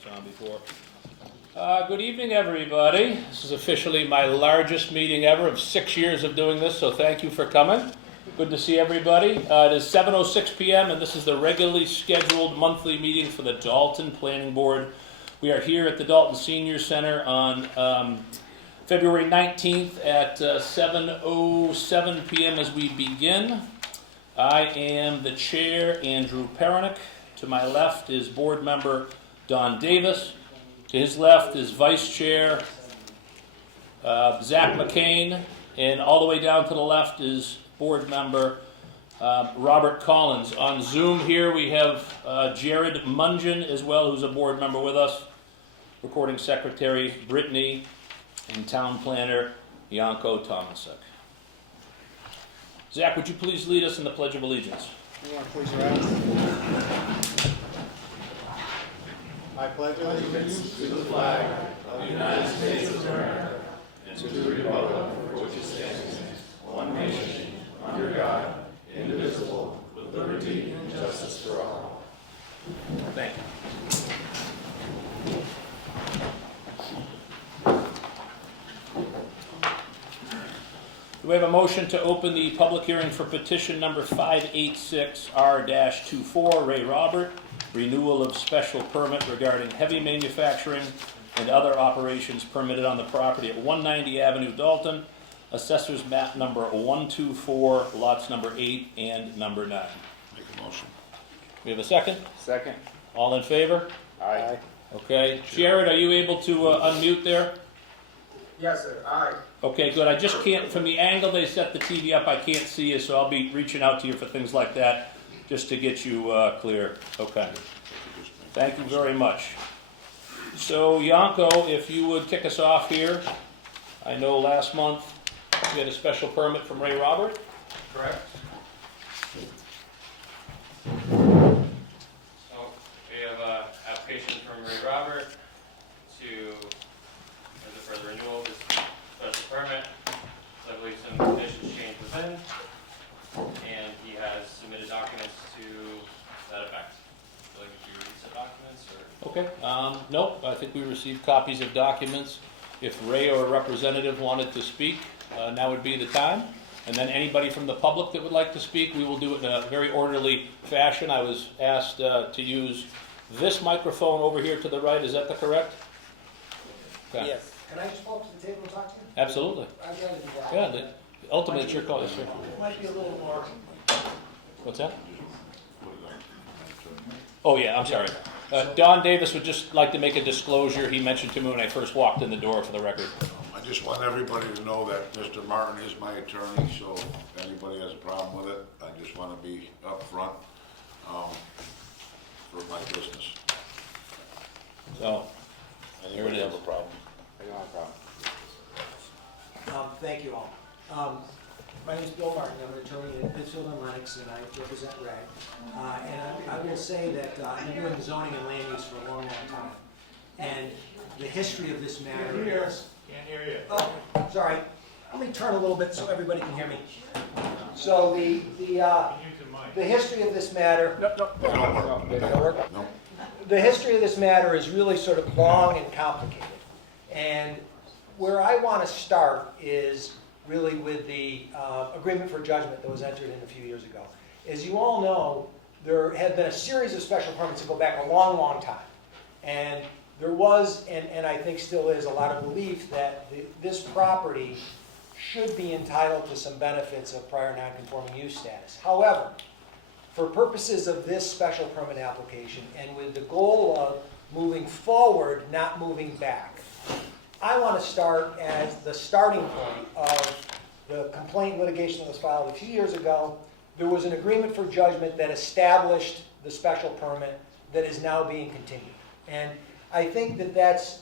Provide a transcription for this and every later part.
this on before. Good evening, everybody. This is officially my largest meeting ever of 6 years of doing this, so thank you for coming. Good to see everybody. It is 7:06 p.m. and this is the regularly scheduled monthly meeting for the Dalton Planning Board. We are here at the Dalton Senior Center on February 19th at 7:07 p.m. as we begin. I am the chair, Andrew Peronick. To my left is board member Don Davis. To his left is vice chair Zach McCain. And all the way down to the left is board member Robert Collins. On Zoom here we have Jared Mungen as well, who's a board member with us. Recording secretary Brittany and town planner Yanko Tomasek. Zach, would you please lead us in the Pledge of Allegiance? You want to please rise? I pledge allegiance to the flag of the United States of America and to the republic for which it stands, one nation, under God, indivisible, with liberty and justice for all. Thank you. Do we have a motion to open the public hearing for petition number 586R-24, Ray Robert, renewal of special permit regarding heavy manufacturing and other operations permitted on the property at 190 Avenue, Dalton, Assessors map number 124, lots number 8 and number 9. Make a motion. We have a second? Second. All in favor? Aye. Okay. Jared, are you able to unmute there? Yes, sir. Aye. Okay, good. I just can't, from the angle they set the TV up, I can't see you, so I'll be reaching out to you for things like that, just to get you clear. Okay. Thank you very much. So, Yanko, if you would kick us off here. I know last month we had a special permit from Ray Robert. Correct. So we have an application from Ray Robert for the renewal of this special permit. So I believe some conditions changed within, and he has submitted documents to that effect. Would you like me to release the documents, or? Okay. Nope, I think we received copies of documents. If Ray or a representative wanted to speak, now would be the time. And then anybody from the public that would like to speak, we will do it in a very orderly fashion. I was asked to use this microphone over here to the right. Is that the correct? Okay. Yes. Can I just walk to the table and talk to you? Absolutely. I'd rather do that. Yeah, ultimately it's your call. Yes, sir. It might be a little more. What's that? Oh, yeah, I'm sorry. Don Davis would just like to make a disclosure. He mentioned to me when I first walked in the door, for the record. I just want everybody to know that Mr. Martin is my attorney, so if anybody has a problem with it, I just want to be upfront for my business. So, here it Anybody have is. a problem? I don't have a problem. Thank you all. My name is Bill Martin. I'm an attorney in Pittsfield and Lennox, and I represent RAG. And I will say that I've been doing zoning and land use for a long, long time. And the history of this matter is... Can't hear you. Oh, sorry. Let me turn a little bit so everybody can hear me. So the history of this matter... Don't work. No. The history of this matter is really sort of long and complicated. And where I want to start is really with the agreement for judgment that was entered in a few years ago. As you all know, there had been a series of special permits that go back a long, long time. And there was, and I think still is, a lot of belief that this property should be entitled to some benefits of prior non-conforming use status. However, for purposes of this special permit application and with the goal of moving forward, not moving back, I want to start as the starting point of the complaint litigation that was filed a few years ago. There was an agreement for judgment that established the special permit that is now being continued. And I think that that's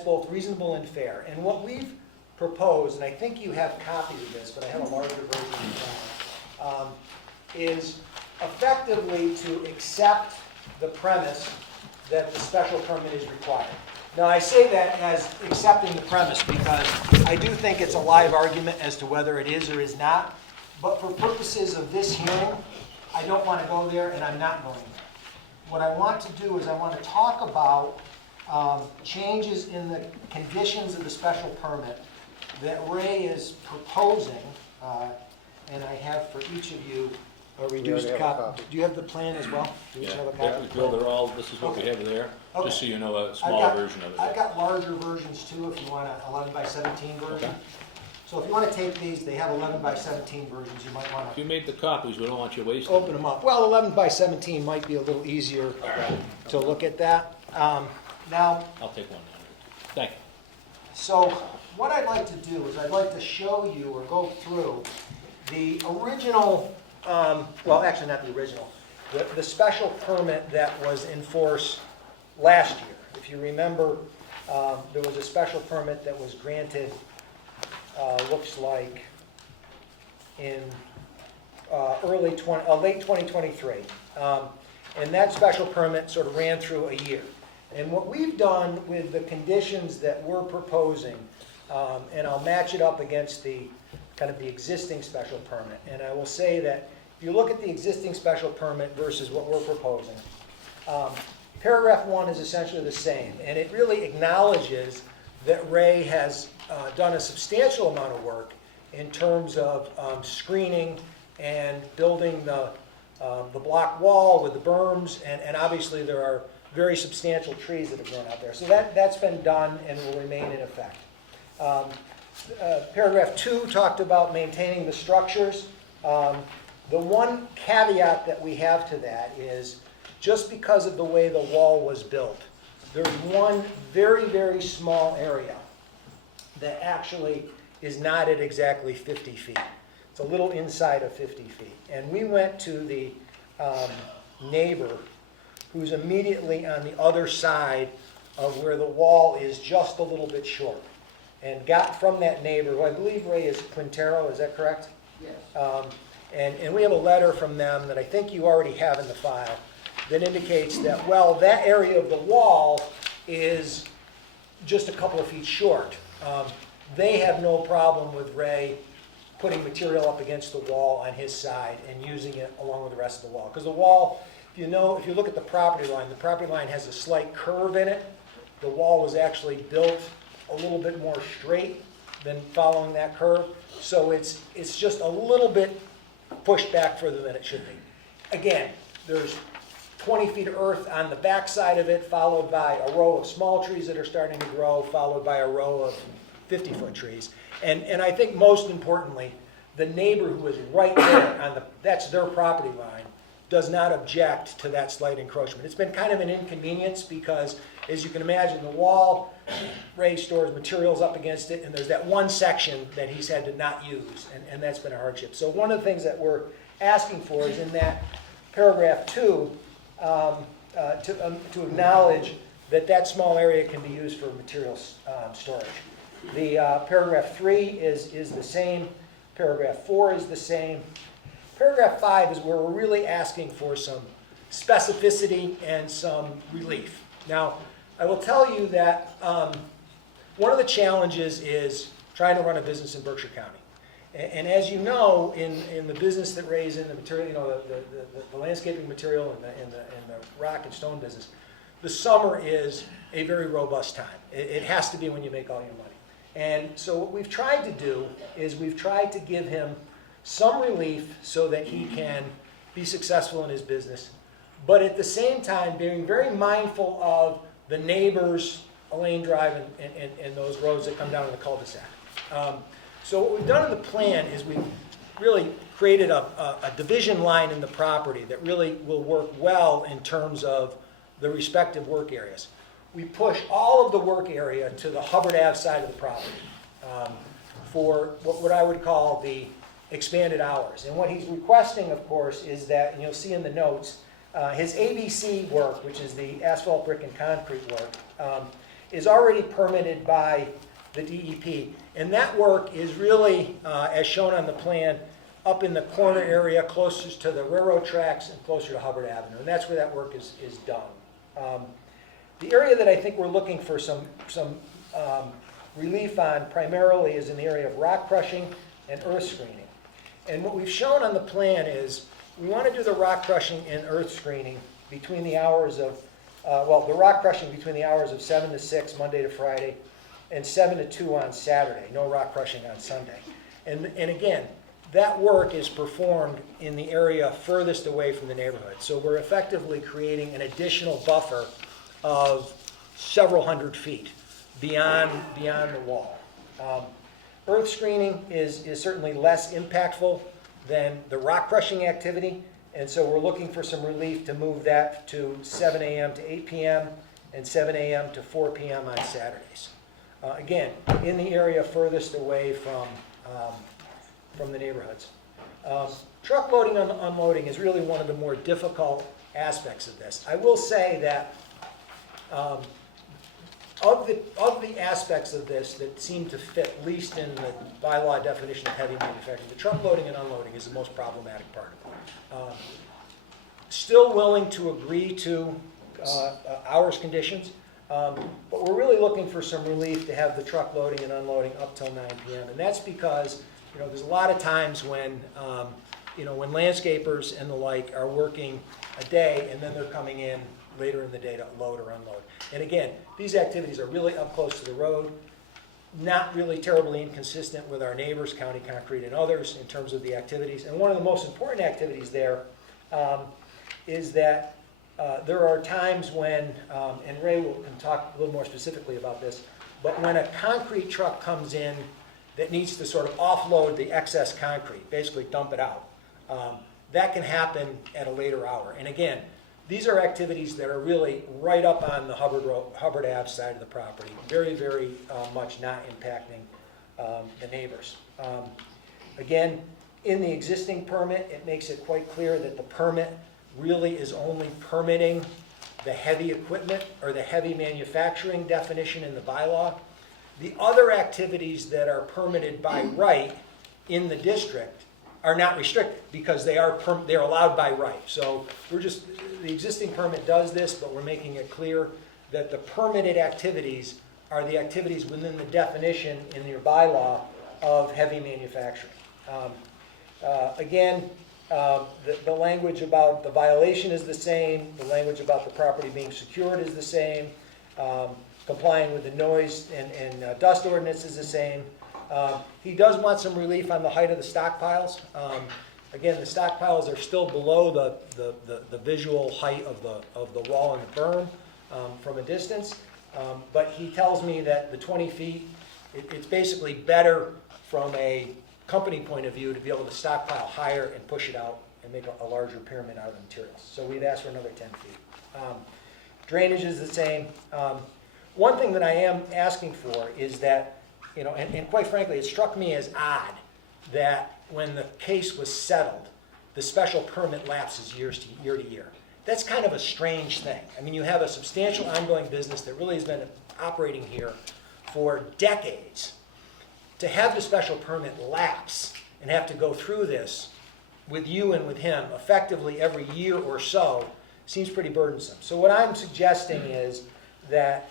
both reasonable and fair. And what we've proposed, and I think you have copies of this, but I have a larger version is effectively to accept the premise that the special permit is required. Now, I say that as accepting the premise because I do think it's a live argument as to whether it is or is not. But for purposes of this hearing, I don't want to go there, and I'm not going there. What I want to do is I want to talk about changes in the conditions of the special permit that Ray is proposing, and I have for each of you a reduced already have a copy. Do you have the plan as well? Do you each have a Yeah, copy? Bill, they're all, this is what we Okay. have there, Okay. just so you know, a I've smaller got- version of it. I've got larger versions too, if you want an 11 by 17 version. Okay. So if you want to take these, they have 11 by 17 versions, you might want If to you made the copies, we don't want you wasting. open them up. Well, 11 by 17 might be a little easier to look at that. Now, I'll take one now. Thank you. so what I'd like to do is I'd like to show you or go through the original, well, actually not the original, the special permit that was in force last year. If you remember, there was a special permit that was granted, looks like in late 2023. And that special permit sort of ran through a year. And what we've done with the conditions that we're proposing, and I'll match it up against the kind of the existing special permit. And I will say that if you look at the existing special permit versus what we're proposing, paragraph 1 is essentially the same. And it really acknowledges that Ray has done a substantial amount of work in terms of screening and building the block wall with the berms, and obviously there are very substantial trees that have grown out there. So that's been done and will remain in effect. Paragraph 2 talked about maintaining the structures. The one caveat that we have to that is just because of the way the wall was built, there's one very, very small area that actually is not at exactly 50 feet. It's a little inside of 50 feet. And we went to the neighbor who's immediately on the other side of where the wall is just a little bit short, and got from that neighbor, who I believe, Ray, is Quintero, is that correct? Yes. And we have a letter from them that I think you already have in the file that indicates that, well, that area of the wall is just a couple of feet short. They have no problem with Ray putting material up against the wall on his side and using it along with the rest of the wall. Because the wall, if you look at the property line has a slight curve in it. The wall was actually built a little bit more straight than following that curve. So it's just a little bit pushed back further than it should be. Again, there's 20 feet of earth on the back side of it, followed by a row of small trees that are starting to grow, followed by a row of 50-foot trees. And I think most importantly, the neighbor who is right there that's their property line, does not object to that slight encroachment. It's been kind of an inconvenience because, as you can imagine, the wall, Ray stores materials up against it, and there's that one section that he's had to not use, and that's been a hardship. So one of the things that we're asking for is in that paragraph 2, to acknowledge that small area can be used for material storage. The paragraph 3 is the same. Paragraph 4 is the same. Paragraph 5 is where we're really asking for some specificity and some relief. Now, I will tell you that one of the challenges is trying to run a business in Berkshire County. And as you know, in the business that Ray's in, the material, the landscaping material and the rock and stone business, the summer is a very robust time. It has to be when you make all your money. And so what we've tried to do is we've tried to give him some relief so that he can be successful in his business, but at the same time being very mindful of the neighbors, Elaine Drive and those roads that come down in the cul-de-sac. So what we've done in the plan is we've really created a division line in the property that really will work well in terms of the respective work areas. We push all of the work area to the Hubbard Ave side of the property for what I would call the expanded hours. And what he's requesting, of course, is that, and you'll see in the notes, his ABC work, which is the asphalt, brick, and concrete work, is already permitted by the DEP. And that work is really, as shown on the plan, up in the corner area closest to the railroad tracks and closer to Hubbard Avenue. And that's where that work is done. The area that I think we're looking for some relief on primarily is in the area of rock crushing and earth screening. And what we've shown on the plan is we want to do the rock crushing and earth screening between the hours of well, the rock crushing between the hours of 7 to 6, Monday to Friday, and 7 to 2 on Saturday. No rock crushing on Sunday. And again, that work is performed in the area furthest away from the neighborhood. So we're effectively creating an additional buffer of several hundred feet beyond the wall. Earth screening is certainly less impactful than the rock crushing activity, and so we're looking for some relief to move that to 7 a.m. to 8 p.m. and 7 a.m. to 4 p.m. on Saturdays. Again, in the area furthest away from the neighborhoods. Truck loading and unloading is really one of the more difficult aspects of this. I will say that of the aspects of this that seem to fit least in the bylaw definition of heavy manufacturing, the truck loading and unloading is the most problematic part of it. Still willing to agree to hours conditions, but we're really looking for some relief to have the truck loading and unloading up till 9 p.m. And that's because there's a lot of times when when landscapers and the like are working a day and then they're coming in later in the day to load or unload. And again, these activities are really up close to the road, not really terribly inconsistent with our neighbors, County Concrete and others, in terms of the activities. And one of the most important activities there is that there are times when, and Ray can talk a little more specifically about this, but when a concrete truck comes in that needs to sort of offload the excess concrete, basically dump it out, that can happen at a later hour. And again, these are activities that are really right up on the Hubbard Ave side of the property, very, very much not impacting the neighbors. Again, in the existing permit, it makes it quite clear that the permit really is only permitting the heavy equipment or the heavy manufacturing definition in the bylaw. The other activities that are permitted by right in the district are not restricted because they're allowed by right. So the existing permit does this, but we're making it clear that the permitted activities are the activities within the definition in your bylaw of heavy manufacturing. Again, the language about the violation is the same, the language about the property being secured is the same, complying with the noise and dust ordinance is the same. He does want some relief on the height of the stockpiles. Again, the stockpiles are still below the visual height of the wall and the berm from a distance, but he tells me that the 20 feet, it's basically better from a company point of view to be able to stockpile higher and push it out and make a larger pyramid out of the materials. So we've asked for another 10 feet. Drainage is the same. One thing that I am asking for is that, and quite frankly, it struck me as odd that when the case was settled, the special permit lapses year to year. That's kind of a strange thing. I mean, you have a substantial ongoing business that really has been operating here for decades. To have the special permit lapse and have to go through this with you and with him effectively every year or so seems pretty burdensome. So what I'm suggesting is that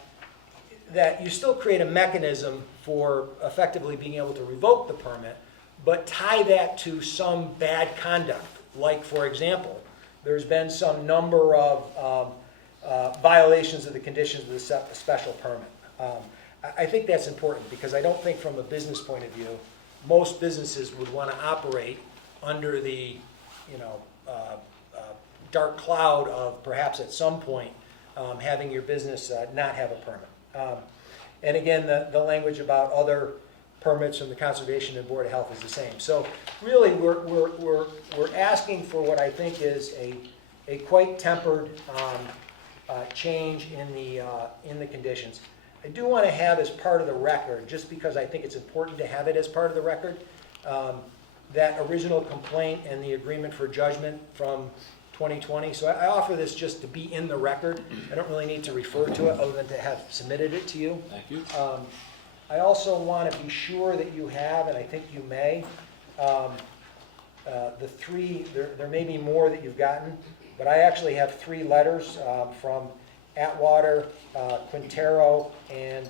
you still create a mechanism for effectively being able to revoke the permit, but tie that to some bad conduct. Like, for example, there's been some number of violations of the conditions of the special permit. I think that's important because I don't think from a business point of view, most businesses would want to operate under the dark cloud of perhaps at some point having your business not have a permit. And again, the language about other permits from the Conservation and Board of Health is the same. So really, we're asking for what I think is a quite tempered change in the conditions. I do want to have as part of the record, just because I think it's important to have it as part of the record, that original complaint and the agreement for judgment from 2020. So I offer this just to be in the record. I don't really need to refer to it other than to have submitted it to you. Thank you. I also want to be sure that you have, and I think you may, the three, there may be more that you've gotten, but I actually have 3 letters from Atwater, Quintero, and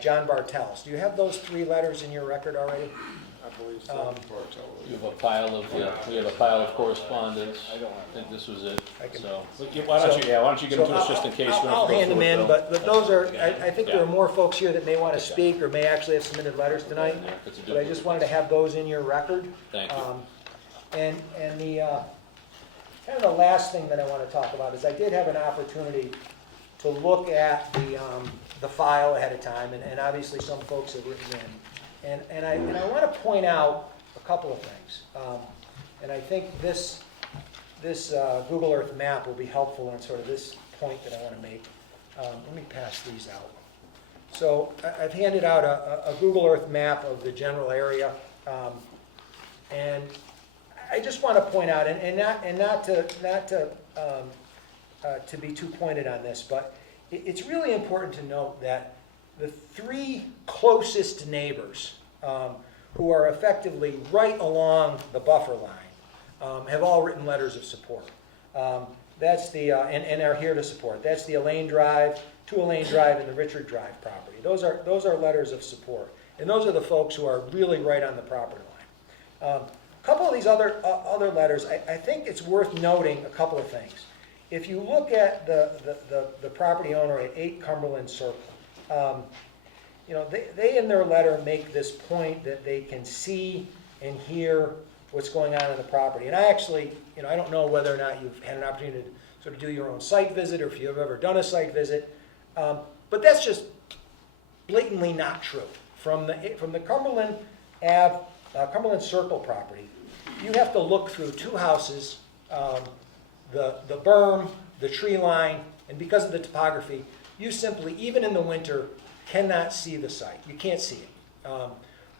John Bartels. Do you have those 3 letters in your record already? I believe Um, You have a pile of, we have a pile of correspondence. I think this was it, I can- so. Why don't you give them to us just in case? we don't have I'll to go hand them through it, in, Bill. but those are, I think there Yeah. are more folks here that may want to speak or may actually have submitted letters tonight. Yeah, that's a But I just wanted to have those in your record. Thank you. And the, kind of the last thing that I want to talk about is I did have an opportunity to look at the file ahead of time, and obviously some folks have written in. And I want to point out a couple of things. And I think this Google Earth map will be helpful in sort of this point that I want to make. Let me pass these out. So I've handed out a Google Earth map of the general area. And I just want to point out, and not to be too pointed on this, but it's really important to note that the three closest neighbors, who are effectively right along the buffer line, have all written letters of support. That's the and are here to support. That's the Elaine Drive, 2 Elaine Drive, and the Richard Drive property. Those are letters of support, and those are the folks who are really right on the property line. A couple of these other letters, I think it's worth noting a couple of things. If you look at the property owner at 8 Cumberland Circle, you know, they in their letter make this point that they can see and hear what's going on in the property. And I actually, you know, I don't know whether or not you've had an opportunity to sort of do your own site visit or if you've ever done a site visit, but that's just blatantly not true. From the Cumberland Circle property, you have to look through 2 houses, the berm, the tree line, and because of the topography, you simply, even in the winter, cannot see the site. You can't see it.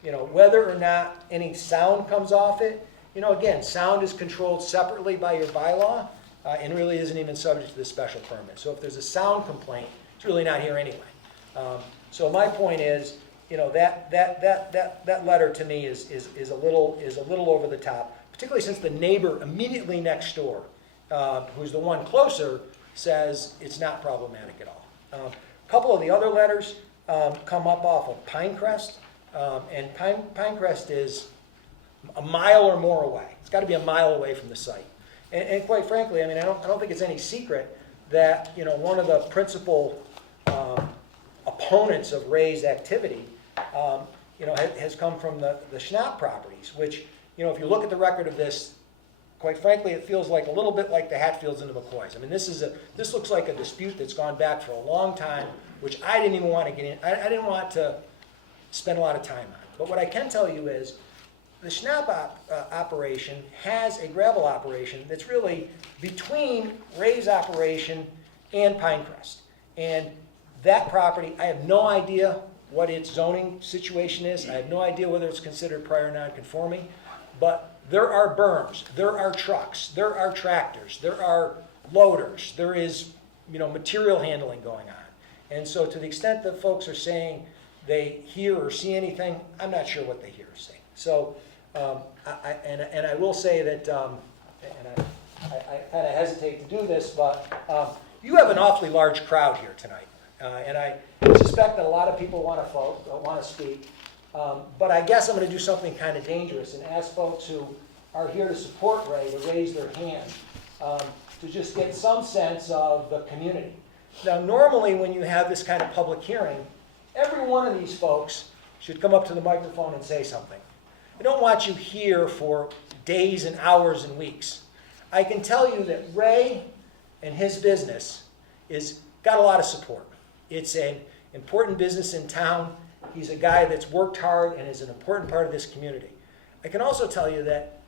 You know, whether or not any sound comes off it, you know, again, sound is controlled separately by your bylaw and really isn't even subject to the special permit. So if there's a sound complaint, it's really not here anyway. So my point is, you know, that letter to me is a little over the top, particularly since the neighbor immediately next door, who's the one closer, says it's not problematic at all. A couple of the other letters come up off of Pinecrest, and Pinecrest is a mile or more away. It's got to be a mile away from the site. And quite frankly, I mean, I don't think it's any secret that, you know, one of the principal opponents of Ray's activity, you know, has come from the Schnapp properties, which, you know, if you look at the record of this, quite frankly, it feels like a little bit like the Hatfields and the McCoys. I mean, this looks like a dispute that's gone back for a long time, which I didn't even want to get in. I didn't want to spend a lot of time on. But what I can tell you is the Schnapp operation has a gravel operation that's really between Ray's operation and Pinecrest. And that property, I have no idea what its zoning situation is. I have no idea whether it's considered prior non-conforming. But there are berms, there are trucks, there are tractors, there are loaders, there is, you know, material handling going on. And so to the extent that folks are saying they hear or see anything, I'm not sure what they hear or see. So, I will say that, and I kind of hesitate to do this, but you have an awfully large crowd here tonight. And I suspect that a lot of people want to speak. But I guess I'm going to do something kind of dangerous and ask folks who are here to support Ray to raise their hand to just get some sense of the community. Now, normally when you have this kind of public hearing, every one of these folks should come up to the microphone and say something. I don't want you here for days and hours and weeks. I can tell you that Ray and his business is got a lot of support. It's an important business in town. He's a guy that's worked hard and is an important part of this community. I can also tell you that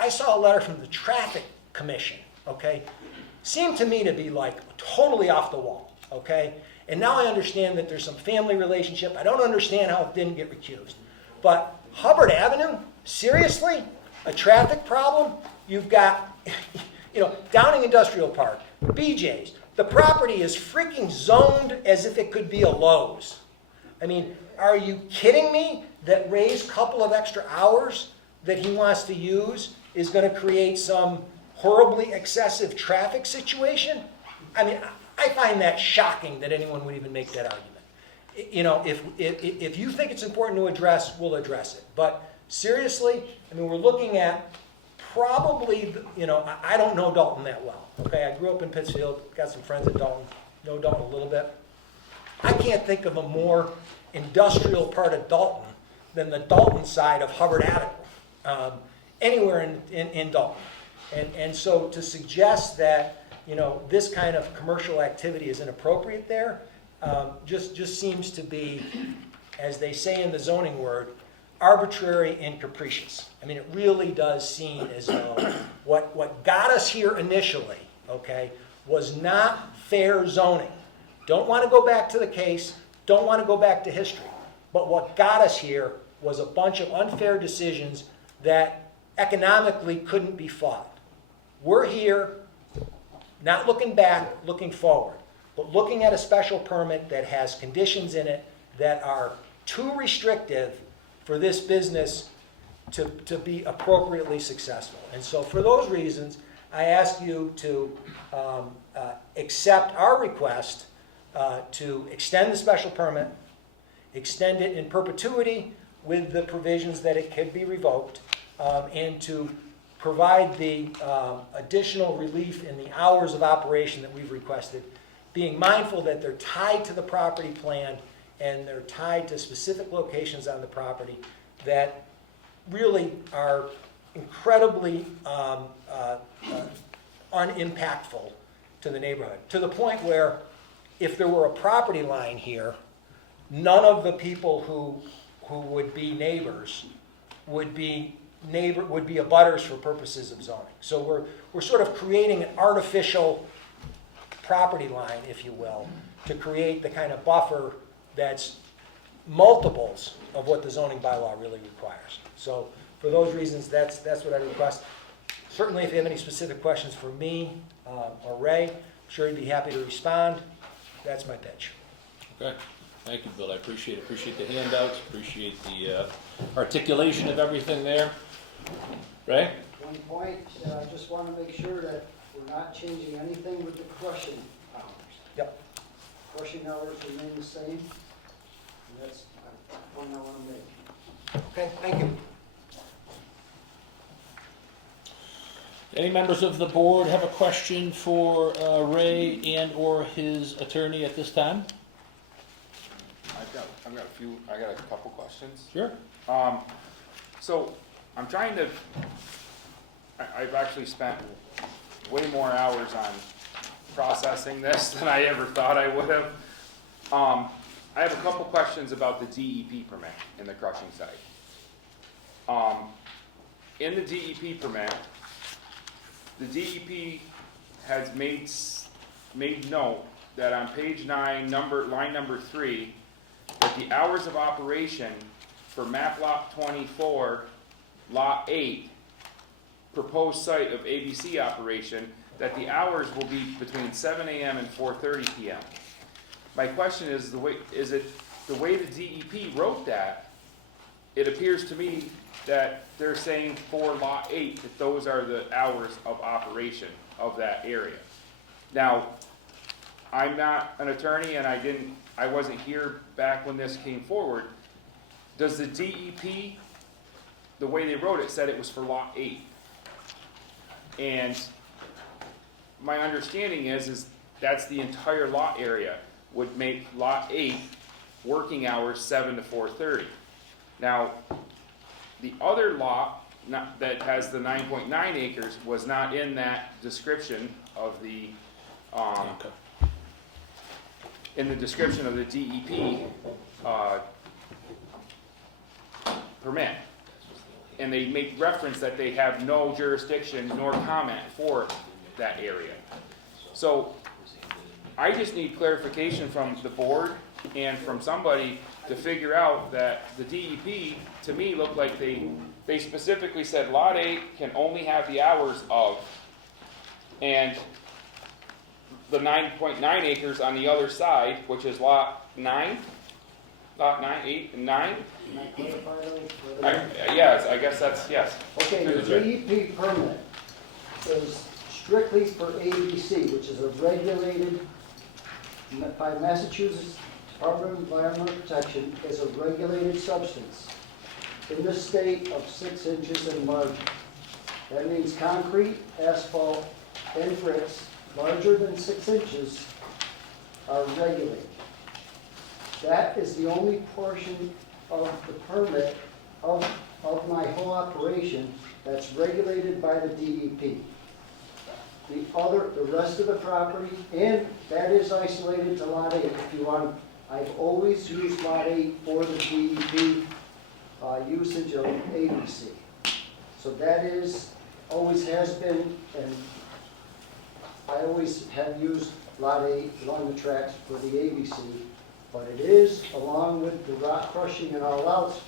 I saw a letter from the Traffic Commission, okay? Seemed to me to be like totally off the wall, okay? And now I understand that there's some family relationship. I don't understand how it didn't get recused. But Hubbard Avenue, seriously? A traffic problem? You've got, you know, Downing Industrial Park, BJ's. The property is freaking zoned as if it could be a Lowe's. I mean, are you kidding me that Ray's couple of extra hours that he wants to use is going to create some horribly excessive traffic situation? I mean, I find that shocking that anyone would even make that argument. you know, if you think it's important to address, we'll address it. But seriously, I mean, we're looking at probably, you know, I don't know Dalton that well, okay? I grew up in Pittsfield, got some friends at Dalton, know Dalton a little bit. I can't think of a more industrial part of Dalton than the Dalton side of Hubbard Avenue, anywhere in Dalton. And so to suggest that, you know, this kind of commercial activity is inappropriate there, just seems to be, as they say in the zoning word, arbitrary and capricious. I mean, it really does seem as though what got us here initially, okay, was not fair zoning. Don't want to go back to the case, don't want to go back to history. But what got us here was a bunch of unfair decisions that economically couldn't be fought. We're here, not looking back, looking forward, but looking at a special permit that has conditions in it that are too restrictive for this business to be appropriately successful. And so for those reasons, I ask you to accept our request to extend the special permit, extend it in perpetuity with the provisions that it could be revoked, and to provide the additional relief in the hours of operation that we've requested, being mindful that they're tied to the property plan and they're tied to specific locations on the property that really are incredibly unimpactful to the neighborhood. To the point where if there were a property line here, none of the people who would be neighbors would be abutters for purposes of zoning. So we're sort of creating an artificial property line, if you will, to create the kind of buffer that's multiples of what the zoning bylaw really requires. So for those reasons, that's what I request. Certainly if you have any specific questions for me or Ray, I'm sure he'd be happy to respond. That's my pitch. Okay, thank you, Bill. I appreciate it. Appreciate the handouts, appreciate the articulation of everything there. Ray? One point, I just want to make sure that we're not changing anything with the crushing hours. Yep. Crushing hours remain the same, and that's the point I want to make. Okay, thank you. Any members of the board have a question for Ray and or his attorney at this time? I've got a couple questions. Sure. So I'm trying to, I've actually spent way more hours on processing this than I ever thought I would have. I have a couple questions about the DEP permit in the crushing site. In the DEP permit, the DEP has made note that on page 9, line number 3, that the hours of operation for map lot 24, lot 8, proposed site of ABC operation, that the hours will be between 7 a.m. and 4:30 p.m. My question is, the way the DEP wrote that, it appears to me that they're saying for lot 8 that those are the hours of operation of that area. Now, I'm not an attorney and I wasn't here back when this came forward. Does the DEP, the way they wrote it, said it was for lot 8? And my understanding is that's the entire lot area would make lot 8 working hours 7 to 4:30. Now, the other lot that has the 9.9 acres was not in that description of the, Okay. in the description of the DEP permit. And they make reference that they have no jurisdiction nor comment for that area. So I just need clarification from the board and from somebody to figure out that the DEP, to me, looked like they specifically said lot 8 can only have the hours of, and the 9.9 acres on the other side, which is lot 9, 8, and 9. Can I clarify those? Yes, I guess that's, yes. Okay, the DEP permit is strictly for ABC, which is a regulated by Massachusetts Department of Environmental Protection as a regulated substance in the state of 6 inches and larger. That means concrete, asphalt, and bricks larger than 6 inches are regulated. That is the only portion of the permit of my whole operation that's regulated by the DEP. The rest of the property, and that is isolated to Lot 8 if you want. I've always used Lot 8 for the DEP usage of ABC. So that is, always has been, and I always have used Lot 8 along the tracks for the ABC, but it is along with the rock crushing and all else,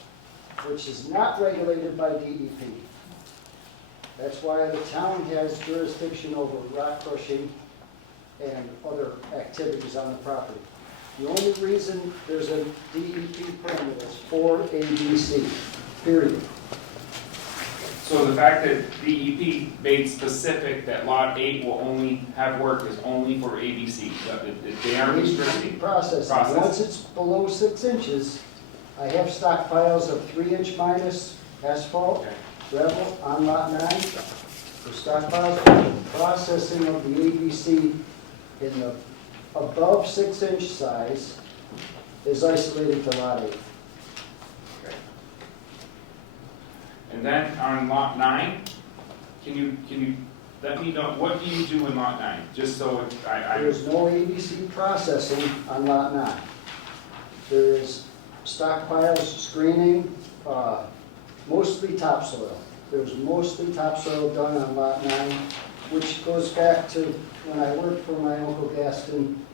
which is not regulated by DEP. That's why the town has jurisdiction over rock crushing and other activities on the property. The only reason there's a DEP permit is for ABC, period. So the fact that DEP made specific that Lot 8 will only have work is only for ABC, that they aren't restricting Processing. Once it's below 6 inches, I have stockpiles of 3-inch minus asphalt, Okay. gravel on Lot 9. For stockpiles, processing of the ABC in the above 6-inch size is isolated to Lot 8. Okay. And then on Lot 9, can you let me know, what do you do in Lot 9? Just so There's no ABC processing on Lot 9. There is stockpiles, screening, mostly topsoil. There's mostly topsoil done on Lot 9, which goes back to when I worked for my Uncle Gaston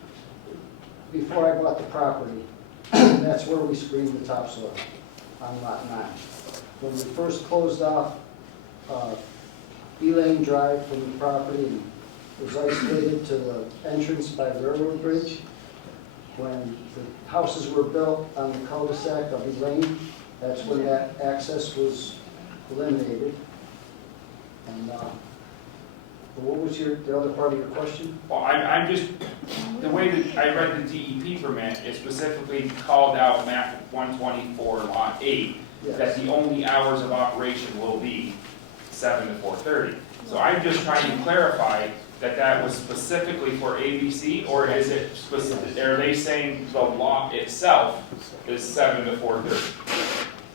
before I bought the property. That's where we screened the topsoil, on Lot 9. When we first closed off Lane Drive from the property and was isolated to the entrance by the railroad bridge, when the houses were built on the cul-de-sac of Lane, that's when that access was eliminated. And what was the other part of your question? well, I'm just, the way that I read the DEP permit, it specifically called out map 124 Lot 8, that Yes. the only hours of operation will be 7 to 4:30. So I'm just trying to clarify that that was specifically for ABC, or is it specific, are they saying the law itself is 7 to 4:30?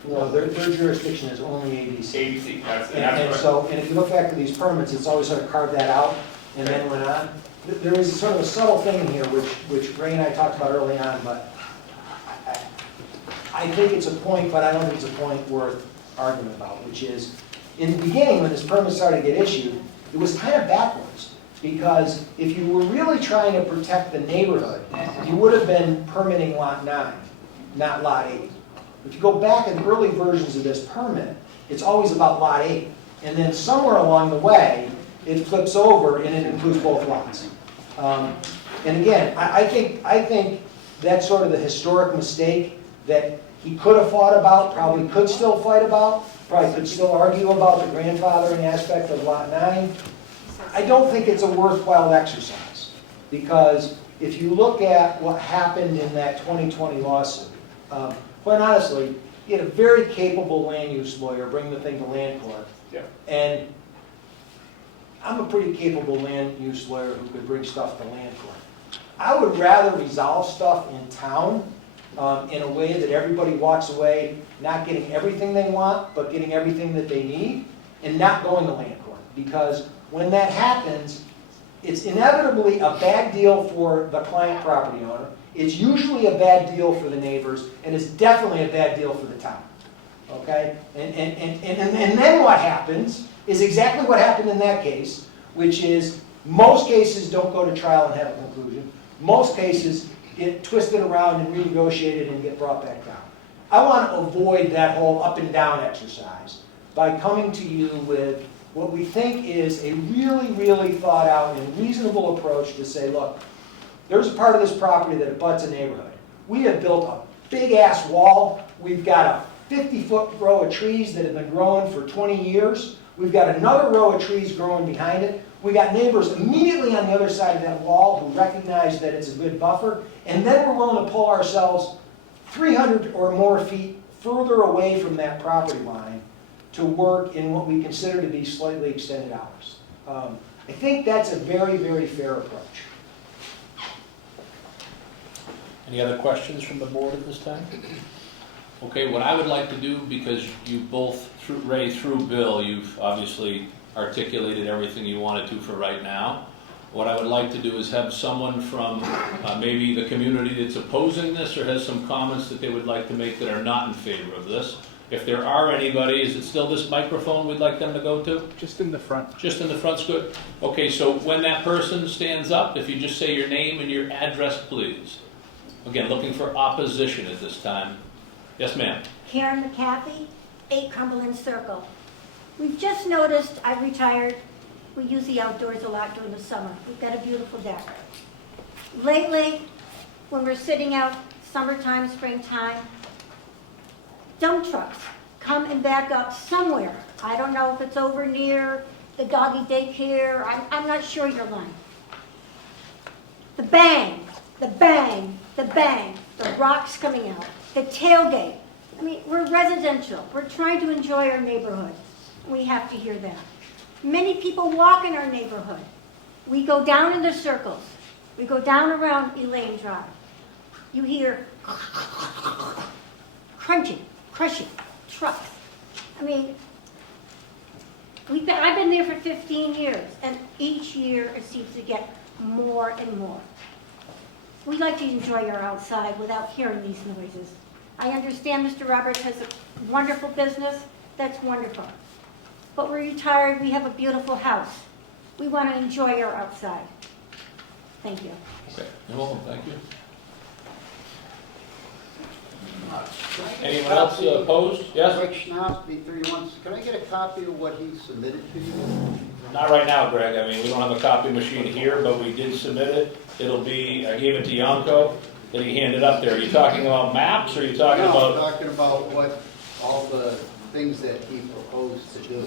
No, their jurisdiction is only ABC. ABC, that's And what. so, and if you look back at these permits, it's always sort of carved that out and then went on. There is sort of a subtle thing here, which Ray and I talked about early on, but I think it's a point, but I don't think it's a point worth arguing about, which is, in the beginning, when this permit started to get issued, it was kind of backwards. Because if you were really trying to protect the neighborhood, you would have been permitting Lot 9, not Lot 8. If you go back in early versions of this permit, it's always about Lot 8. And then somewhere along the way, it flips over and it includes both lots. And again, I think that's sort of the historic mistake that he could have fought about, probably could still fight about, probably could still argue about the grandfathering aspect of Lot 9. I don't think it's a worthwhile exercise, because if you look at what happened in that 2020 lawsuit, quite honestly, you had a very capable land use lawyer bring the thing to land court. Yeah. And I'm a pretty capable land use lawyer who could bring stuff to land court. I would rather resolve stuff in town in a way that everybody walks away not getting everything they want, but getting everything that they need, and not going to land court. Because when that happens, it's inevitably a bad deal for the client property owner. It's usually a bad deal for the neighbors, and it's definitely a bad deal for the town. Okay? And then what happens is exactly what happened in that case, which is most cases don't go to trial and have a conclusion. Most cases get twisted around and renegotiated and get brought back down. I want to avoid that whole up and down exercise by coming to you with what we think is a really, really thought out and reasonable approach to say, look, there's a part of this property that abuts a neighborhood. We have built a big ass wall. We've got a 50-foot row of trees that have been growing for 20 years. We've got another row of trees growing behind it. We got neighbors immediately on the other side of that wall who recognize that it's a good buffer, and then we're willing to pull ourselves 300 or more feet further away from that property line to work in what we consider to be slightly extended hours. I think that's a very, very fair approach. Any other questions from the board at this time? Okay, what I would like to do, because you both, Ray through Bill, you've obviously articulated everything you wanted to for right now. What I would like to do is have someone from maybe the community that's opposing this or has some comments that they would like to make that are not in favor of this. If there are anybody, is it still this microphone we'd like them to go to? Just in the front. Just in the front's good? Okay, so when that person stands up, if you just say your name and your address, please. Again, looking for opposition at this time. Yes, ma'am. Karen McCaffey, 8 Cumberland Circle. We've just noticed, I've retired, we use the outdoors a lot during the summer. We've got a beautiful deck. Lately, when we're sitting out summertime, springtime, dump trucks come and back up somewhere. I don't know if it's over near the doggy daycare, I'm not sure your line. The bang, the bang, the bang, the rocks coming out, the tailgate. I mean, we're residential. We're trying to enjoy our neighborhood. We have to hear that. Many people walk in our neighborhood. We go down in the circles. We go down around Elaine Drive. You hear crunching, crushing, trucks. I mean, I've been there for 15 years, and each year it seems to get more and more. We like to enjoy our outside without hearing these noises. I understand Mr. Roberts has a wonderful business. That's wonderful. But we're retired. We have a beautiful house. We want to enjoy our outside. Thank you. Okay, you're welcome, thank you. Anyone else opposed? Yes? Rick Schnapps, B31. Can I get a copy of what he submitted to you? Not right now, Greg. I mean, we don't have a copy machine here, but we did submit it. It'll be, I gave it to Yanko, that he handed up there. Are you talking about maps, or are you talking No, about? I'm talking about what, all the things that he proposed to do.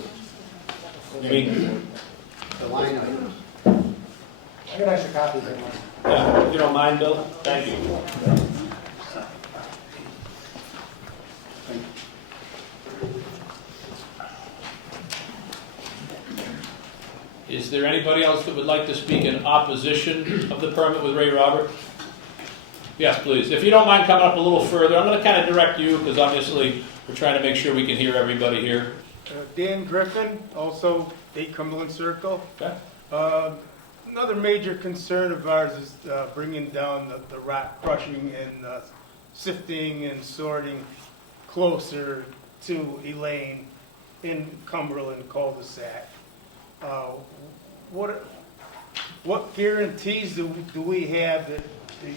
You mean? The line items. I got an extra copy there. Yeah, if you don't mind, Bill? Thank you. Is there anybody else that would like to speak in opposition of the permit with Ray Robert? Yes, please. If you don't mind coming up a little further, I'm going to kind of direct you, because obviously we're trying to make sure we can hear everybody here. Dan Griffin, also 8 Cumberland Circle. Okay. Another major concern of ours is bringing down the rock crushing and sifting and sorting closer to Elaine in Cumberland cul-de-sac. What guarantees do we have that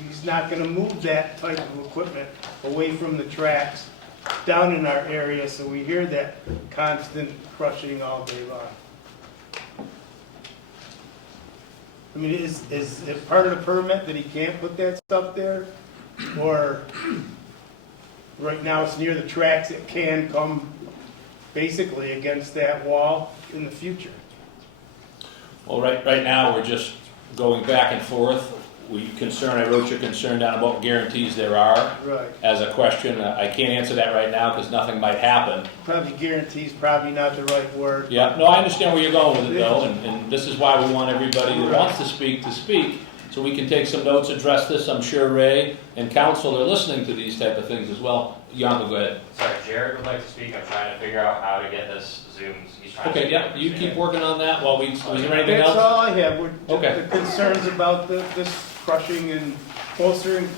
he's not going to move that type of equipment away from the tracks down in our area, so we hear that constant crushing all day long? I mean, is it part of the permit that he can't put that stuff there? Or right now it's near the tracks, it can come basically against that wall in the future? Well, right now, we're just going back and forth. I wrote your concern down about guarantees there are. Right. As a question, I can't answer that right now because nothing might happen. Probably guarantees, probably not the right word. Yeah, no, I understand where you're going with it, Bill, and this is why we want everybody that wants to speak, so we can take some notes, address this. I'm sure Ray and council are listening to these type of things as well. Yanko, go ahead. Sorry, Jared would like to speak. I'm trying to figure out how to get this zoomed. He's trying Okay, to yeah, you keep working on that while was there anything That's else? all I have. Okay. The concerns about this crushing and moving closer and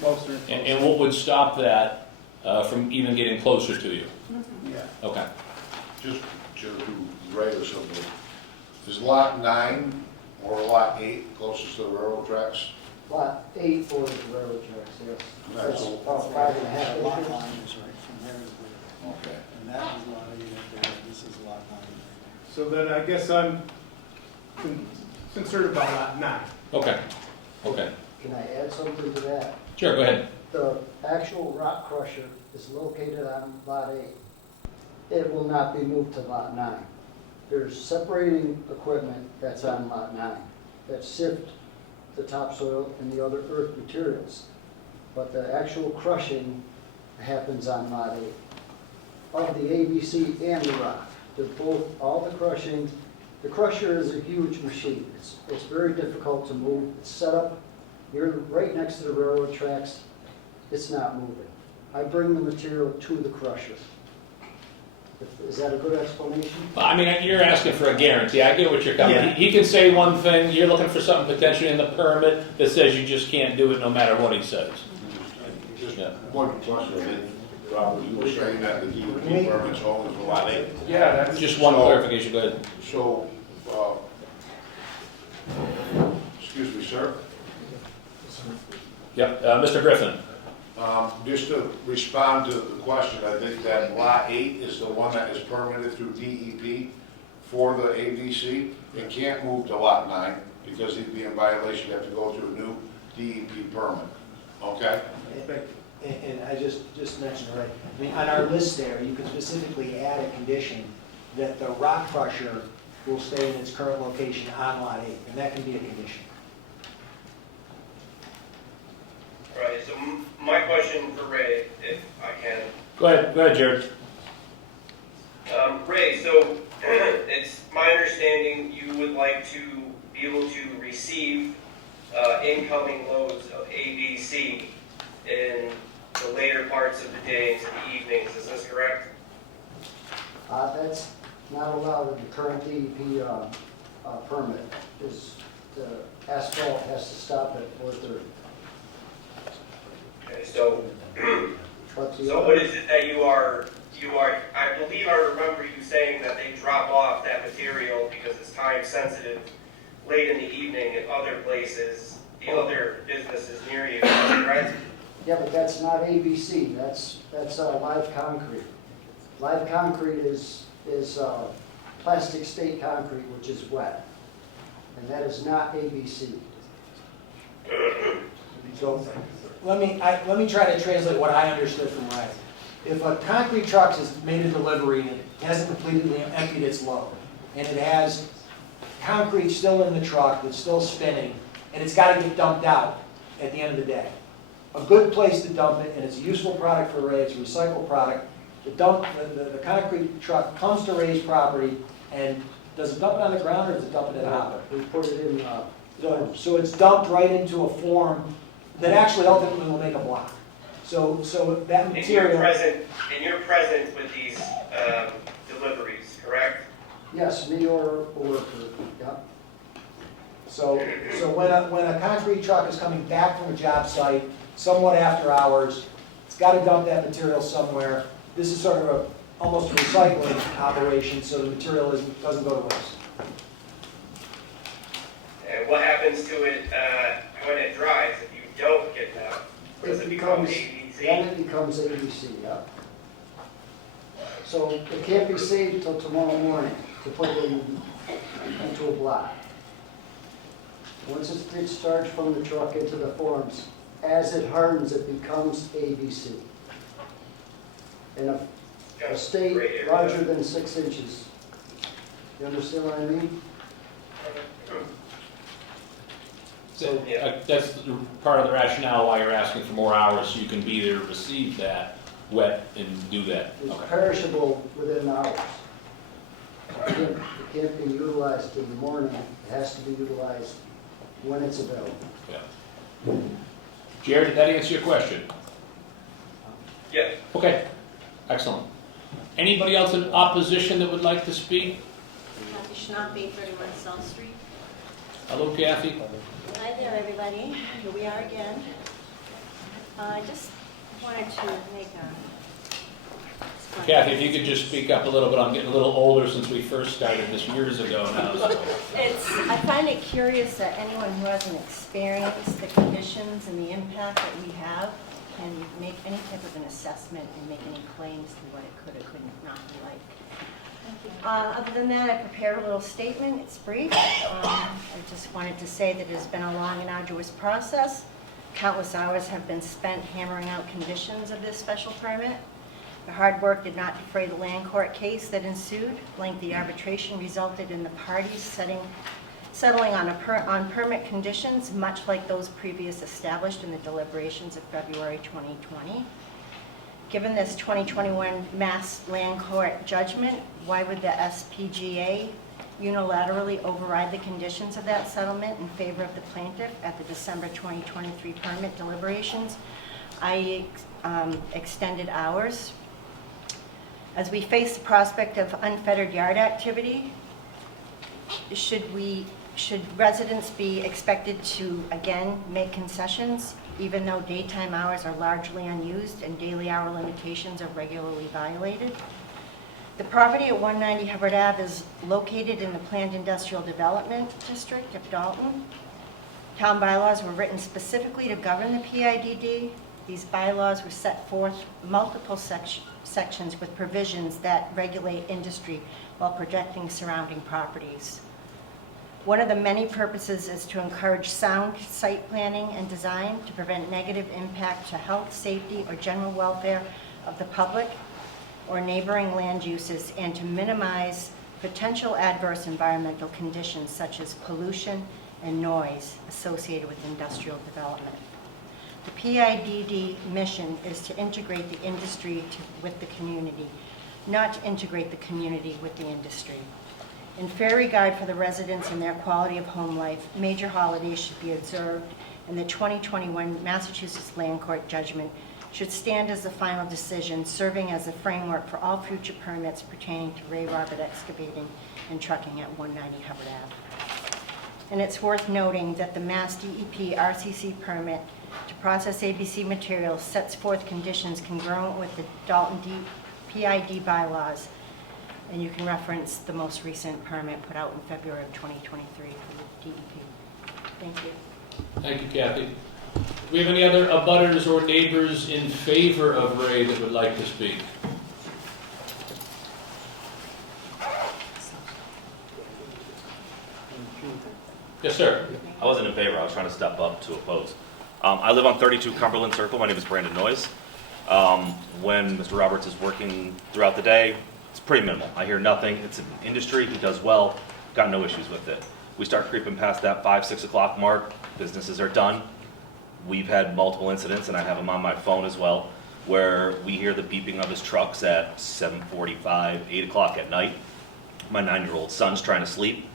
closer. And what would stop that from even getting closer to you? Yeah. Okay. Just to write or something. Is lot 9 or lot 8 closest to the railroad tracks? Lot 8 for the railroad tracks, yes. That's about 5.5 Lot acres. line is right from there to there. Okay. And that is lot 8 up there, this is lot 9. So then I guess I'm concerned about lot 9. Okay. Okay. Can I add something to that? Sure, go ahead. The actual rock crusher is located on lot 8. It will not be moved to lot 9. There's separating equipment that's on lot 9, that sift the topsoil and the other earth materials. But the actual crushing happens on lot 8. Of the ABC and the rock, they're both, all the crushing, the crusher is a huge machine. It's very difficult to move. It's set up, you're right next to the railroad tracks, it's not moving. I bring the material to the crusher. Is that a good explanation? I mean, you're asking for a guarantee. I get what you're coming. Yeah. He can say one thing. You're looking for something potentially in the permit that says you just can't do it no matter what he says. Just Yeah. one question, Robert, you were saying that the DEP permit's only for lot 8. Yeah, that's. Just one clarification. Go ahead. So, excuse me, sir. Yep. Mr. Griffin. Just to respond to the question, I think that lot 8 is the one that is permitted through DEP for the ABC. It can't move to lot 9 because he'd be in violation. You have to go through a new DEP permit. Okay? And I just mentioned, right, I mean, on our list there, you could specifically add a condition that the rock crusher will stay in its current location on lot 8, and that can be a condition. Right, so my question for Ray, if I can. Go ahead, Jared. Ray, so it's my understanding you would like to be able to receive incoming loads of ABC in the later parts of the day into the evenings, is this correct? That's not allowed in the current DEP permit. The asphalt has to stop at 4:30. Okay, so, But the so other- what is it that you are, I believe I remember you saying that they drop off that material because it's time sensitive late in the evening at other places, the other businesses near you, right? Yeah, but that's not ABC, that's live concrete. Live concrete is plastic state concrete, which is wet, and that is not ABC. So let me try to translate what I understood from Ray. If a concrete truck has made a delivery and it hasn't completely emptied its load, and it has concrete still in the truck that's still spinning, and it's got to get dumped out at the end of the day. A good place to dump it, and it's a useful product for Ray, it's a recycled product. The concrete truck comes to Ray's property, and does it dump it on the ground, or does it dump it in a hopper? We put it in, So it's dumped right into a form that actually ultimately will make a block. So that And material. you're present with these deliveries, correct? yes, me or a worker, yeah. So when a concrete truck is coming back from a job site, somewhat after hours, it's got to dump that material somewhere. This is sort of almost a recycling operation, so the material doesn't go to waste. And what happens to it when it dries if you don't get it out? Does it become ABC? Then it becomes ABC, yeah. So it can't be saved till tomorrow morning to put it into a block. Once it's discharged from the truck into the forms, as it hardens, it becomes ABC. In a state larger than 6 inches. You understand what I mean? So that's part of the rationale why you're asking for more hours, so you can be there to receive that wet and do that. It's Okay. perishable within hours. It can't be utilized in the morning, it has to be utilized when it's available. Yeah. Jared, did that answer your question? Yes. Okay, excellent. Anybody else in opposition that would like to speak? Kathy Schnapp, 31 South Street. Hello, Kathy. Hi there, everybody. Here we are again. I just wanted to make a... Kathy, if you could just speak up a little bit. I'm getting a little older since we first started this years ago now. So. I find it curious that anyone who hasn't experienced the conditions and the impact that we have can make any type of an assessment and make any claims to what it could or could not be like. Other than that, I prepared a little statement. It's brief. I just wanted to say that it has been a long and arduous process. Countless hours have been spent hammering out conditions of this special permit. The hard work did not defray the land court case that ensued. Lengthy arbitration resulted in the parties settling on permit conditions, much like those previous established in the deliberations of February 2020. Given this 2021 Mass Land Court judgment, why would the SPGA unilaterally override the conditions of that settlement in favor of the plaintiff at the December 2023 permit deliberations, i.e. extended hours? As we face the prospect of unfettered yard activity, should residents be expected to, again, make concessions, even though daytime hours are largely unused and daily hour limitations are regularly violated? The property at 190 Hubbard Ave is located in the Planned Industrial Development District of Dalton. Town bylaws were written specifically to govern the PIDD. These bylaws were set forth multiple sections with provisions that regulate industry while protecting surrounding properties. One of the many purposes is to encourage sound site planning and design to prevent negative impact to health, safety, or general welfare of the public or neighboring land uses, and to minimize potential adverse environmental conditions such as pollution and noise associated with industrial development. The PIDD mission is to integrate the industry with the community, not to integrate the community with the industry. In fair regard for the residents and their quality of home life, major holidays should be observed, and the 2021 Massachusetts Land Court judgment should stand as the final decision, serving as a framework for all future permits pertaining to Ray Robert Excavating and Trucking at 190 Hubbard Ave. And it's worth noting that the Mass DEP RCC permit to process ABC materials sets forth conditions congruent with the Dalton PID bylaws, and you can reference the most recent permit put out in February of 2023 for the DEP. Thank you. Thank you, Kathy. Do we have any other abutters or neighbors in favor of Ray that would like to speak? Yes, sir. I wasn't in favor. I was trying to step up to oppose. I live on 32 Cumberland Circle. My name is Brandon Noyes. When Mr. Roberts is working throughout the day, it's pretty minimal. I hear nothing. It's an industry. He does well. Got no issues with it. We start creeping past that 5, 6 o'clock mark. Businesses are done. We've had multiple incidents, and I have them on my phone as well, where we hear the beeping of his trucks at 7:45, 8 o'clock at night. My 9-year-old son's trying to sleep.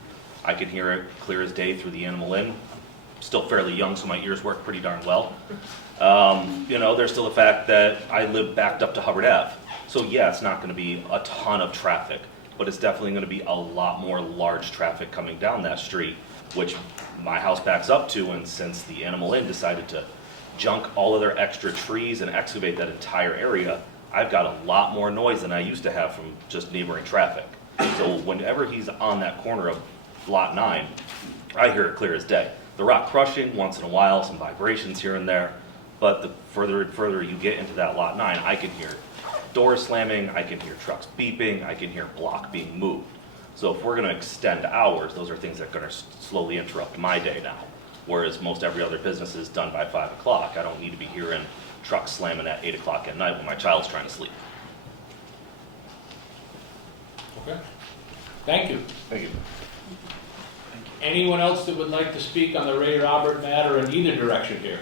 I can hear it clear as day through the Animal Inn. Still fairly young, so my ears work pretty darn well. There's still the fact that I live backed up to Hubbard Ave. So yeah, it's not going to be a ton of traffic, but it's definitely going to be a lot more large traffic coming down that street, which my house backs up to, and since the Animal Inn decided to junk all of their extra trees and excavate that entire area, I've got a lot more noise than I used to have from just neighboring traffic. So whenever he's on that corner of Lot 9, I hear it clear as day. The rock crushing, once in a while, some vibrations here and there, but the further and further you get into that Lot 9, I can hear doors slamming, I can hear trucks beeping, I can hear block being moved. So if we're going to extend hours, those are things that are going to slowly interrupt my day now. Whereas most every other business is done by 5 o'clock. I don't need to be hearing trucks slamming at 8 o'clock at night when my child's trying to sleep. Okay. Thank you. Thank you. Anyone else that would like to speak on the Ray Robert matter in either direction here?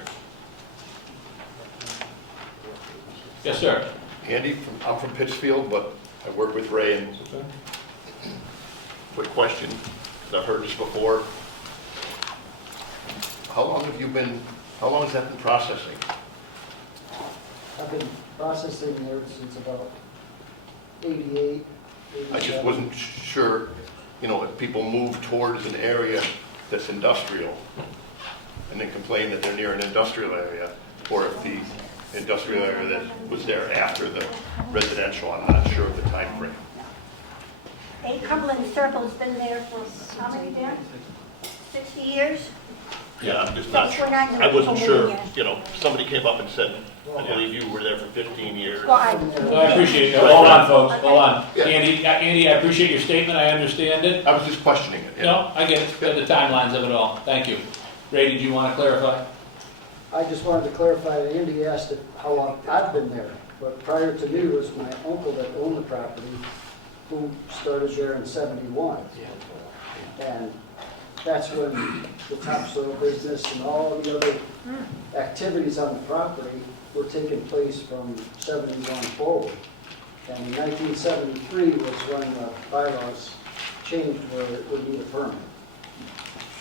Yes, sir. Andy, I'm from Pittsfield, but I work with Ray. And quick question, because I've heard this before. How long has that been processing? I've been processing there since about 88, I just wasn't sure, if people move towards an area that's industrial and then complain that they're near an industrial area, or if the industrial area that was there after the residential. I'm not sure of the time frame. 8 Cumberland Circle's been there for how many years? 60 years? Yeah, I'm just not That's sure. when I I wasn't sure, moved somebody came up and said, I believe you were there for 15 years. Well, I appreciate it. Hold on, folks. Hold on. Yeah. Andy, I appreciate your statement. I understand it. I was just questioning it. No, I get it. The timelines of it all. Thank you. Ray, did you want to clarify? just wanted to clarify that Andy asked how long I've been there. But prior to me was my uncle that owned the property, who started there in '71. And that's when the topsoil business and all the other activities on the property were taking place from '71 forward. And in 1973 was when the bylaws changed where it would need a permit.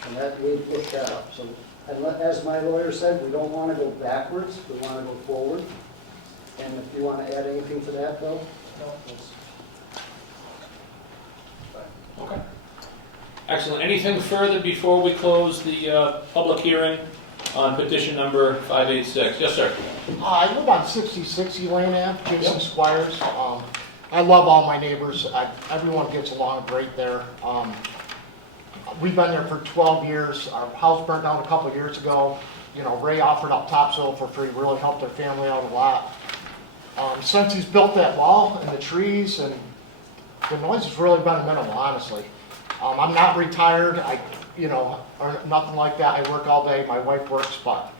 And that, we looked that up. So, and as my lawyer said, we don't want to go backwards, we want to go forward. And if you want to add anything to that, Bill? No, it's- Okay. Excellent. Anything further before we close the public hearing on petition number 586? Yes, sir. I live on 6060 Lane Ave, Jason Squires. I love all my neighbors. Everyone gets along great there. We've been there for 12 years. Our house burnt down a couple of years ago. You know, Ray offered up topsoil for free, really helped our family out a lot. Since he's built that wall and the trees, and the noise has really been minimal, honestly. I'm not retired, or nothing like that. I work all day, my wife works, but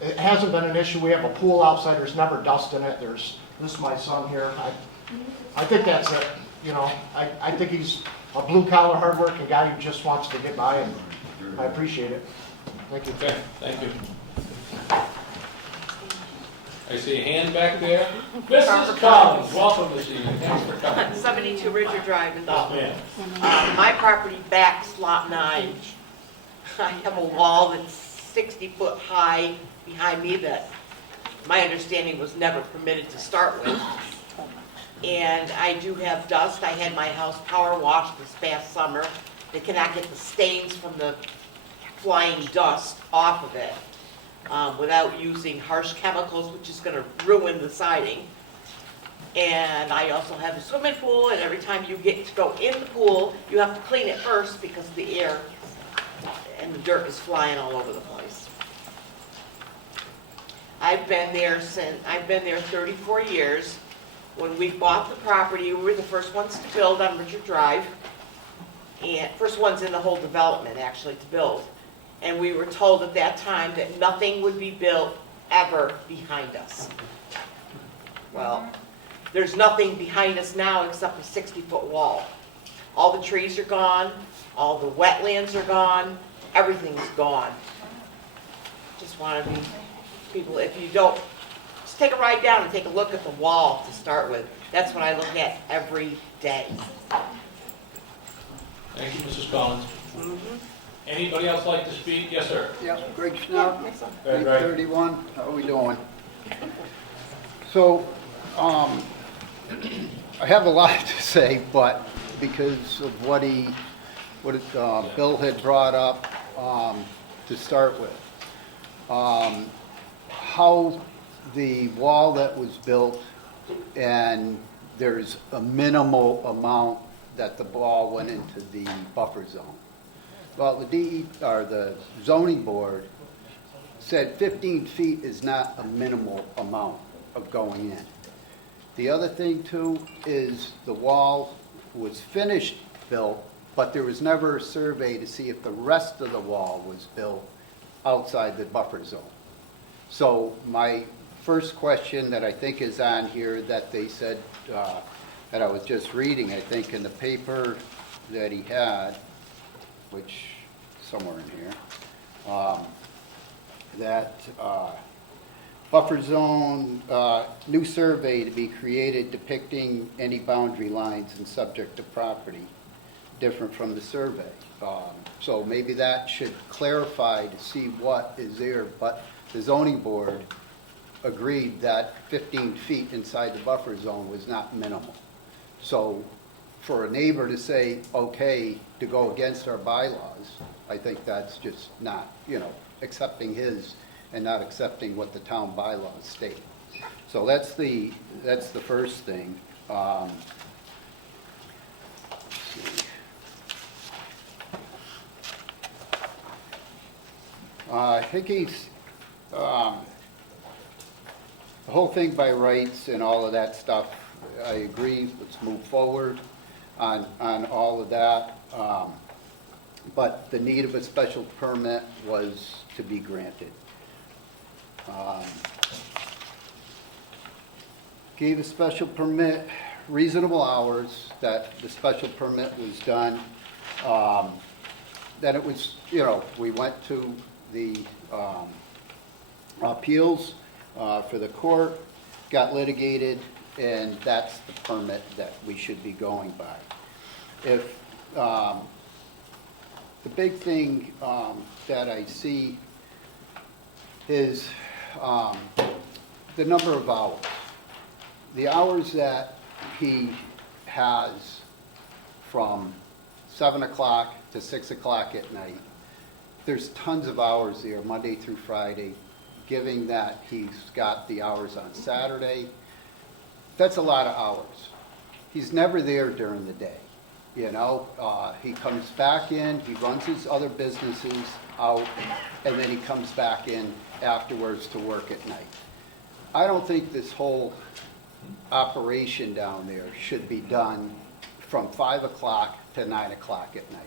it hasn't been an issue. We have a pool outside, there's never dust in it. This is my son here. I think that's it, I think he's a blue-collar, hard-working guy who just wants to get by, and I appreciate it. Thank you. Okay, thank you. I see a hand back there. Mrs. Collins, welcome this evening. Thanks for coming. 72 Richard Drive in Oh, Dalton. man. My property backs lot 9. I have a wall that's 60 foot high behind me that my understanding was never permitted to start with. And I do have dust. I had my house power washed this past summer. They cannot get the stains from the flying dust off of it without using harsh chemicals, which is going to ruin the siding. And I also have a swimming pool, and every time you get to go in the pool, you have to clean it first because the air and the dirt is flying all over the place. I've been there 34 years. When we bought the property, we were the first ones to build on Richard Drive, and first ones in the whole development actually to build. And we were told at that time that nothing would be built ever behind us. Well, there's nothing behind us now except a 60-foot wall. All the trees are gone, all the wetlands are gone, everything's gone. Just want to be, people, if you don't, just take a ride down and take a look at the wall to start with. That's what I look at every day. Thank you, Mrs. Collins. Anybody else like to speak? Yes, sir. Yeah, Greg Schnapp, Greg, right. 831, how are we doing? So, I have a lot to say, but because of what Bill had brought up to start with, how the wall that was built, and there's a minimal amount that the wall went into the buffer zone. Well, the zoning board said 15 feet is not a minimal amount of going in. The other thing too is the wall was finished built, but there was never a survey to see if the rest of the wall was built outside the buffer zone. So my first question that I think is on here that they said, that I was just reading, I think in the paper that he had, which somewhere in here, that buffer zone, new survey to be created depicting any boundary lines and subject to property, different from the survey. So maybe that should clarify to see what is there, but the zoning board agreed that 15 feet inside the buffer zone was not minimal. So for a neighbor to say, okay, to go against our bylaws, I think that's just not, accepting his and not accepting what the town bylaws state. So that's the first thing. Let's see. I think he's, the whole thing by rights and all of that stuff, I agree, let's move forward on all of that. But the need of a special permit was to be granted. gave a special permit, reasonable hours that the special permit was done. Then it was, we went to the appeals for the court, got litigated, and that's the permit that we should be going by. If the big thing that I see is the number of hours. The hours that he has from 7 o'clock to 6 o'clock at night, there's tons of hours there, Monday through Friday, giving that he's got the hours on Saturday. That's a lot of hours. He's never there during the day. He comes back in, he runs his other businesses out, and then he comes back in afterwards to work at night. I don't think this whole operation down there should be done from 5 o'clock to 9 o'clock at night.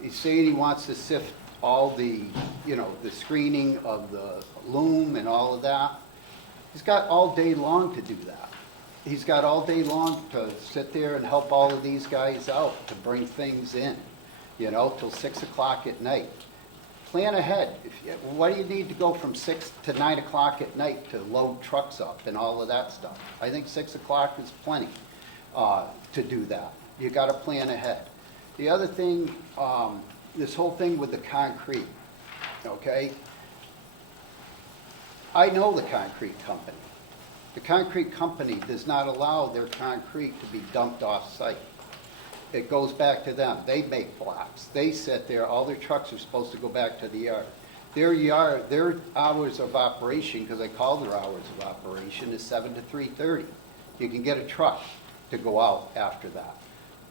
He's saying he wants to sift all the, the screening of the loom and all of that. He's got all day long to do that. He's got all day long to sit there and help all of these guys out, to bring things in, till 6 o'clock at night. Plan ahead. What do you need to go from 6 to 9 o'clock at night to load trucks up and all of that stuff? I think 6 o'clock is plenty to do that. You got to plan ahead. The other thing, this whole thing with the concrete, okay? I know the concrete company. The concrete company does not allow their concrete to be dumped off-site. It goes back to them. They make blocks. They sit there. All their trucks are supposed to go back to the yard. Their hours of operation, because I call their hours of operation, is 7 to 3:30. You can get a truck to go out after that.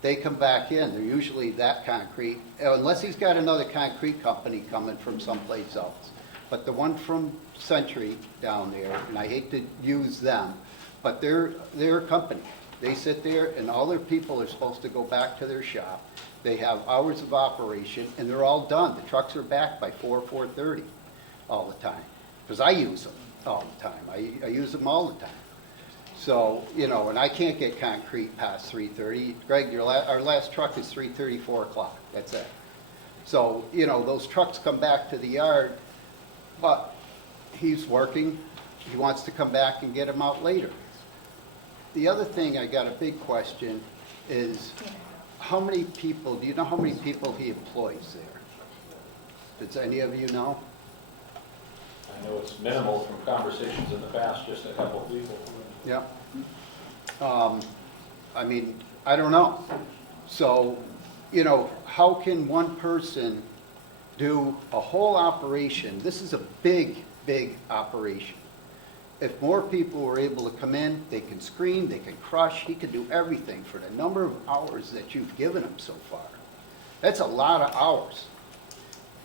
They come back in. They're usually that concrete, unless he's got another concrete company coming from someplace else. But the one from Century down there, and I hate to use them, but they're a company. They sit there, and all their people are supposed to go back to their shop. They have hours of operation, and they're all done. The trucks are back by 4:30 all the time, because I use them all the time. I use them all the time. So, and I can't get concrete past 3:30. Greg, our last truck is 3:30, 4 o'clock. That's it. So, those trucks come back to the yard, but he's working. He wants to come back and get them out later. The other thing I got a big question is, how many people, do you know how many people he employs there? Does any of you know? I know it's minimal from conversations in the past, just a couple of people. Yeah. I don't know. So, how can one person do a whole operation? This is a big, big operation. If more people were able to come in, they can screen, they can crush, he could do everything for the number of hours that you've given him so far. That's a lot of hours.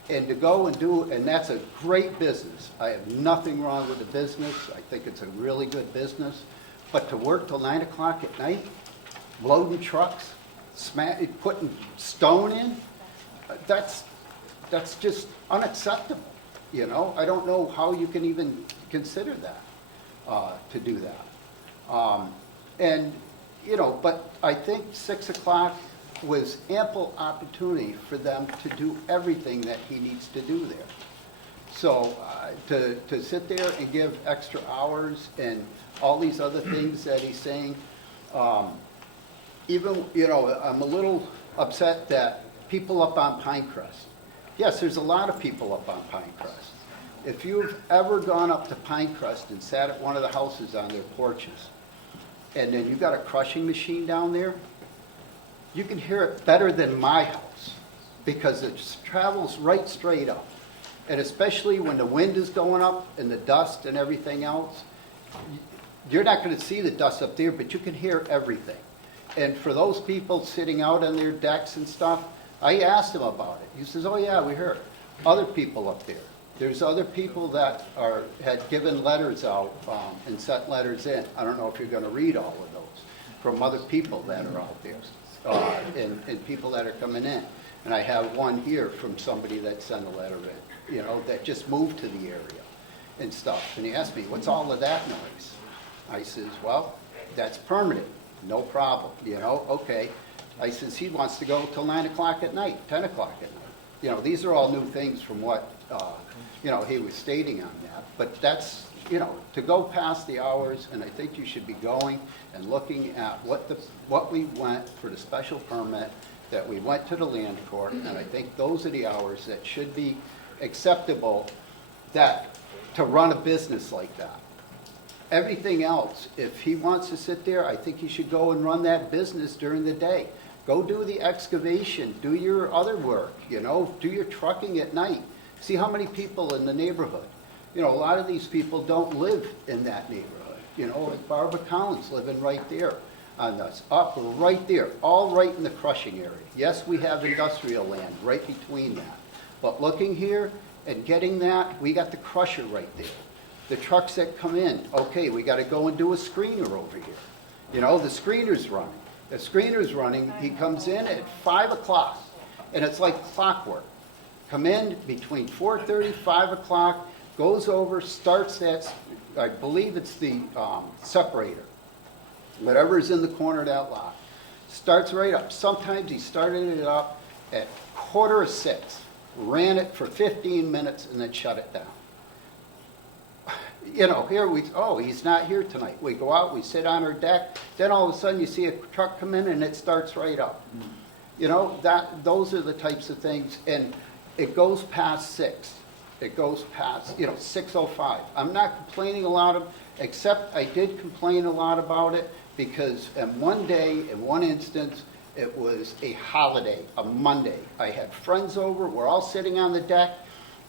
And to go and do, and that's a great business. I have nothing wrong with the business. I think it's a really good business. But to work till 9 o'clock at night, loading trucks, putting stone in, that's just unacceptable. I don't know how you can even consider that, to do that. But I think 6 o'clock was ample opportunity for them to do everything that he needs to do there. So to sit there and give extra hours and all these other things that he's saying, even, I'm a little upset that people up on Pinecrest. Yes, there's a lot of people up on Pinecrest. If you've ever gone up to Pinecrest and sat at one of the houses on their porches, and then you got a crushing machine down there, you can hear it better than my house, because it just travels right straight up. And especially when the wind is going up and the dust and everything else, you're not going to see the dust up there, but you can hear everything. And for those people sitting out on their decks and stuff, I asked him about it. He says, oh yeah, we heard. Other people up there. There's other people that had given letters out and sent letters in. I don't know if you're going to read all of those from other people that are out there and people that are coming in. And I have one here from somebody that sent a letter in, that just moved to the area and stuff. And he asked me, what's all of that noise? I says, well, that's permitted, no problem, you know, okay. I says, he wants to go till 9 o'clock at night, 10 o'clock at night. You know, these are all new things from what, you know, he was stating on that. But that's, you know, to go past the hours, and I think you should be going and looking at what we went for the special permit, that we went to the land court, and I think those are the hours that should be acceptable that, to run a business like that. Everything else, if he wants to sit there, I think he should go and run that business during the day. Go do the excavation, do your other work, you know, do your trucking at night. See how many people in the neighborhood. You know, a lot of these people don't live in that neighborhood. You know, like Barbara Collins living right there on us, up right there, all right in the crushing area. Yes, we have industrial land right between that. But looking here and getting that, we got the crusher right there. The trucks that come in, okay, we got to go and do a screener over here. You know, the screener's running. The screener's running, he comes in at 5 o'clock, and it's like clockwork. Come in between 4:30, 5 o'clock, goes over, starts that, I believe it's the separator, whatever's in the corner of that lot. Starts right up. Sometimes he started it up at 5:45, ran it for 15 minutes, and then shut it down. You know, here he's not here tonight. We go out, we sit on our deck, then all of a sudden you see a truck come in and it starts right up. You know, those are the types of things, and it goes past 6. It goes past, you know, 6:05. I'm not complaining a lot except I did complain a lot about it because in one day, in one instance, it was a holiday, a Monday. I had friends over, we're all sitting on the deck,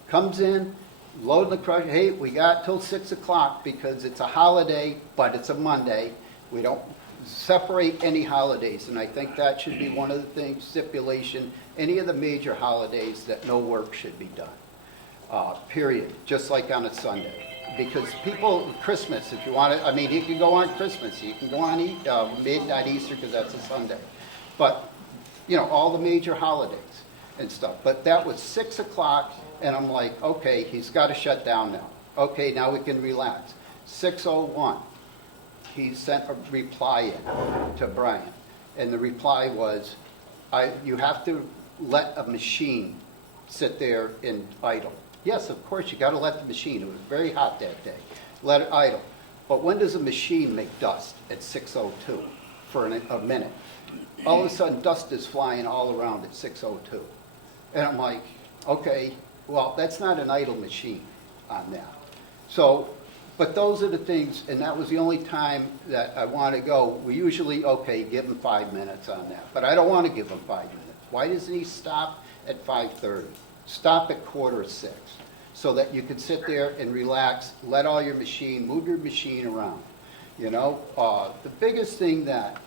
comes in, loading the crusher, hey, we got till 6 o'clock because it's a holiday, but it's a Monday. We don't separate any holidays, and I think that should be one of the things, stipulation, any of the major holidays that no work should be done, period, just like on a Sunday. Because people, Christmas, if you want to, I mean, you can go on Christmas, you can go on midnight Easter because that's a Sunday. But, you know, all the major holidays and stuff. But that was 6 o'clock, and I'm like, okay, he's got to shut down now. Okay, now we can relax. 6:01, he sent a reply in to Brian, and the reply was, you have to let a machine sit there and idle. Yes, of course, you got to let the machine. It was very hot that day. Let it idle. But when does a machine make dust at 6:02 for a minute? All of a sudden, dust is flying all around at 6:02. And I'm like, okay, well, that's not an idle machine on that. So, but those are the things, and that was the only time that I want to go. We usually, okay, give him 5 minutes on that. But I don't want to give him 5 minutes. Why doesn't he stop at 5:30? Stop at 5:45 so that you can sit there and relax, let all your machine, move your machine around. You know, the biggest thing that,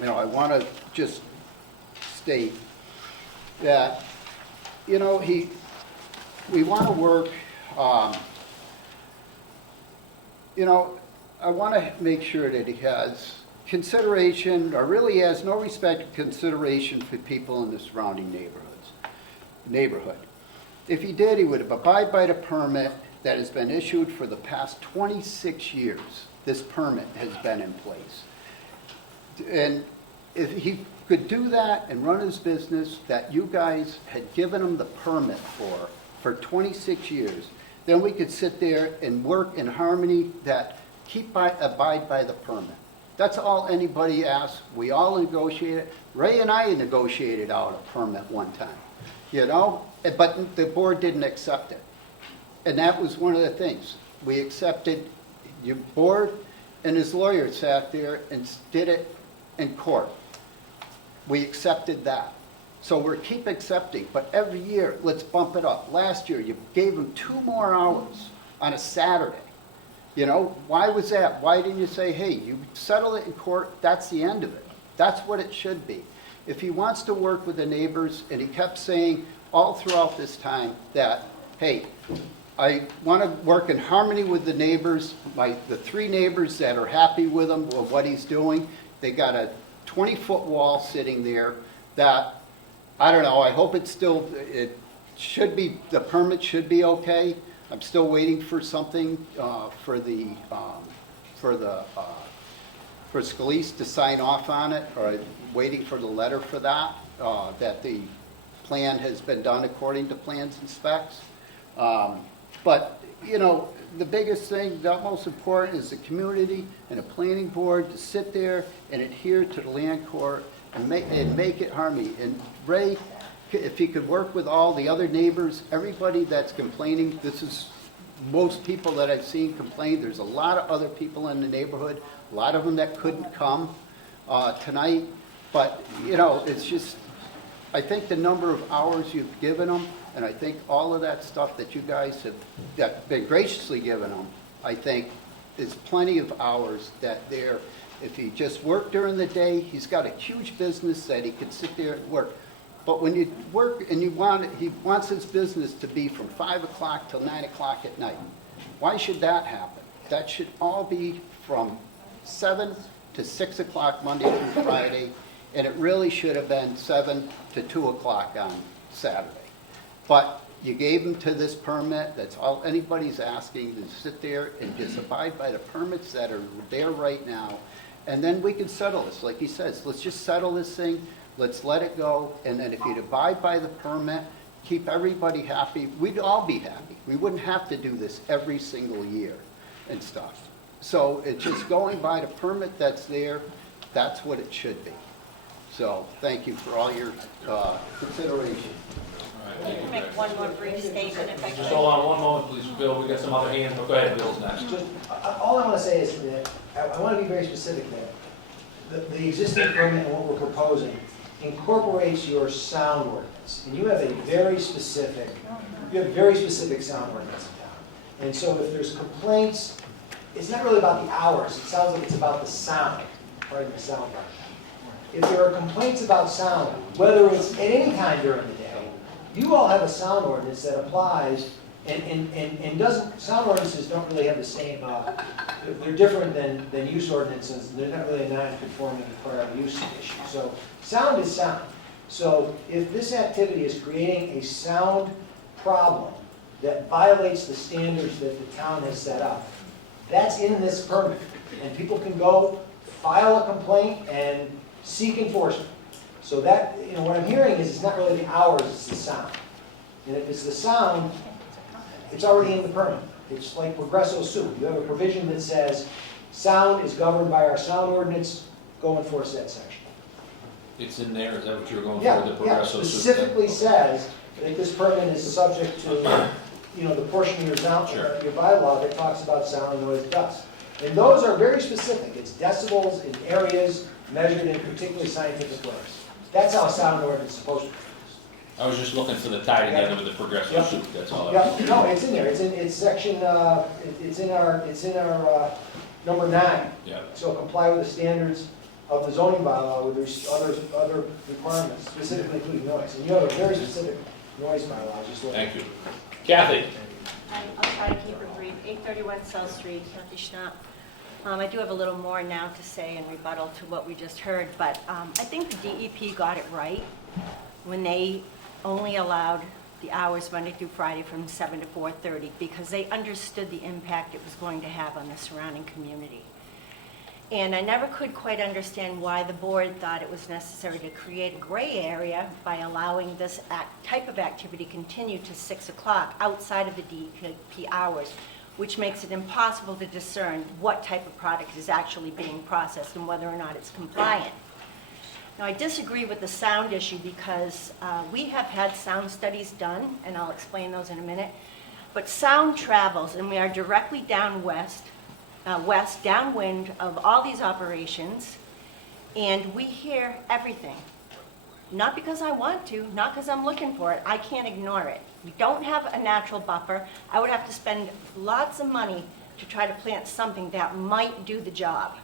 you know, I want to just state that, you know, we want to work, you know, I want to make sure that he has consideration, or really has no respect or consideration for people in the surrounding neighborhood. If he did, he would have abided by the permit that has been issued for the past 26 years. This permit has been in place. And if he could do that and run his business that you guys had given him the permit for 26 years, then we could sit there and work in harmony that abide by the permit. That's all anybody asks. We all negotiated. Ray and I negotiated out a permit one time, you know, but the board didn't accept it. And that was one of the things. We accepted, your board and his lawyer sat there and did it in court. We accepted that. So we're keep accepting, but every year, let's bump it up. Last year, you gave him 2 more hours on a Saturday. You know, why was that? Why didn't you say, hey, you settle it in court, that's the end of it. That's what it should be. If he wants to work with the neighbors, and he kept saying all throughout this time that, hey, I want to work in harmony with the neighbors, the 3 neighbors that are happy with him, with what he's doing. They got a 20-foot wall sitting there that, I don't know, I hope it should be, the permit should be okay. I'm still waiting for something for the for Scalise to sign off on it, or waiting for the letter for that, that the plan has been done according to plans and specs. But, you know, the biggest thing, the most important is the community and the planning board to sit there and adhere to the land court and make it harmony. And Ray, if he could work with all the other neighbors, everybody that's complaining, this is most people that I've seen complain. There's a lot of other people in the neighborhood, a lot of them that couldn't come tonight. But, you know, it's just, I think the number of hours you've given them, and I think all of that stuff that you guys have been graciously given them, I think is plenty of hours that they're, if he just worked during the day, he's got a huge business that he could sit there and work. But when you work and he wants his business to be from 5 o'clock till 9 o'clock at night. Why should that happen? That should all be from 7 to 6 o'clock Monday through Friday, and it really should have been 7 to 2 o'clock on Saturday. But you gave him to this permit. That's all anybody's asking, to sit there and just abide by the permits that are there right now. And then we can settle this. Like he says, let's just settle this thing. Let's let it go. And then if you'd abide by the permit, keep everybody happy, we'd all be happy. We wouldn't have to do this every single year and stuff. So it's just going by the permit that's there. That's what it should be. So thank you for all your consideration. Let me make one more brief statement if I Just could. hold on one moment, please, Bill. We got some other hands. Go ahead, Bill's next. Just, all I want to say is that, I want to be very specific there. The existing permit and what we're proposing incorporates your sound ordinance. And you have very specific sound ordinance in town. And so if there's complaints, it's not really about the hours. It sounds like it's about the sound, pardon the sound part. If there are complaints about sound, whether it's at any time during the day, you all have a sound ordinance that applies and doesn't, sound ordinances don't really have the same, they're different than use ordinances. They're not really a non-conforming prior use issue. So sound is sound. So if this activity is creating a sound problem that violates the standards that the town has set up, that's in this permit. And people can go file a complaint and seek enforcement. So that, you know, what I'm hearing is it's not really the hours, it's the sound. And if it's the sound, it's already in the permit. It's like Progresso Soup. You have a provision that says, sound is governed by our sound ordinance, go enforce that section. It's in there. Is that what you were going for? Yeah, The yeah, Progresso specifically Soup? says that this permit is subject to, you know, the portion of your your bylaw that talks about sound, noise, dust. And those are very specific. It's decibels in areas measured in particularly scientific ways. That's how sound ordinance is supposed to be. I was just looking for the tie together with the Progresso Soup. That's all. I was. Yeah, no, it's in there. It's section. It's in our number 9. Yeah. So comply with the standards of the zoning bylaw with other requirements, specifically including noise. And you have a very specific noise bylaw. Just look. Thank you, Kathy. I'll try to keep it brief. 831 South Street, Kathy Schnapp. I do have a little more now to say in rebuttal to what we just heard, but I think the DEP got it right when they only allowed the hours Monday through Friday from 7 to 4:30 because they understood the impact it was going to have on the surrounding community. And I never could quite understand why the board thought it was necessary to create a gray area by allowing this type of activity continue to 6 o'clock outside of the DEP hours, which makes it impossible to discern what type of product is actually being processed and whether or not it's compliant. Now, I disagree with the sound issue because we have had sound studies done, and I'll explain those in a minute, but sound travels, and we are directly downwind of all these operations, and we hear everything. Not because I want to, not because I'm looking for it. I can't ignore it. We don't have a natural buffer. I would have to spend lots of money to try to plant something that might do the job.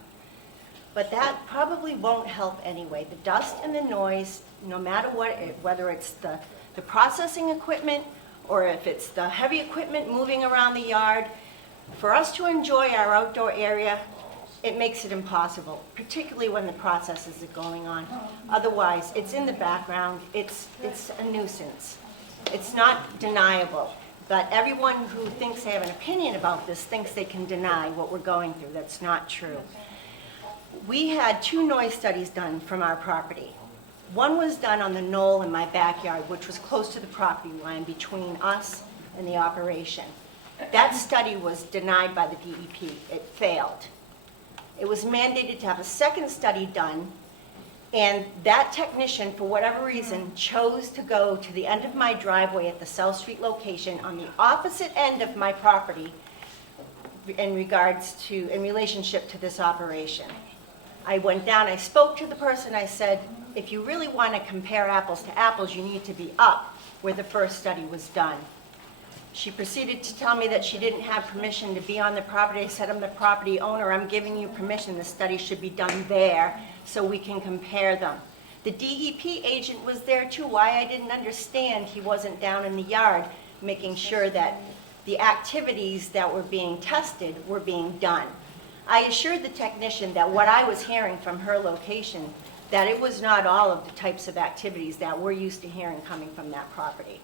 But that probably won't help anyway. The dust and the noise, no matter what, whether it's the processing equipment or if it's the heavy equipment moving around the yard, for us to enjoy our outdoor area, it makes it impossible, particularly when the processes are going on. Otherwise, it's in the background, it's a nuisance. It's not deniable, but everyone who thinks they have an opinion about this thinks they can deny what we're going through. That's not true. We had 2 noise studies done from our property. One was done on the knoll in my backyard, which was close to the property line between us and the operation. That study was denied by the DEP. It failed. It was mandated to have a second study done, and that technician, for whatever reason, chose to go to the end of my driveway at the South Street location on the opposite end of my property in relationship to this operation. I went down, I spoke to the person, I said, if you really want to compare apples to apples, you need to be up where the first study was done. She proceeded to tell me that she didn't have permission to be on the property. I said, I'm the property owner, I'm giving you permission, the study should be done there so we can compare them. The DEP agent was there too. Why I didn't understand, he wasn't down in the yard making sure that the activities that were being tested were being done. I assured the technician that what I was hearing from her location, that it was not all of the types of activities that we're used to hearing coming from that property.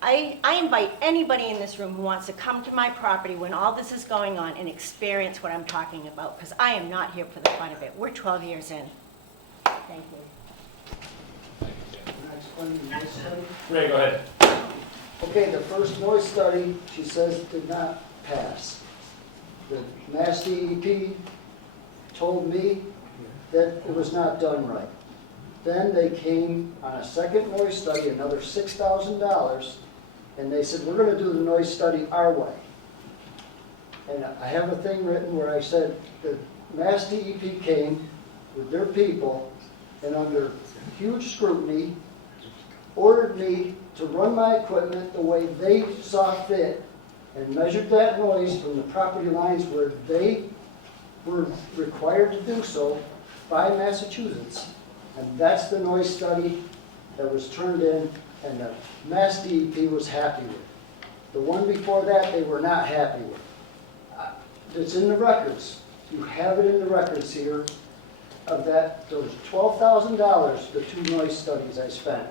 I invite anybody in this room who wants to come to my property when all this is going on and experience what I'm talking about, because I am not here for the fun of it. We're 12 years in. Thank you. Can I explain the noise study? Ray, go ahead. Okay, the first noise study, she says, did not pass. The Mass DEP told me that it was not done right. Then they came on a second noise study, another $6,000, and they said, we're going to do the noise study our way. And I have a thing written where I said the Mass DEP came with their people and under huge scrutiny ordered me to run my equipment the way they saw fit and measured that noise from the property lines where they were required to do so by Massachusetts. And that's the noise study that was turned in and the Mass DEP was happy with. The one before that, they were not happy with. It's in the records. You have it in the records here of that, those $12,000, the 2 noise studies I spent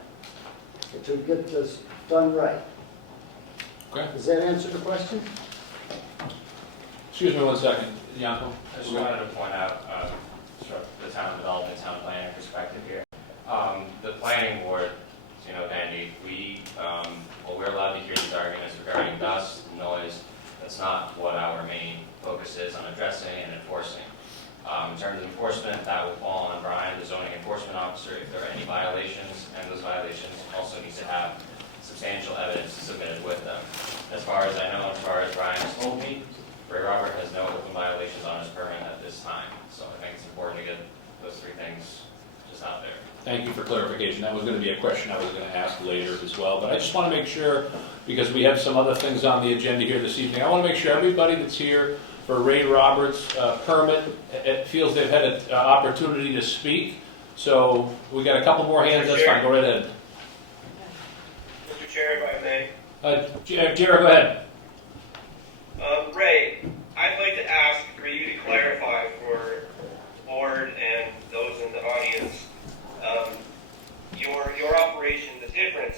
to get this done right. Okay. Does that answer the question? Excuse me 1 second, Yanko. I just wanted to point out, from the town development, town planning perspective here. The planning board, you know, Andy, we're allowed to hear these arguments regarding dust, noise. That's not what our main focus is on addressing and enforcing. In terms of enforcement, that will fall on Brian, the zoning enforcement officer, if there are any violations, and those violations also need to have substantial evidence submitted with them. As far as I know, as far as Brian has told me, Ray Robert has no open violations on his permit at this time. So I think it's important to get those 3 things just out there. Thank you for clarification. That was going to be a question I was going to ask later as well. But I just want to make sure, because we have some other things on the agenda here this evening, I want to make sure everybody that's here for Ray Roberts' permit feels they've had an opportunity to speak. So we got a couple more hands. That's fine. Go right ahead. Mr. Chair, if I may. Jared, go ahead. Ray, I'd like to ask for you to clarify for the board and those in the audience your operation, the difference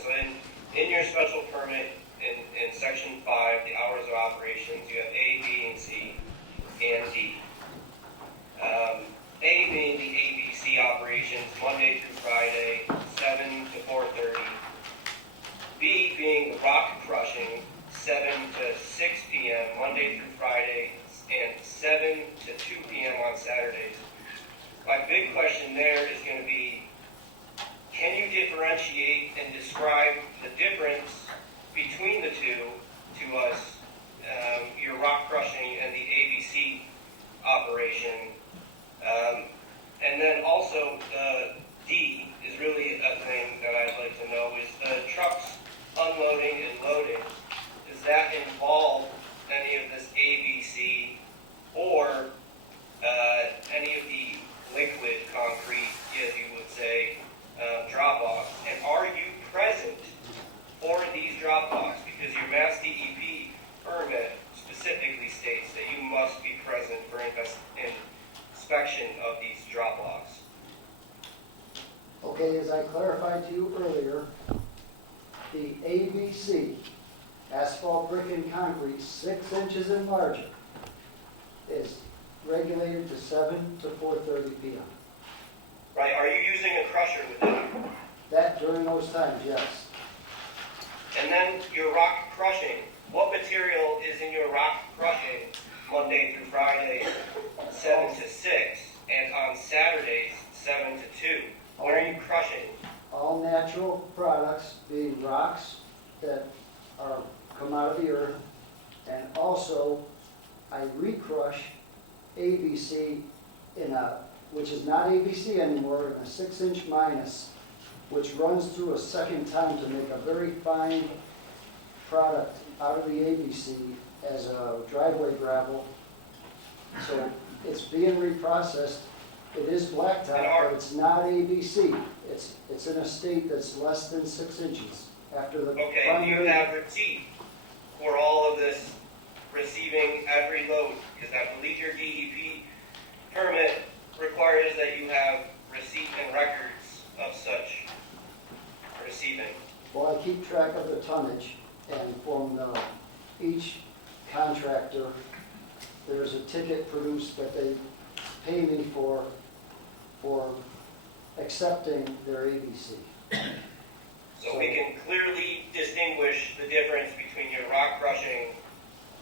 in your special permit in section 5, the hours of operations, you have A, B, and C, and D. A being the ABC operations, Monday through Friday, 7 to 4:30. B being the rock crushing, 7 to 6 p.m. Monday through Friday, and 7 to 2 p.m. on Saturdays. My big question there is going to be, can you differentiate and describe the difference between the two to us, your rock crushing and the ABC operation? And then also D is really a thing that I'd like to know, is the trucks unloading and loading, does that involve any of this ABC or any of the liquid concrete, as you would say, drop-offs? And are you present for these drop-offs? Because your Mass DEP permit specifically states that you must be present for inspection of these drop-offs. Okay, as I clarified to you earlier, the ABC, asphalt, brick, and concrete, 6 inches and larger, is regulated to 7 to 4:30 p.m. Right, are you using a crusher with that? That during those times, yes. And then your rock crushing, what material is in your rock crushing Monday through Friday, 7 to 6, and on Saturdays, 7 to 2? What are you crushing? All natural products, being rocks that come out of the earth, and also I recrush ABC which is not ABC anymore, in a 6-inch minus, which runs through a second time to make a very fine product out of the ABC as a driveway gravel. So it's being reprocessed. It is blacktop, but it's not ABC. It's in a state that's less than 6 inches after the Okay, do primary. you have receipt for all of this, receiving every load? Because I believe your DEP permit requires that you have receipt and records of such receiving. Well, I keep track of the tonnage, and from each contractor, there's a ticket produced that they pay me for accepting their ABC. So we can clearly distinguish the difference between your rock crushing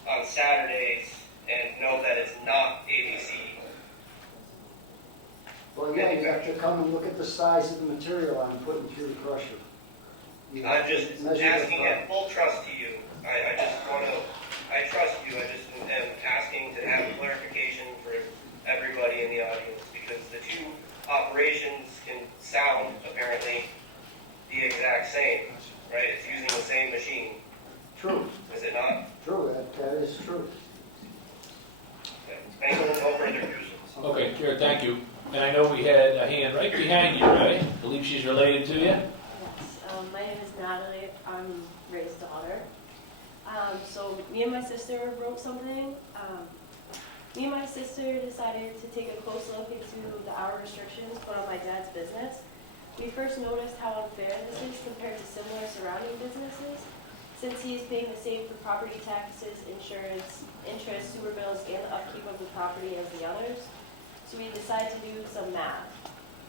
on Saturdays and know that it's not ABC. Well, yeah, you have to come and look at the size of the material I'm putting through the crusher. You have I'm to just measure the asking product. at full trust to you. I just want to, I trust you. I just am asking to have clarification for everybody in the audience, because the two operations can sound apparently the exact same, right? It's using the same machine. True, Is it not? true, that is true. Okay. Anyone, no further questions? Okay, Jared, thank you. And I know we had a hand right behind you, right? I believe she's related to you. Yes, my name is Natalie. I'm Ray's daughter. So me and my sister wrote something. Me and my sister decided to take a close look into the hour restrictions put on my dad's business. We first noticed how unfair this is compared to similar surrounding businesses, since he is paying the same for property taxes, insurance, interest, sewer bills, and the upkeep of the property as the others. So we decided to do some math.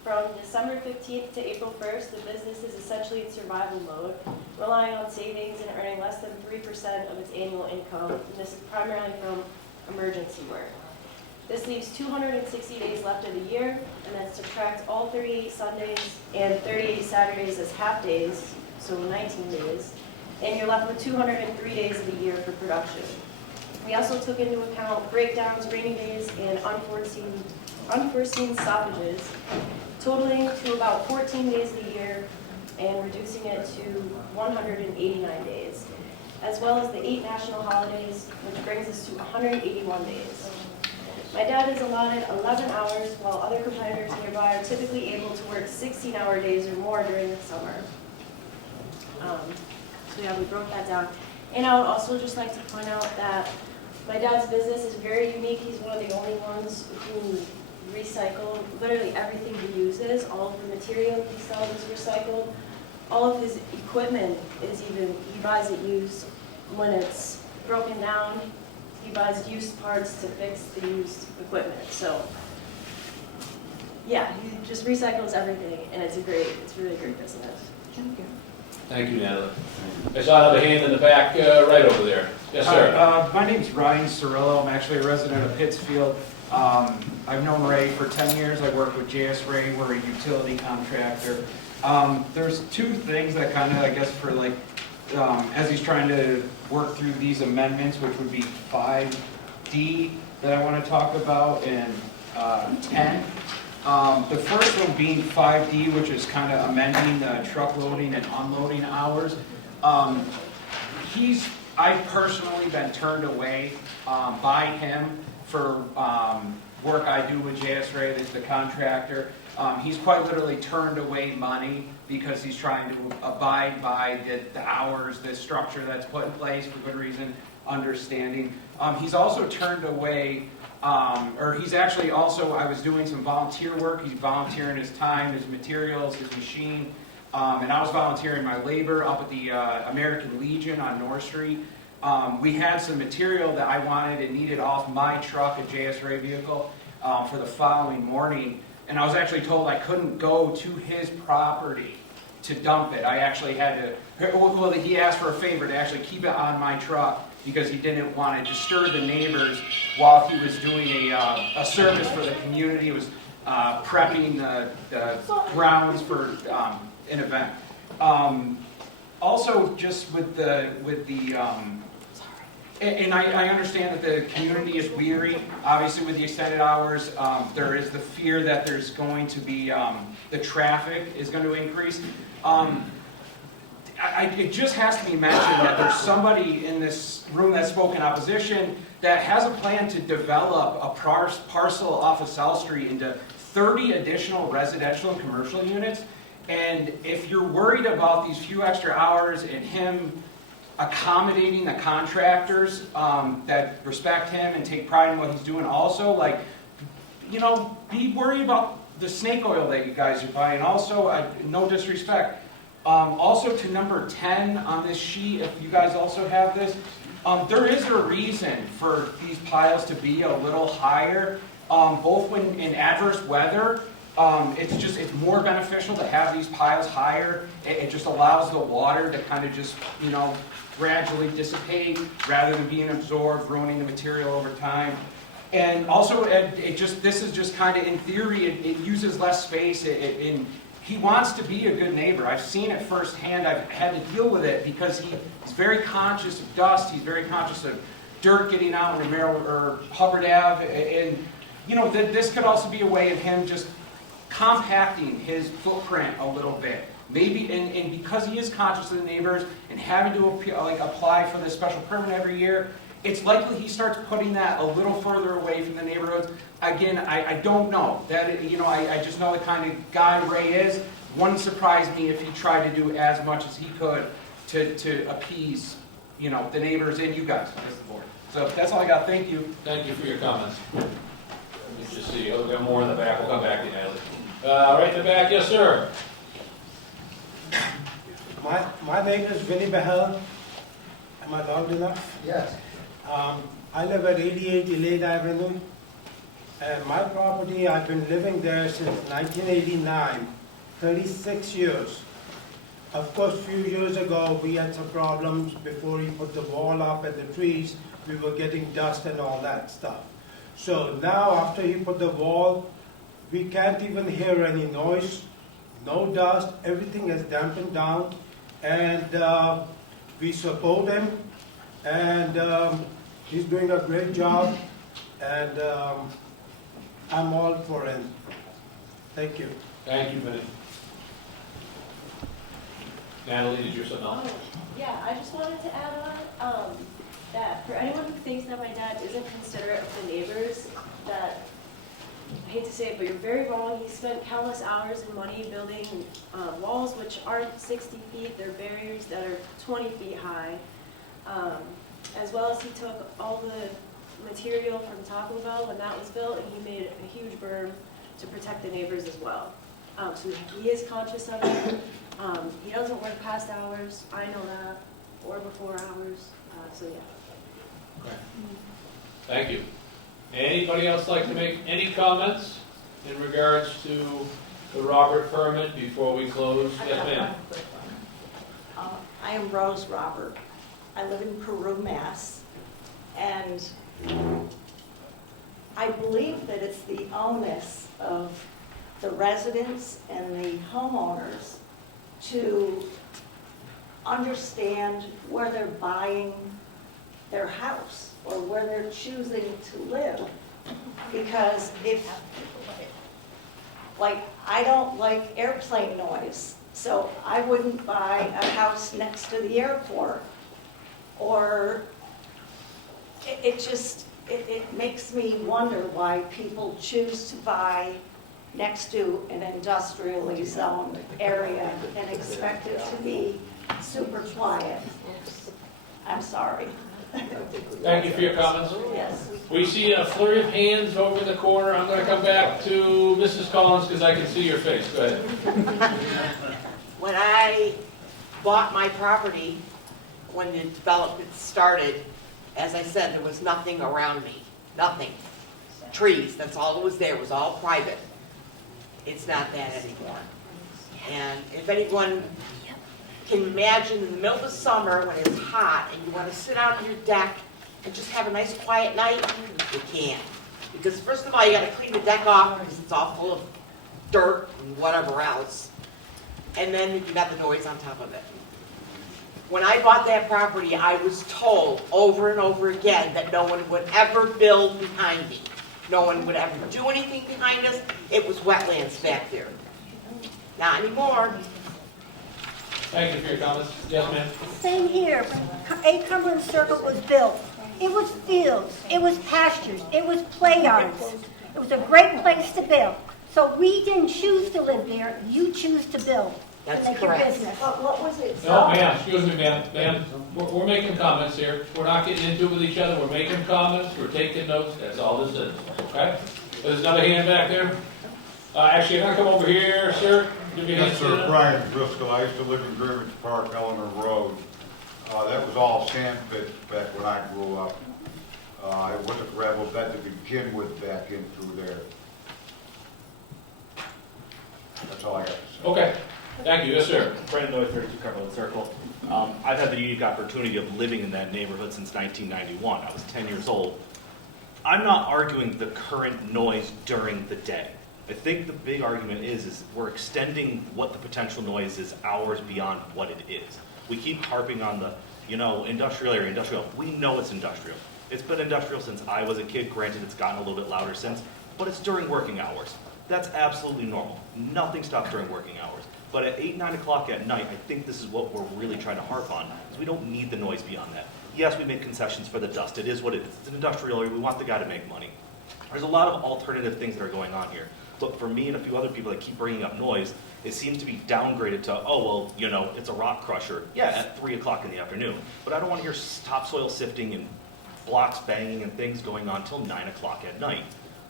From December 15th to April 1st, the business is essentially in survival mode, relying on savings and earning less than 3% of its annual income, and this is primarily from emergency work. This leaves 260 days left of the year, and then subtract all 38 Sundays and 38 Saturdays as half days, so 19 days, and you're left with 203 days of the year for production. We also took into account breakdowns, rainy days, and unforeseen stoppages, totaling to about 14 days a year and reducing it to 189 days, as well as the 8 national holidays, which brings us to 181 days. My dad is allotted 11 hours, while other competitors nearby are typically able to work 16-hour days or more during the summer. So yeah, we broke that down. And I would also just like to point out that my dad's business is very unique. He's one of the only ones who recycle literally everything he uses. All of the material he sells is recycled. All of his equipment is he buys it used when it's broken down. He buys used parts to fix the used equipment. So yeah, he just recycles everything, and it's really a great business. Thank you. Thank you, Natalie. I saw another hand in the back right over there. Yes, sir. Hi, my name's Ryan Cirillo. I'm actually a resident of Pittsfield. I've known Ray for 10 years. I work with JS Ray. We're a utility contractor. There's two things that kind of, I guess, for like, as he's trying to work through these amendments, which would be 5D that I want to talk about, and 10. The first one being 5D, which is kind of amending the truck loading and unloading hours. I've personally been turned away by him for work I do with JS Ray, as the contractor. He's quite literally turned away money because he's trying to abide by the hours, the structure that's put in place for good reason, understanding. He's also turned away, he's actually also, I was doing some volunteer work. He's volunteering his time, his materials, his machine, and I was volunteering my labor up at the American Legion on North Street. We had some material that I wanted and needed off my truck, a JS Ray vehicle, for the following morning. And I was actually told I couldn't go to his property to dump it. I actually had to, well, he asked for a favor to actually keep it on my truck because he didn't want to disturb the neighbors while he was doing a service for the community. He was prepping the grounds for an event. Also, just with the and I understand that the community is weary, obviously with the extended hours. There is the fear that there's going to be, the traffic is going to increase. It just has to be mentioned that there's somebody in this room that spoke in opposition that has a plan to develop a parcel off of South Street into 30 additional residential and commercial units. And if you're worried about these few extra hours and him accommodating the contractors that respect him and take pride in what he's doing also, like, you know, be worried about the snake oil that you guys are buying. Also, no disrespect. Also to number 10 on this sheet, if you guys also have this, there is a reason for these piles to be a little higher, both when in adverse weather. It's more beneficial to have these piles higher. It just allows the water to kind of just, you know, gradually dissipate rather than being absorbed, ruining the material over time. And also, this is just kind of in theory, it uses less space, and he wants to be a good neighbor. I've seen it firsthand. I've had to deal with it because he's very conscious of dust. He's very conscious of dirt getting out in Hubbard Ave, and you know, this could also be a way of him just compacting his footprint a little bit. Maybe, and because he is conscious of the neighbors and having to apply for this special permit every year, it's likely he starts putting that a little further away from the neighborhoods. Again, I don't know. That, you know, I just know the kind of guy Ray is. Wouldn't surprise me if he tried to do as much as he could to appease, you know, the neighbors and you guys as the board. So that's all I got. Thank you. Thank you for your comments. Let me just see. Oh, we got more in the back. We'll come back to you, Natalie. Right in the back, yes, sir. My name is Vinny Behel. Am I loud enough? Yes. I live at 88 Elaine Avenue. And my property, I've been living there since 1989, 36 years. Of course, a few years ago, we had some problems before he put the wall up and the trees. We were getting dust and all that stuff. So now, after he put the wall, we can't even hear any noise, no dust, everything is dampened down, and we support him, and he's doing a great job, and I'm all for him. Thank you. Thank you, Vinny. Natalie, did you have something else? Yeah, I just wanted to add on that for anyone who thinks that my dad isn't considerate of the neighbors, that I hate to say it, but you're very wrong. He spent countless hours and money building walls which aren't 60 feet. They're barriers that are 20 feet high. As well as he took all the material from Taco Bell when that was built, and he made a huge berm to protect the neighbors as well. So he is conscious of it. He doesn't work past hours. I know that, or before hours. So yeah. Okay. Thank you. Anybody else like to make any comments in regards to the Robert permit before we close? Yes, ma'am. I am Rose Robert. I live in Peru, Mass. And I believe that it's the onus of the residents and the homeowners to understand where they're buying their house or where they're choosing to live. Because if, like, I don't like airplane noise, so I wouldn't buy a house next to the airport. Or it makes me wonder why people choose to buy next to an industrially zoned area and expect it to be super quiet. I'm sorry. Thank you for your comments. Yes. We see a flurry of hands over in the corner. I'm going to come back to Mrs. Collins because I can see your face. Go ahead. When I bought my property when the development started, as I said, there was nothing around me, nothing. Trees, that's all that was there, it was all private. It's not that anymore. And if anyone can imagine in the middle of the summer when it's hot and you want to sit out on your deck and just have a nice quiet night, you can't. Because first of all, you got to clean the deck off because it's all full of dirt and whatever else. And then you got the noise on top of it. When I bought that property, I was told over and over again that no one would ever build behind me. No one would ever do anything behind us. It was wetlands back there. Not anymore. Thank you for your comments. Yes, ma'am? Same here. When 8 Cumberland Circle was built, it was fields, it was pastures, it was play yards. It was a great place to build. So we didn't choose to live there, you choose to build. That's to make your correct. business. But what was it? No, ma'am, excuse me, ma'am. Ma'am, we're making comments here. We're not getting into it with each other. We're making comments, we're taking notes. That's all this is, okay? There's another hand back there. Actually, I'm gonna come over here, sir. Give me a hand. Yes, sir. Brian Driscoll. I used to live in Griffith Park, Eleanor Road. That was all sand pits back when I grew up. It was a gravel bed to begin with back in through there. That's all I got to say. Okay, thank you. Yes, sir. Brandon Noy, 32 Cumberland Circle. I've had the unique opportunity of living in that neighborhood since 1991. I was 10 years old. I'm not arguing the current noise during the day. I think the big argument is we're extending what the potential noise is hours beyond what it is. We keep harping on the, industrial area, industrial. We know it's industrial. It's been industrial since I was a kid. Granted, it's gotten a little bit louder since, but it's during working hours. That's absolutely normal. Nothing stops during working hours. But at 8, 9 o'clock at night, I think this is what we're really trying to harp on, is we don't need the noise beyond that. Yes, we make concessions for the dust. It is what it is. It's an industrial area. We want the guy to make money. There's a lot of alternative things that are going on here. But for me and a few other people that keep bringing up noise, it seems to be downgraded to, oh, well, it's a rock crusher. Yeah, at 3 o'clock in the afternoon. But I don't want to hear topsoil sifting and blocks banging and things going on till 9 o'clock at night.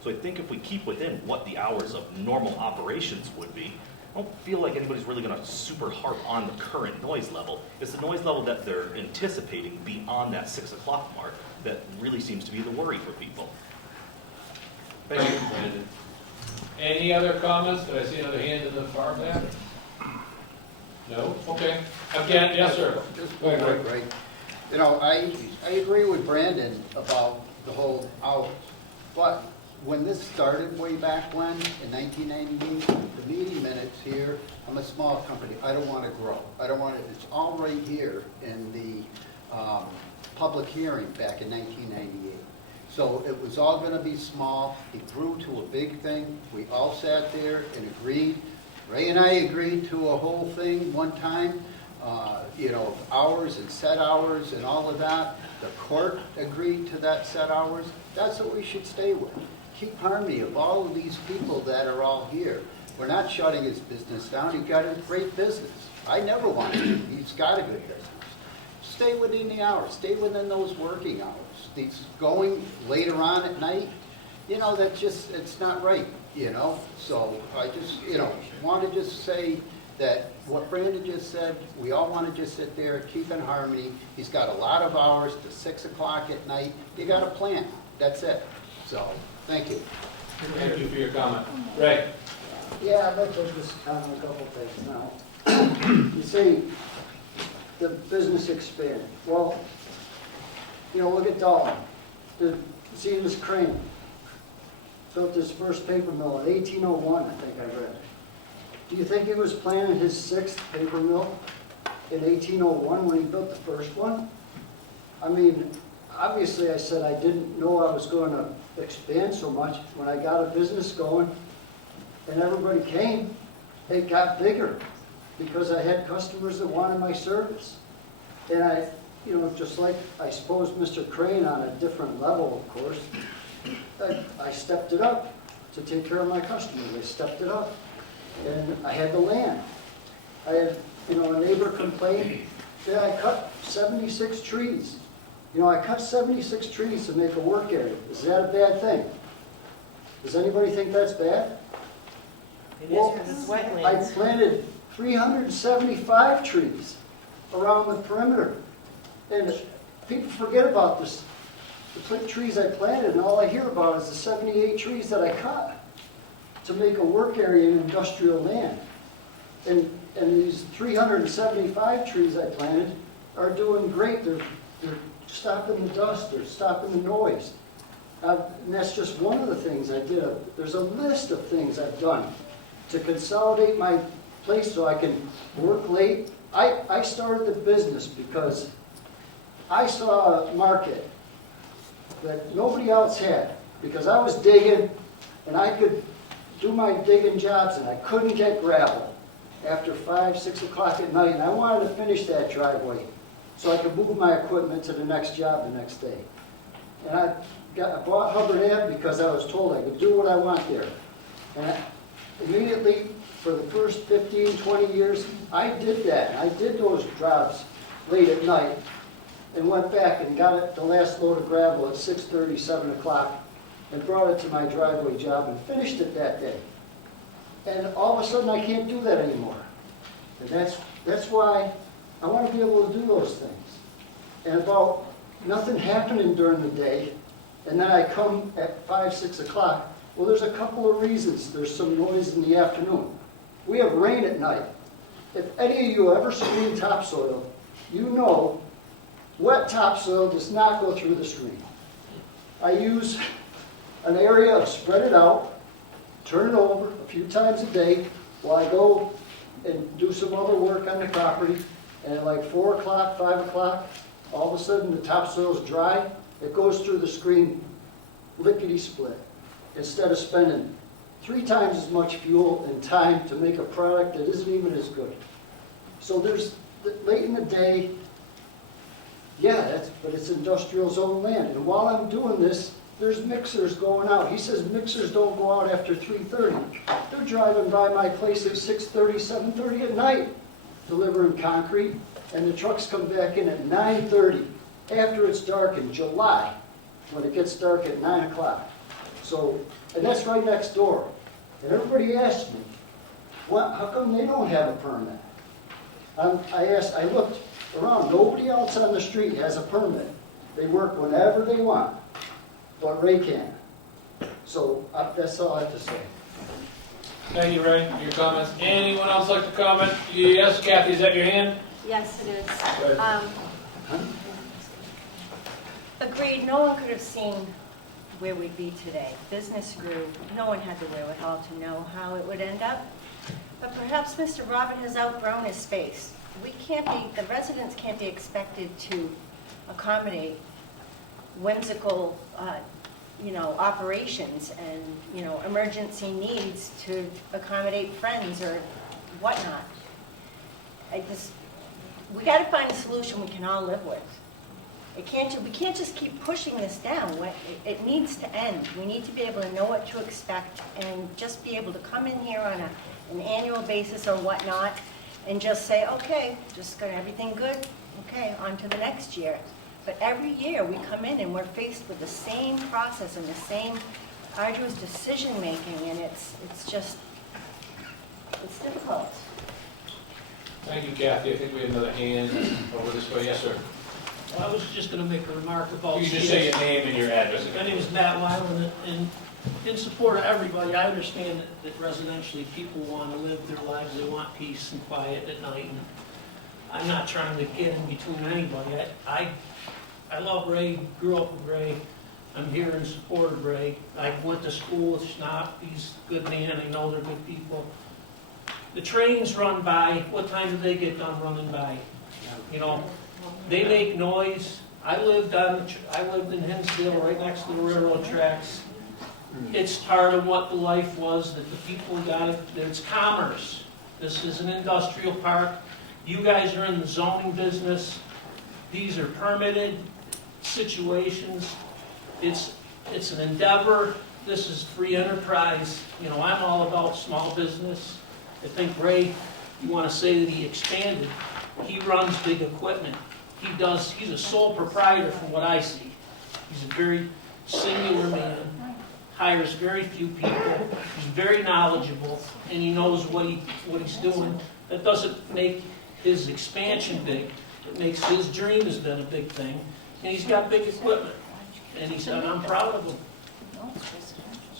So I think if we keep within what the hours of normal operations would be, I don't feel like anybody's really going to super harp on the current noise level. It's the noise level that they're anticipating beyond that 6 o'clock mark that really seems to be the worry for people. Thank you, Brandon. Any other comments? Did I see another hand in the far back? No? Okay. Again, yes, sir. Just Go ahead, Greg. Greg. I agree with Brandon about the whole hours. But when this started way back when, in 1998, the meeting minutes here, I'm a small company. I don't want to grow. It's all right here in the public hearing back in 1998. So it was all going to be small. It grew to a big thing. We all sat there and agreed. Ray and I agreed to a whole thing one time, hours and set hours and all of that. The court agreed to that set hours. That's what we should stay with. Keep harmony of all of these people that are all here. We're not shutting his business down. He's got a great business. I never wanted him. He's got a good business. Stay within the hours. Stay within those working hours. These going later on at night, it's not right, So I just, want to just say that what Brandon just said, we all want to just sit there, keep in harmony. He's got a lot of hours to 6 o'clock at night. You got a plan. That's it. So, thank you. Thank you for your comment. Ray? Yeah, I'd like to just comment a couple things now. You say the business expanded. Well, look at Dalton. See this Crane. Built his first paper mill in 1801, I think I read. Do you think he was planning his 6th paper mill in 1801 when he built the first one? I mean, obviously I said I didn't know I was going to expand so much. When I got a business going and everybody came, it got bigger because I had customers that wanted my service. And I, just like I suppose Mr. Crane on a different level, of course, I stepped it up to take care of my customers. I stepped it up. And I had the land. I had, a neighbor complained that I cut 76 trees. I cut 76 trees to make a work area. Is that a bad thing? Does anybody think that's bad? It is because it's wetlands. I planted 375 trees around the perimeter. And people forget about this, the trees I planted, and all I hear about is the 78 trees that I cut to make a work area in industrial land. And these 375 trees I planted are doing great. They're stopping the dust, they're stopping the noise. And that's just one of the things I did. There's a list of things I've done to consolidate my place so I can work late. I started the business because I saw a market that nobody else had, because I was digging and I could do my digging jobs and I couldn't get gravel after 5, 6 o'clock at night, and I wanted to finish that driveway so I could move my equipment to the next job the next day. And I bought Hubbard Ave because I was told I could do what I want there. And immediately, for the first 15, 20 years, I did that. I did those jobs late at night and went back and got the last load of gravel at 6:30, 7 o'clock and brought it to my driveway job and finished it that day. And all of a sudden, I can't do that anymore. And that's why I want to be able to do those things. And about nothing happening during the day, and then I come at 5, 6 o'clock, well, there's a couple of reasons. There's some noise in the afternoon. We have rain at night. If any of you ever screen topsoil, you know wet topsoil does not go through the screen. I use an area of spread it out, turn it over a few times a day while I go and do some other work on the property. And at like 4 o'clock, 5 o'clock, all of a sudden the topsoil is dry. It goes through the screen lickety-split, instead of spending 3 times as much fuel and time to make a product that isn't even as good. So there's, late in the day, yeah, but it's industrial zone land. And while I'm doing this, there's mixers going out. He says mixers don't go out after 3:30. They're driving by my place at 6:30, 7:30 at night, delivering concrete, and the trucks come back in at 9:30 after it's dark in July, when it gets dark at 9 o'clock. So, and that's right next door. And everybody asks me, how come they don't have a permit? I looked around, nobody else on the street has a permit. They work whenever they want, but Ray can. So that's all I have to say. Thank you, Ray, for your comments. Anyone else like to comment? Yes, Kathy, is that your hand? Yes, it is. Go ahead. Agreed, no one could have seen where we'd be today. Business grew, no one had the wherewithal to know how it would end up. But perhaps Mr. Robert has outgrown his space. The residents can't be expected to accommodate whimsical, operations and, emergency needs to accommodate friends or whatnot. We got to find a solution we can all live with. We can't just keep pushing this down. It needs to end. We need to be able to know what to expect and just be able to come in here on an annual basis or whatnot and just say, okay, just got everything good, okay, on to the next year. But every year we come in and we're faced with the same process and the same arduous decision-making, and it's difficult. Thank you, Kathy. I think we have another hand over this way. Yes, sir. Well, I was just going to make a remark about... You can just say your name and your address. My name is Matt Weiland, and in support of everybody, I understand that residentially people want to live their lives, they want peace and quiet at night, and I'm not trying to get in between anybody. I love Ray, grew up with Ray. I'm here in support of Ray. I went to school with Schnapp. He's a good man. I know they're good people. The trains run by. What time do they get done running by? They make noise. I lived in Hinsdale, right next to the railroad tracks. It's part of what the life was that the people got. It's commerce. This is an industrial park. You guys are in the zoning business. These are permitted situations. It's an endeavor. This is free enterprise. I'm all about small business. I think Ray, you want to say that he expanded. He runs big equipment. He's a sole proprietor from what I see. He's a very singular man, hires very few people, he's very knowledgeable, and he knows what he's doing. That doesn't make his expansion big. It makes his dream has been a big thing, and he's got big equipment, and he said, I'm proud of him.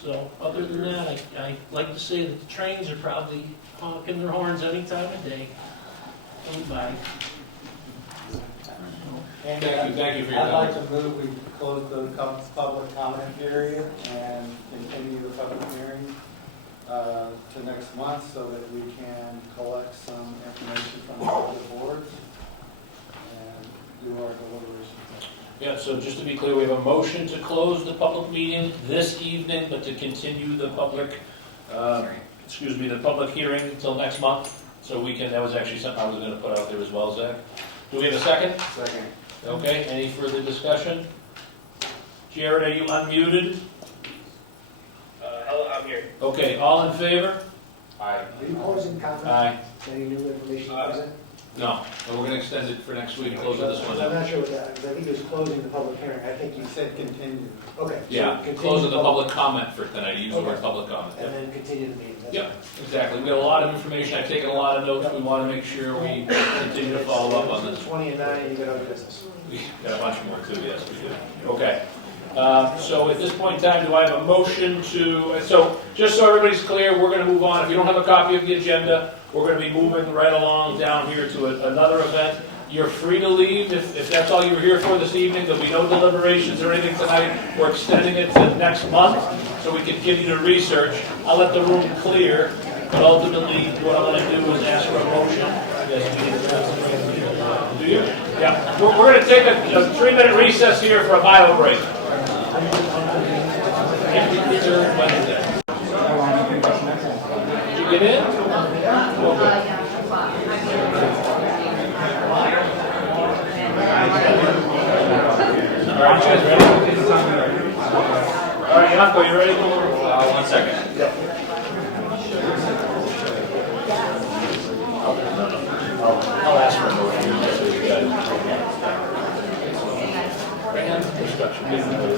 So, other than that, I like to say that the trains are probably honking their horns any time of day. Going by. And Thank you for your I'd like comments. to move, we close the public comment period and continue the public hearing to next month so that we can collect some information from the other boards and do our deliberations. Yeah, so just to be clear, we have a motion to close the public meeting this evening, but to continue the public, the public hearing until next month. So we can, that was actually something I was gonna put out there as well, Zach. Do we have a second? Second. Okay, any further discussion? Jared, are you unmuted? Hello, I'm here. Okay, all in favor? Are you closing comments? Aye. Any new information present? No, but we're gonna extend it for next week, close this one I'm out. not sure what that, because I think he was closing the public hearing. I think You said continue. okay. so Yeah, continue closing the public comment for tonight, use the word Okay. public comment. And then continue the meeting. That's Yep, fine. exactly. We got a lot of information. I've taken a lot of notes. We want to make sure we continue to follow up on this. 20 and 9, you got other business. We got a bunch more too, yes, we do. Okay. So at this point in time, do I have a motion to, so just so everybody's clear, we're going to move on. If you don't have a copy of the agenda, we're going to be moving right along down here to another event. You're free to leave if that's all you were here for this evening. There'll be no deliberations or anything tonight. We're extending it to next month so we can continue to research. I'll let the room clear, but ultimately what I want to do is ask for a motion. Yes, do you? Yeah. We're going to take a 3-minute recess here for a bio break. Wednesday. Did you get in? Okay. All right, you guys ready? All right, Yanko, you ready? 1 second. Yep. I'll ask for a motion.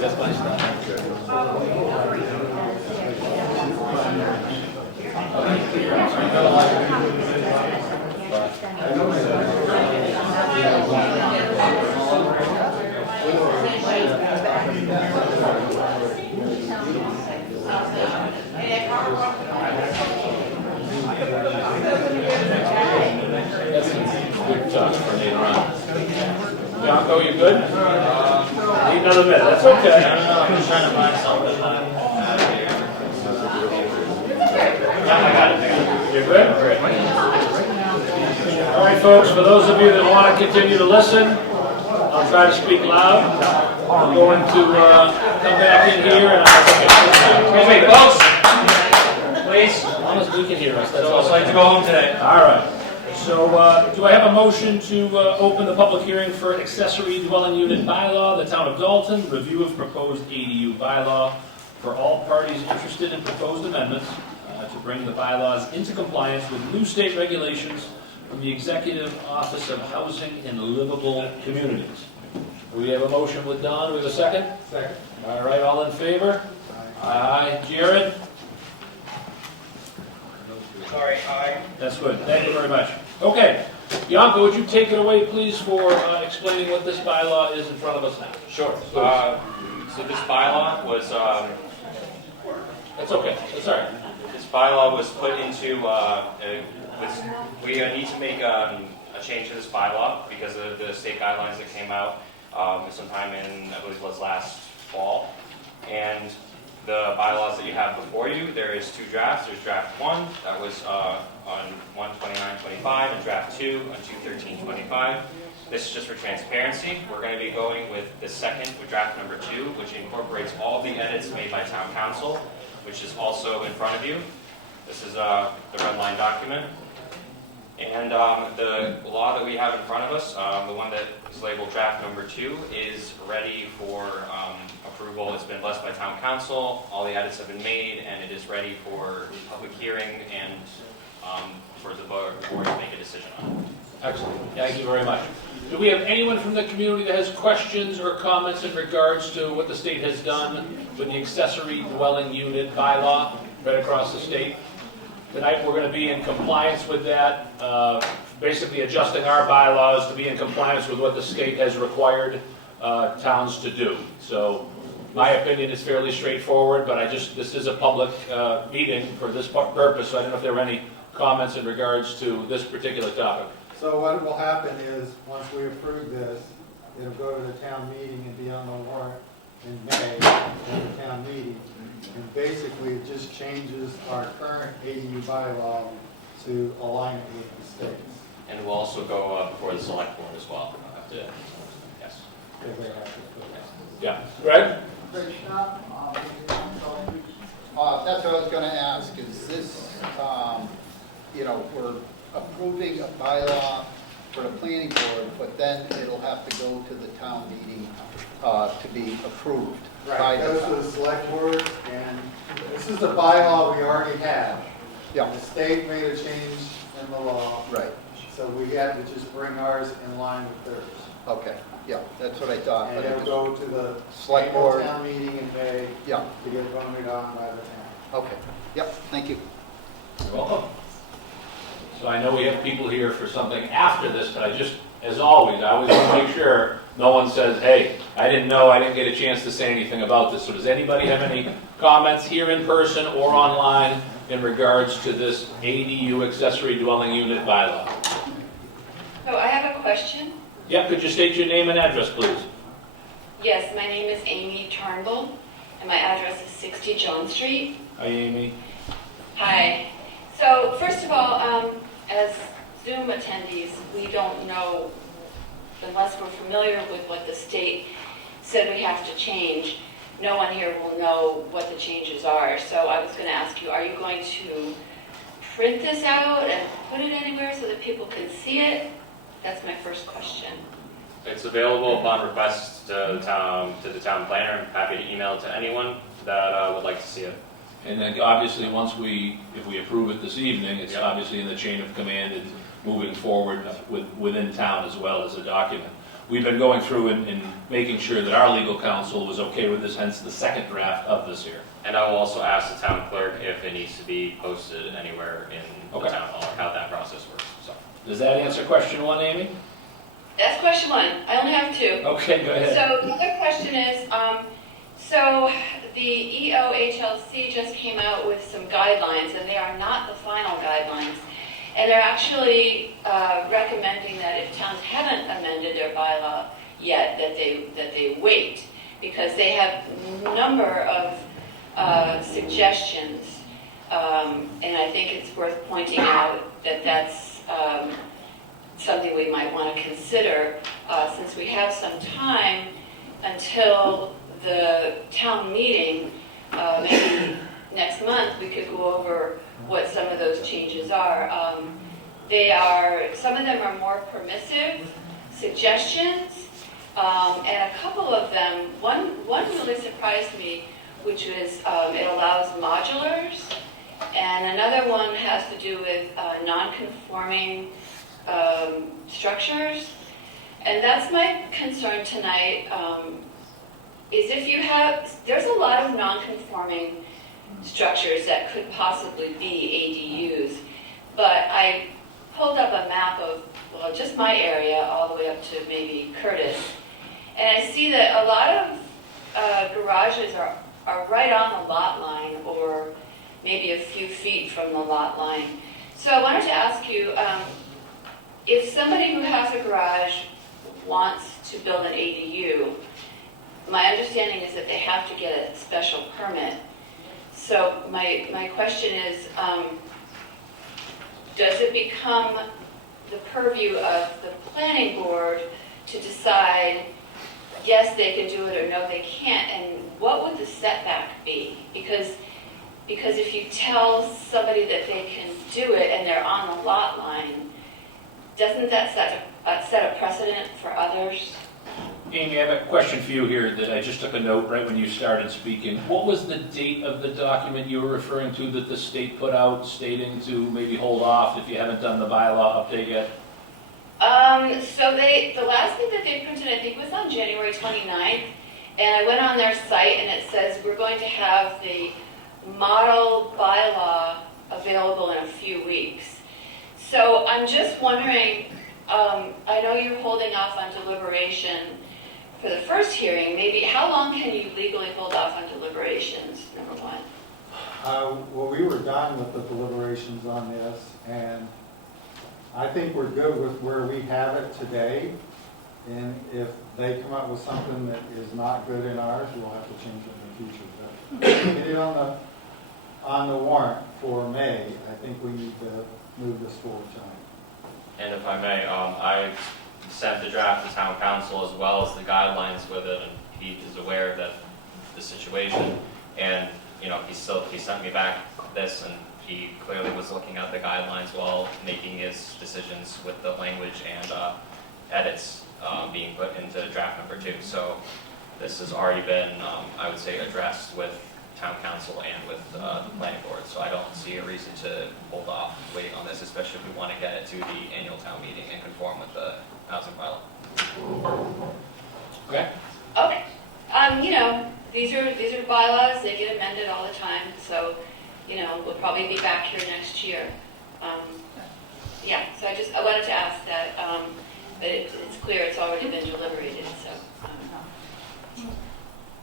That's my good talk for later on. Yanko, you good? Need another minute, that's okay. I'm just trying to find something. I got it. You're good? Great. All right, folks, for those of you that want to continue to listen, I'll try to speak loud. I'm going to come back in here and Excuse me, folks. Please. as long as we can hear us, that's all. I'd like to go home today. All right. So, do I have a motion to open the public hearing for accessory dwelling unit bylaw, the town of Dalton, review of proposed ADU bylaw for all parties interested in proposed amendments to bring the bylaws into compliance with new state regulations from the Executive Office of Housing and Livable Communities. We have a motion with Don. Do we have a second? Second. All right, all in favor? Aye. Jared? Sorry, aye. That's good. Thank you very much. Okay. Yanko, would you take it away, please, for explaining what this bylaw is in front of us now? Sure. So this bylaw was, That's okay. That's all right. this bylaw was put into, we need to make a change to this bylaw because of the state guidelines that came out sometime in, I believe it was last fall. And the bylaws that you have before you, there is 2 drafts. There's draft 1 that was on 1/29/25 and draft 2 on 2/13/25. This is just for transparency. We're going to be going with the second, with draft number 2, which incorporates all the edits made by town council, which is also in front of you. This is the red line document. And the law that we have in front of us, the one that is labeled draft number 2, is ready for approval. It's been blessed by town council. All the edits have been made, and it is ready for public hearing and for the board to make a decision on. Excellent. Thank you very much. Do we have anyone from the community that has questions or comments in regards to what the state has done with the accessory dwelling unit bylaw right across the state? Tonight we're going to be in compliance with that basically adjusting our bylaws to be in compliance with what the state has required towns to do. So my opinion is fairly straightforward, but this is a public meeting for this purpose, so I don't know if there were any comments in regards to this particular topic. So what will happen is, once we approve this, it'll go to the town meeting and be on the warrant in May at the town meeting. And basically, it just changes our current ADU bylaw to align it with the state's. And it will also go before the select board as well. Yes. If they have to put it. Yeah. Greg? That's what I was gonna ask, is this, we're approving a bylaw for the planning board, but then it'll have to go to the town meeting to be approved. Right, it goes to the select board, and this is the bylaw we already have. Yeah. The state made a change in the law. Right. So we had to just bring ours in line with theirs. Okay, yeah, that's what I thought. And but it it'll was- go to the Select annual board. town meeting in May Yeah, to get voted on by the town. okay, yep, thank you. You're welcome. So I know we have people here for something after this, but as always want to make sure no one says, hey, I didn't know, I didn't get a chance to say anything about this. So does anybody have any comments here in person or online in regards to this ADU accessory dwelling unit bylaw? So I have a question. Yeah, could you state your name and address, please? Yes, my name is Amy Turnbull, and my address is 60 John Street. Hi, Amy. Hi. So first of all, as Zoom attendees, we don't know, unless we're familiar with what the state said we have to change, no one here will know what the changes are. So I was going to ask you, are you going to print this out and put it anywhere so that people can see it? That's my first question. It's available upon request to the town planner. I'm happy to email it to anyone that would like to see it. And then obviously, if we approve it this evening, it's obviously in the chain of command and moving forward within town as well as a document. We've been going through and making sure that our legal counsel was okay with this, hence the second draft of this here. And I will also ask the town clerk if it needs to be posted anywhere in the town hall, or how that process works. So. Does that answer question one, Amy? That's question one. I only have two. Okay, go ahead. So the other question is, so the EOHLC just came out with some guidelines, and they are not the final guidelines. And they're actually recommending that if towns haven't amended their bylaw yet, that they wait, because they have a number of suggestions. And I think it's worth pointing out that that's something we might want to consider, since we have some time until the town meeting, maybe next month. We could go over what some of those changes are. Some of them are more permissive suggestions, and a couple of them, one really surprised me, which was it allows modulars, and another one has to do with non-conforming structures. And that's my concern tonight, is if you have, there's a lot of non-conforming structures that could possibly be ADUs, but I pulled up a map of, well, just my area all the way up to maybe Curtis, and I see that a lot of garages are right on the lot line, or maybe a few feet from the lot line. So I wanted to ask you, if somebody who has a garage wants to build an ADU, my understanding is that they have to get a special permit. So my question is, does it become the purview of the planning board to decide, yes, they can do it, or no, they can't? And what would the setback be? Because if you tell somebody that they can do it and they're on the lot line, doesn't that set a precedent for others? Amy, I have a question for you here that I just took a note right when you started speaking. What was the date of the document you were referring to that the state put out stating to maybe hold off if you haven't done the bylaw update yet? So the last thing that they printed, I think, was on January 29th, and I went on their site and it says we're going to have the model bylaw available in a few weeks. So I'm just wondering, I know you're holding off on deliberation for the first hearing. Maybe how long can you legally hold off on deliberations, number one? Well, we were done with the deliberations on this, and I think we're good with where we have it today. And if they come up with something that is not good in ours, we'll have to change it in the future. But to get it on the warrant for May, I think we need to move this forward tonight. And if I may, I sent the draft to town council as well as the guidelines with it, and he is aware of the situation. And, you know, he sent me back this, and he clearly was looking at the guidelines while making his decisions with the language and edits being put into draft number 2. So this has already been, I would say, addressed with town council and with the planning board. So I don't see a reason to hold off waiting on this, especially if we want to get it to the annual town meeting and conform with the housing bylaw. Okay. Okay. You know, these are bylaws. They get amended all the time. So, you know, we'll probably be back here next year. Yeah. So I wanted to ask that, but it's clear it's already been deliberated. So,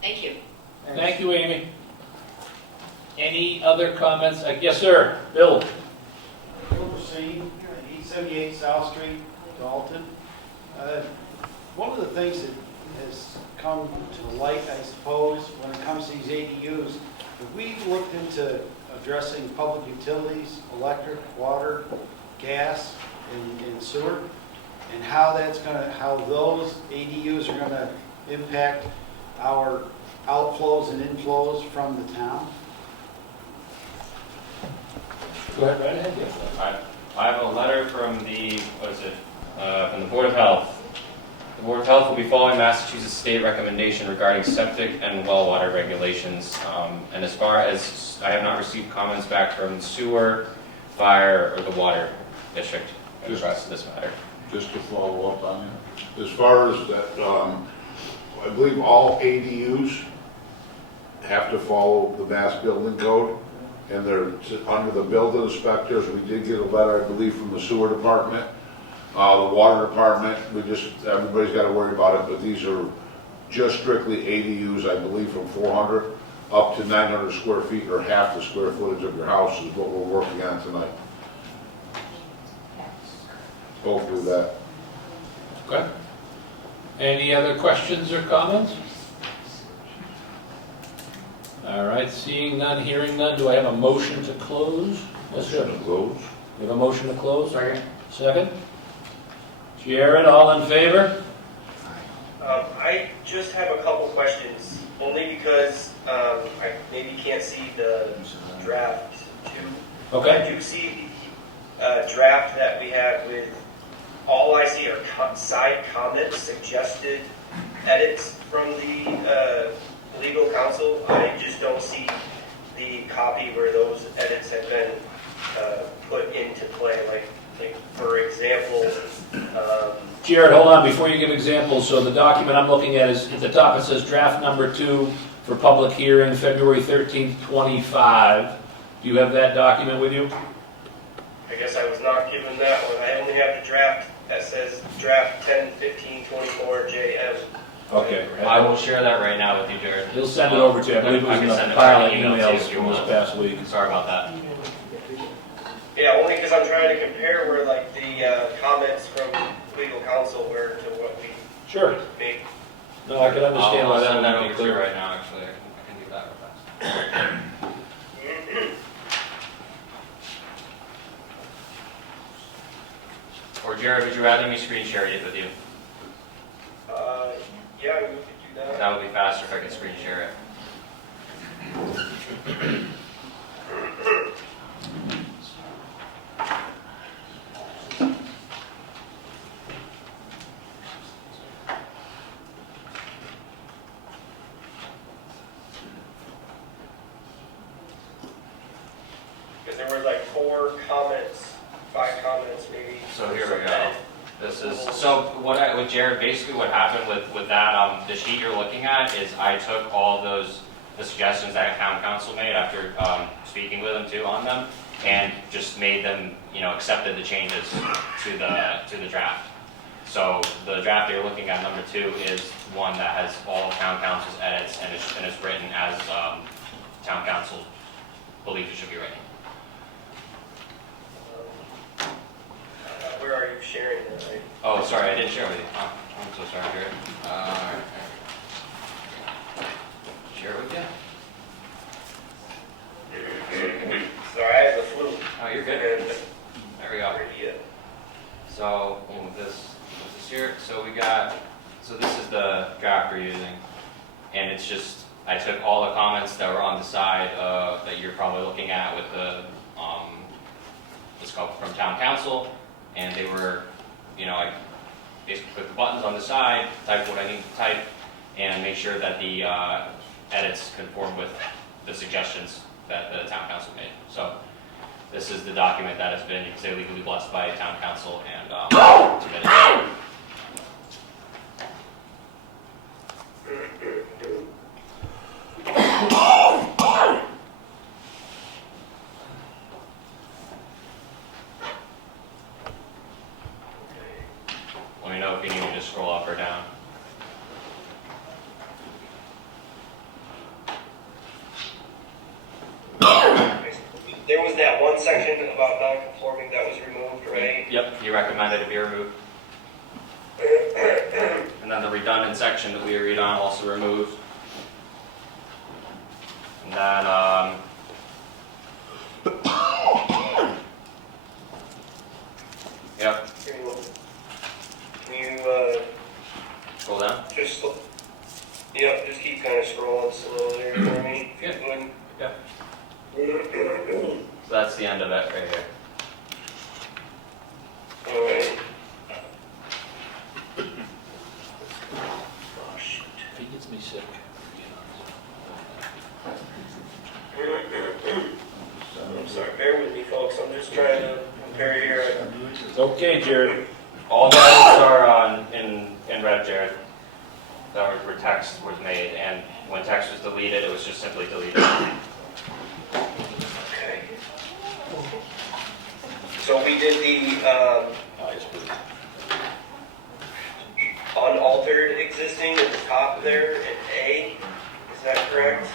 thank you. Thank you, Amy. Any other comments? Yes, sir. Bill. Bill Racine, 878 South Street, Dalton. One of the things that has come to light, I suppose, when it comes to these ADUs, if we've looked into addressing public utilities, electric, water, gas, and sewer, and how those ADUs are going to impact our outflows and inflows from the town. Go ahead, right ahead. I have a letter from the, from the Board of Health. The Board of Health will be following Massachusetts state recommendation regarding septic and well water regulations. And as far as, I have not received comments back from sewer, fire, or the water district in regards to this matter. Just to follow up on that, as far as that, I believe all ADUs have to follow the Mass Building Code, and they're under the building inspectors. We did get a letter, I believe, from the sewer department, the water department. Everybody's got to worry about it, but these are just strictly ADUs, I believe, from 400 up to 900 square feet, or half the square footage of your house is what we're working on tonight. Hopefully that. Okay. Any other questions or comments? All right, seeing none, hearing none, do I have a motion to close? Yes, sir. Motion to close. We have a motion to close? Second. Second? Jared, all in favor? I just have a couple questions, only because I maybe can't see the draft too. Okay. I do see the draft that we have with, all I see are side comments, suggested edits from the legal counsel. I just don't see the copy where those edits have been put into play. Like for example, Jared, hold on, before you give examples, so the document I'm looking at is, at the top it says draft number 2 for public hearing, February 13th, 25. Do you have that document with you? I guess I was not given that one. I only have the draft that says draft 10/15/24 JM. Okay. I will share that right now with you, Jared. He'll send it over to you. I believe it was in a pile of emails from this past week. Sorry about that. Yeah, only because I'm trying to compare where like the comments from legal counsel were to what we Sure. made. No, I can understand why I'll that send that would over be to you clear. right now, actually. I can do that real fast. Or Jared, would you rather me screen share it with you? Yeah, we could do that. That would be faster if I could screen share it. Because there were like 4 comments, 5 comments maybe. So here we go. This is, so what Jared, basically what happened with that, the sheet you're looking at is I took all those, the suggestions that town council made after speaking with them too on them, and just made them, accepted the changes to the draft. So the draft you're looking at, number 2, is one that has all of town council's edits, and it's written as town council believes it should be written. Where are you sharing that? Oh, sorry, I didn't share with you. Oh, I'm so sorry, Jared. All right. Share it with you? Sorry, I have the flu. Oh, you're good. There we go. So we'll move this here. So this is the draft we're using, and it's just, I took all the comments that were on the side that you're probably looking at with the scope from town council, and they were, I basically click the buttons on the side, type what I need to type, and make sure that the edits conform with the suggestions that the town council made. So this is the document that has been, you can say, legally blessed by town council and submitted. Let me know if you need me to scroll up or down. There was that one section about non-conforming that was removed, right? Yep, you recommended it be removed. And then the redundant section that we agreed on also removed. And then, yep. Can you, Scroll down? just keep kind of scrolling slowly for me, if you would. Yep. So that's the end of it right here. Alright. If he gets me sick. I'm sorry, bear with me, folks. I'm just trying to compare here. It's okay, Jared. All the edits are in red, Jared. That was where text was made, and when text was deleted, it was just simply deleted. Okay. So we did the unaltered existing at the top there in A. Is that correct?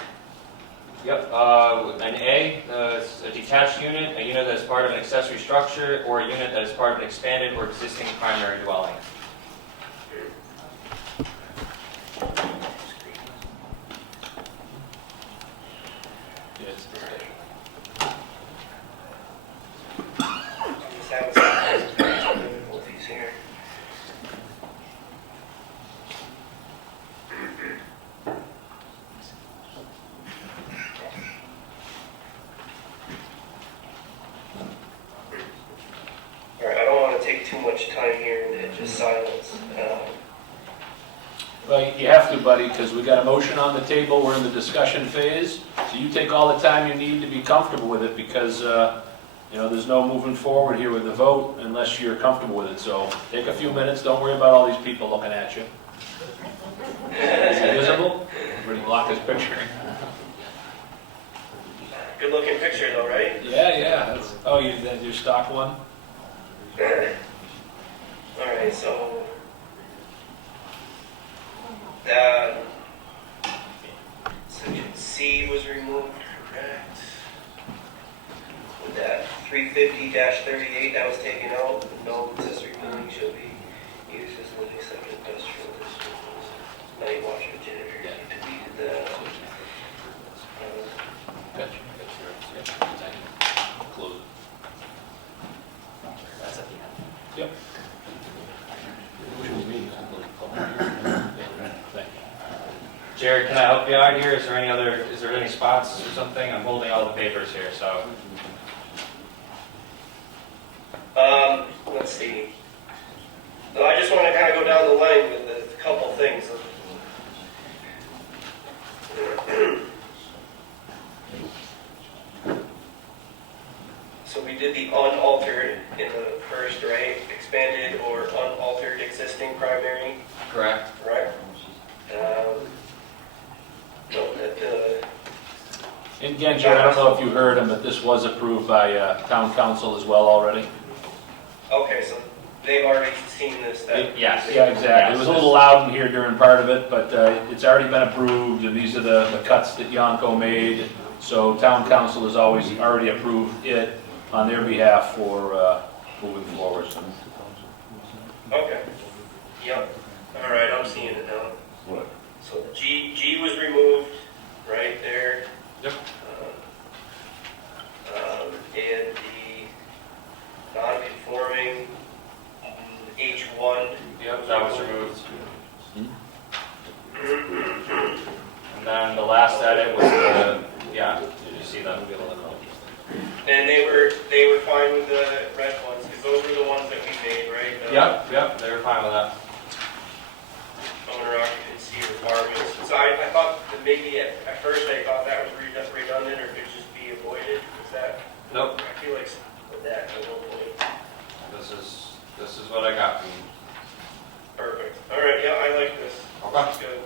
Yep, an A, a detached unit, a unit that is part of an accessory structure, or a unit that is part of an expanded or existing primary dwelling. Yes. Just having some difficulties here. Alright, I don't want to take too much time here and just silence. Well, you have to, buddy, because we got a motion on the table, we're in the discussion phase, so you take all the time you need to be comfortable with it, because, there's no moving forward here with the vote unless you're comfortable with it, so take a few minutes, don't worry about all these people looking at you. Is it visible? Everybody block his picture. Good looking picture though, right? Yeah, oh, that's your stock one? Alright, so section C was removed, correct? With that 350-38, that was taken out. No accessory building shall be used as living second industrial district. Night watch or janitor, you deleted that. Close it. That's at the end. Yep. Jared, can I help you out here? Is there any spots or something? I'm holding all the papers here, so. Let's see. So I just want to kind of go down the line with a couple things. So we did the unaltered in the first, right? Expanded or unaltered existing primary. Correct. Correct. Note that And Again, Jared, I don't know if you heard him, but this was approved by town council as well already. Okay, so they've already seen this then? Yes. Yeah, exactly. It was a little loud in here during part of it, but it's already been approved, and these are the cuts that Yanko made. So town council has already approved it on their behalf for moving forward. Okay. Yep. All right, I'm seeing it now. What? So G was removed right there. Yep. And the non-conforming H1. Yep, that was removed. And then the last edit was the, yeah, did you see that? And they were fine with the red ones, because those were the ones that we made, right? Yep, they were fine with that. Owner occupancy requirements. So I thought that maybe at first I thought that was redundant or could just be avoided. Is that? Nope. I feel like with that at one point. This is what I got from you. Perfect. All right, yeah, I like this. Okay. This is good.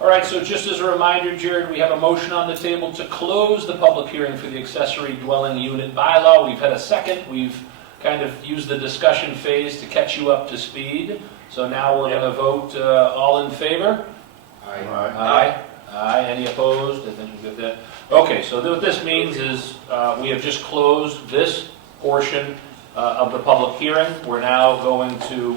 All right, so just as a reminder, Jared, we have a motion on the table to close the public hearing for the accessory dwelling unit bylaw. We've had a second. We've kind of used the discussion phase to catch you up to speed. So now we're going to vote all in favor? Aye. Aye. Aye. Any opposed? I think we got that. Okay, so what this means is we have just closed this portion of the public hearing. We're now going to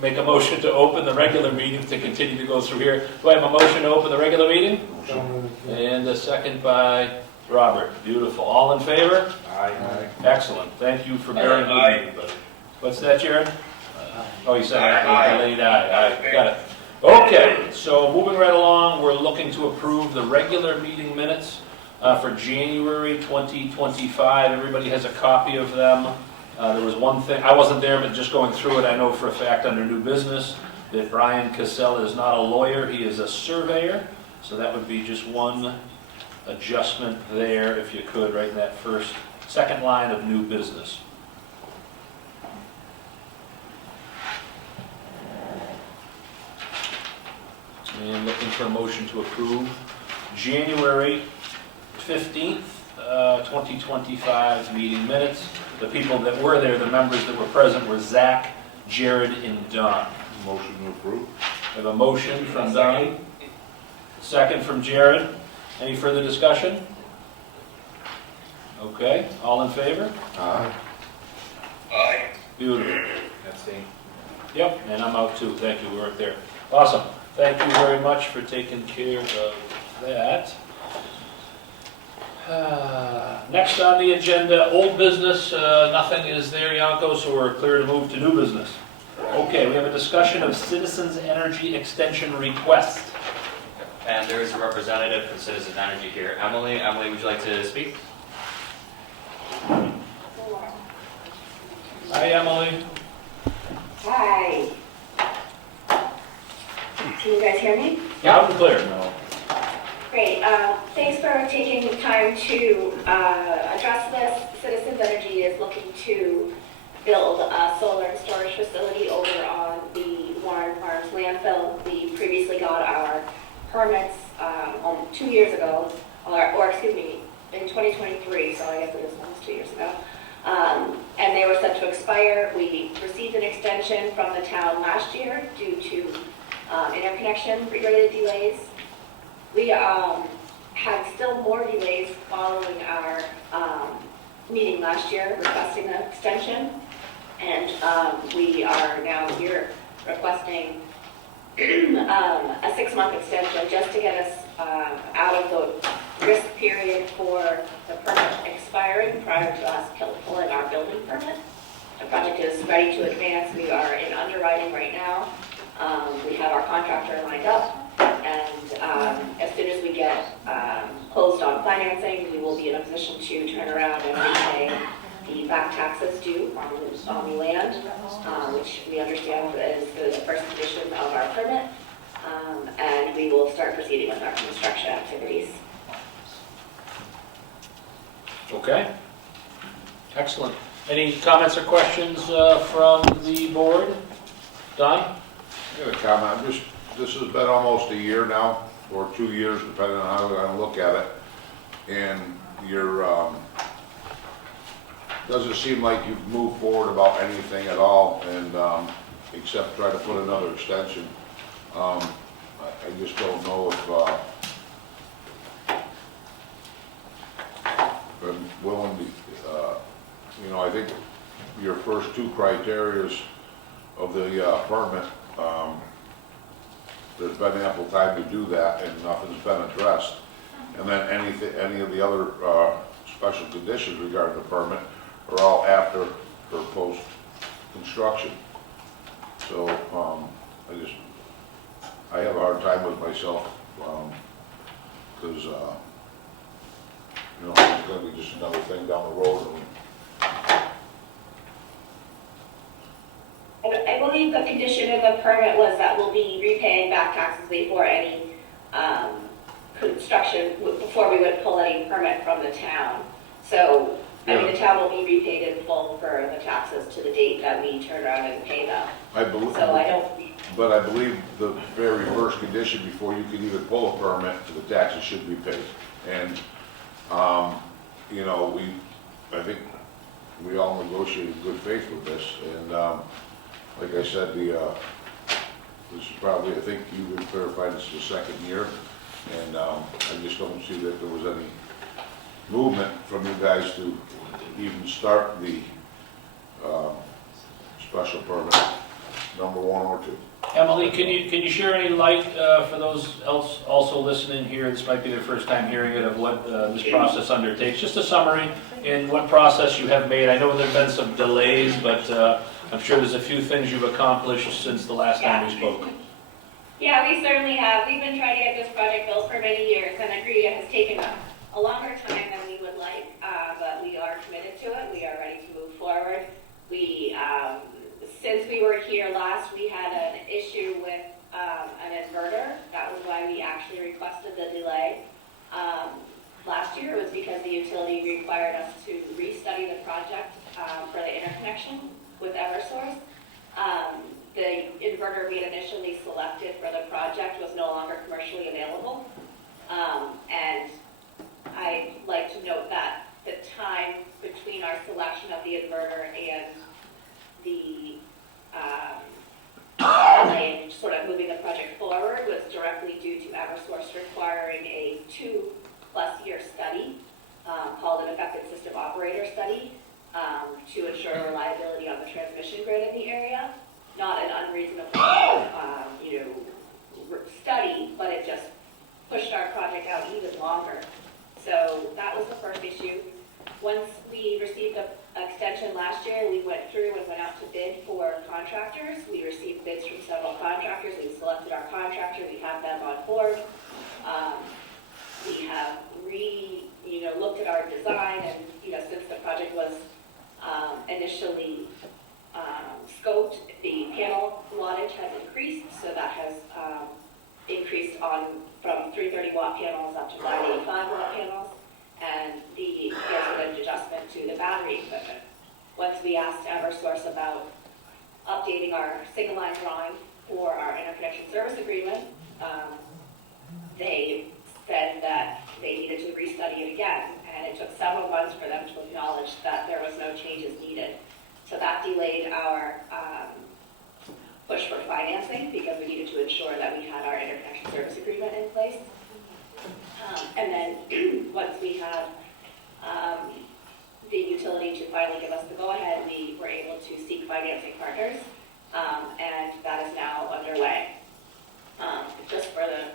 make a motion to open the regular meeting to continue to go through here. Do I have a motion to open the regular meeting? And a second by Robert. Beautiful. All in favor? Aye. Excellent. Thank you for bearing with me, everybody. What's that, Jared? Oh, you said Aye. delayed aye. Aye. Got it. Okay, so moving right along, we're looking to approve the regular meeting minutes for January 2025. Everybody has a copy of them. There was one thing, I wasn't there, but just going through it, I know for a fact under new business that Brian Cassell is not a lawyer, he is a surveyor. So that would be just one adjustment there, if you could, right in that second line of new business. And looking for a motion to approve January 15th, 2025 meeting minutes. The people that were there, the members that were present were Zach, Jared, and Don. Motion to approve. We have a motion from Don. Second from Jared. Any further discussion? Okay, all in favor? Aye. Aye. Beautiful. Abstain. Yep, and I'm out too. Thank you, we weren't there. Awesome. Thank you very much for taking care of that. Next on the agenda, old business. Nothing is there, Yanko, so we're clear to move to new business. Okay, we have a discussion of Citizens Energy Extension request. And there is a representative from Citizens Energy here. Emily, would you like to speak? Hi, Emily. Hi. Can you guys hear me? Loud and clear. No. Great. Thanks for taking the time to address this. Citizens Energy is looking to build a solar and storage facility over on the Warren Farms landfill. We previously got our permits 2 years ago, or excuse me, in 2023, so I guess it was almost 2 years ago. And they were set to expire. We received an extension from the town last year due to interconnection related delays. We had still more delays following our meeting last year requesting the extension. And we are now here requesting a 6-month extension just to get us out of the risk period for the permit expiring prior to us pulling our building permit. The project is ready to advance. We are in underwriting right now. We have our contractor lined up, and as soon as we get closed on financing, we will be in a position to turn around and repay the back taxes due on the land, which we understand is the first condition of our permit, and we will start proceeding with our construction activities. Okay. Excellent. Any comments or questions from the board? Don? I have a comment. This has been almost a year now or 2 years, depending on how we're gonna look at it. And you're, doesn't seem like you've moved forward about anything at all, and, except try to put another extension. I just don't know if, I'm willing to, you know, I think your first two criterias of the permit, there's been ample time to do that and nothing's been addressed. And then any of the other special conditions regarding the permit are all after or post-construction. So I have a hard time with myself because you know, it's going to be just another thing down the road. I believe the condition of the permit was that we'll be repaying back taxes before any construction, before we would pull any permit from the town. So, I mean, the town will be repaid in full for the taxes to the date that we turn around and pay them. I believe, so I don't. But I believe the very first condition before you can even pull a permit, the taxes should be paid. And, you know, I think we all negotiated in good faith with this. And, like I said, this is probably, I think you would verify this is the second year. And I just don't see that there was any movement from you guys to even start the special permit, number 1 or 2. Emily, can you share any light for those else also listening here? This might be their first time hearing it, of what this process undertakes. Just a summary in what process you have made. I know there have been some delays, but I'm sure there's a few things you've accomplished since the last time we spoke. Yeah, we certainly have. We've been trying to get this project built for many years, and agree it has taken a longer time than we would like, but we are committed to it. We are ready to move forward. We, since we were here last, we had an issue with an inverter. That was why we actually requested the delay. Last year it was because the utility required us to restudy the project for the interconnection with Eversource. The inverter we had initially selected for the project was no longer commercially available. And I'd like to note that the time between our selection of the inverter and the delay in sort of moving the project forward was directly due to Eversource requiring a 2+ year study called an effective system operator study to ensure reliability on the transmission grid in the area. Not an unreasonable, study, but it just pushed our project out even longer. So that was the first issue. Once we received an extension last year, we went through and went out to bid for contractors. We received bids from several contractors. We selected our contractor. We have them on board. We have looked at our design, and since the project was initially scoped, the panel wattage has increased, so that has increased from 330 watt panels up to 585 watt panels, and there's been an adjustment to the battery equipment. Once we asked Eversource about updating our single line drawing for our interconnection service agreement, they said that they needed to restudy it again, and it took several months for them to acknowledge that there was no changes needed. So that delayed our push for financing because we needed to ensure that we had our interconnection service agreement in place. And then once we had the utility to finally give us the go-ahead, we were able to seek financing partners, and that is now underway. Just for the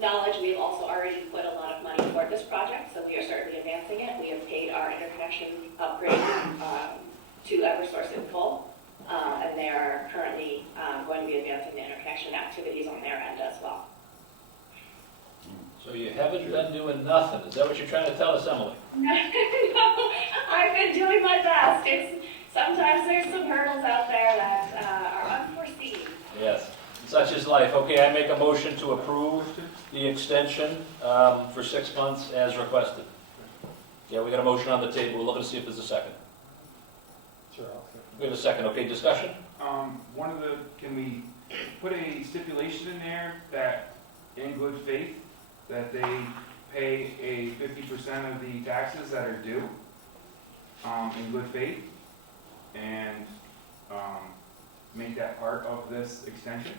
knowledge, we've also already put a lot of money toward this project, so we are certainly advancing it. We have paid our interconnection upgrade to Eversource in full, and they are currently going to be advancing the interconnection activities on their end as well. So you haven't been doing nothing. Is that what you're trying to tell us, Emily? No, I've been doing my best. Sometimes there's some hurdles out there that are unforeseen. Yes, such is life. Okay, I make a motion to approve the extension for 6 months as requested. Yeah, we got a motion on the table. We're looking to see if there's a second. Sure, I'll second. We have a second. Okay, discussion? Can we put a stipulation in there that in good faith, that they pay a 50% of the taxes that are due, in good faith, and make that part of this extension?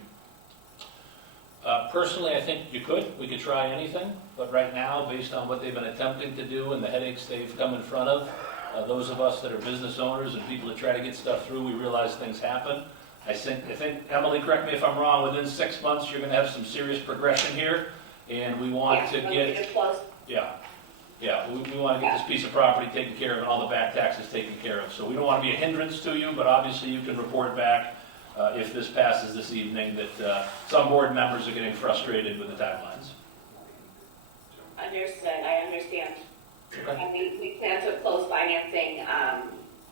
Personally, I think you could. We could try anything, but right now, based on what they've been attempting to do and the headaches they've come in front of, those of us that are business owners and people that try to get stuff through, we realize things happen. I think, Emily, correct me if I'm wrong, within 6 months, you're gonna have some serious progression here, and we want to get, we want to get this piece of property taken care of and all the back taxes taken care of. So we don't want to be a hindrance to you, but obviously you can report back, if this passes this evening, that some board members are getting frustrated with the timelines. Understood, I understand. Okay. And we plan to close financing,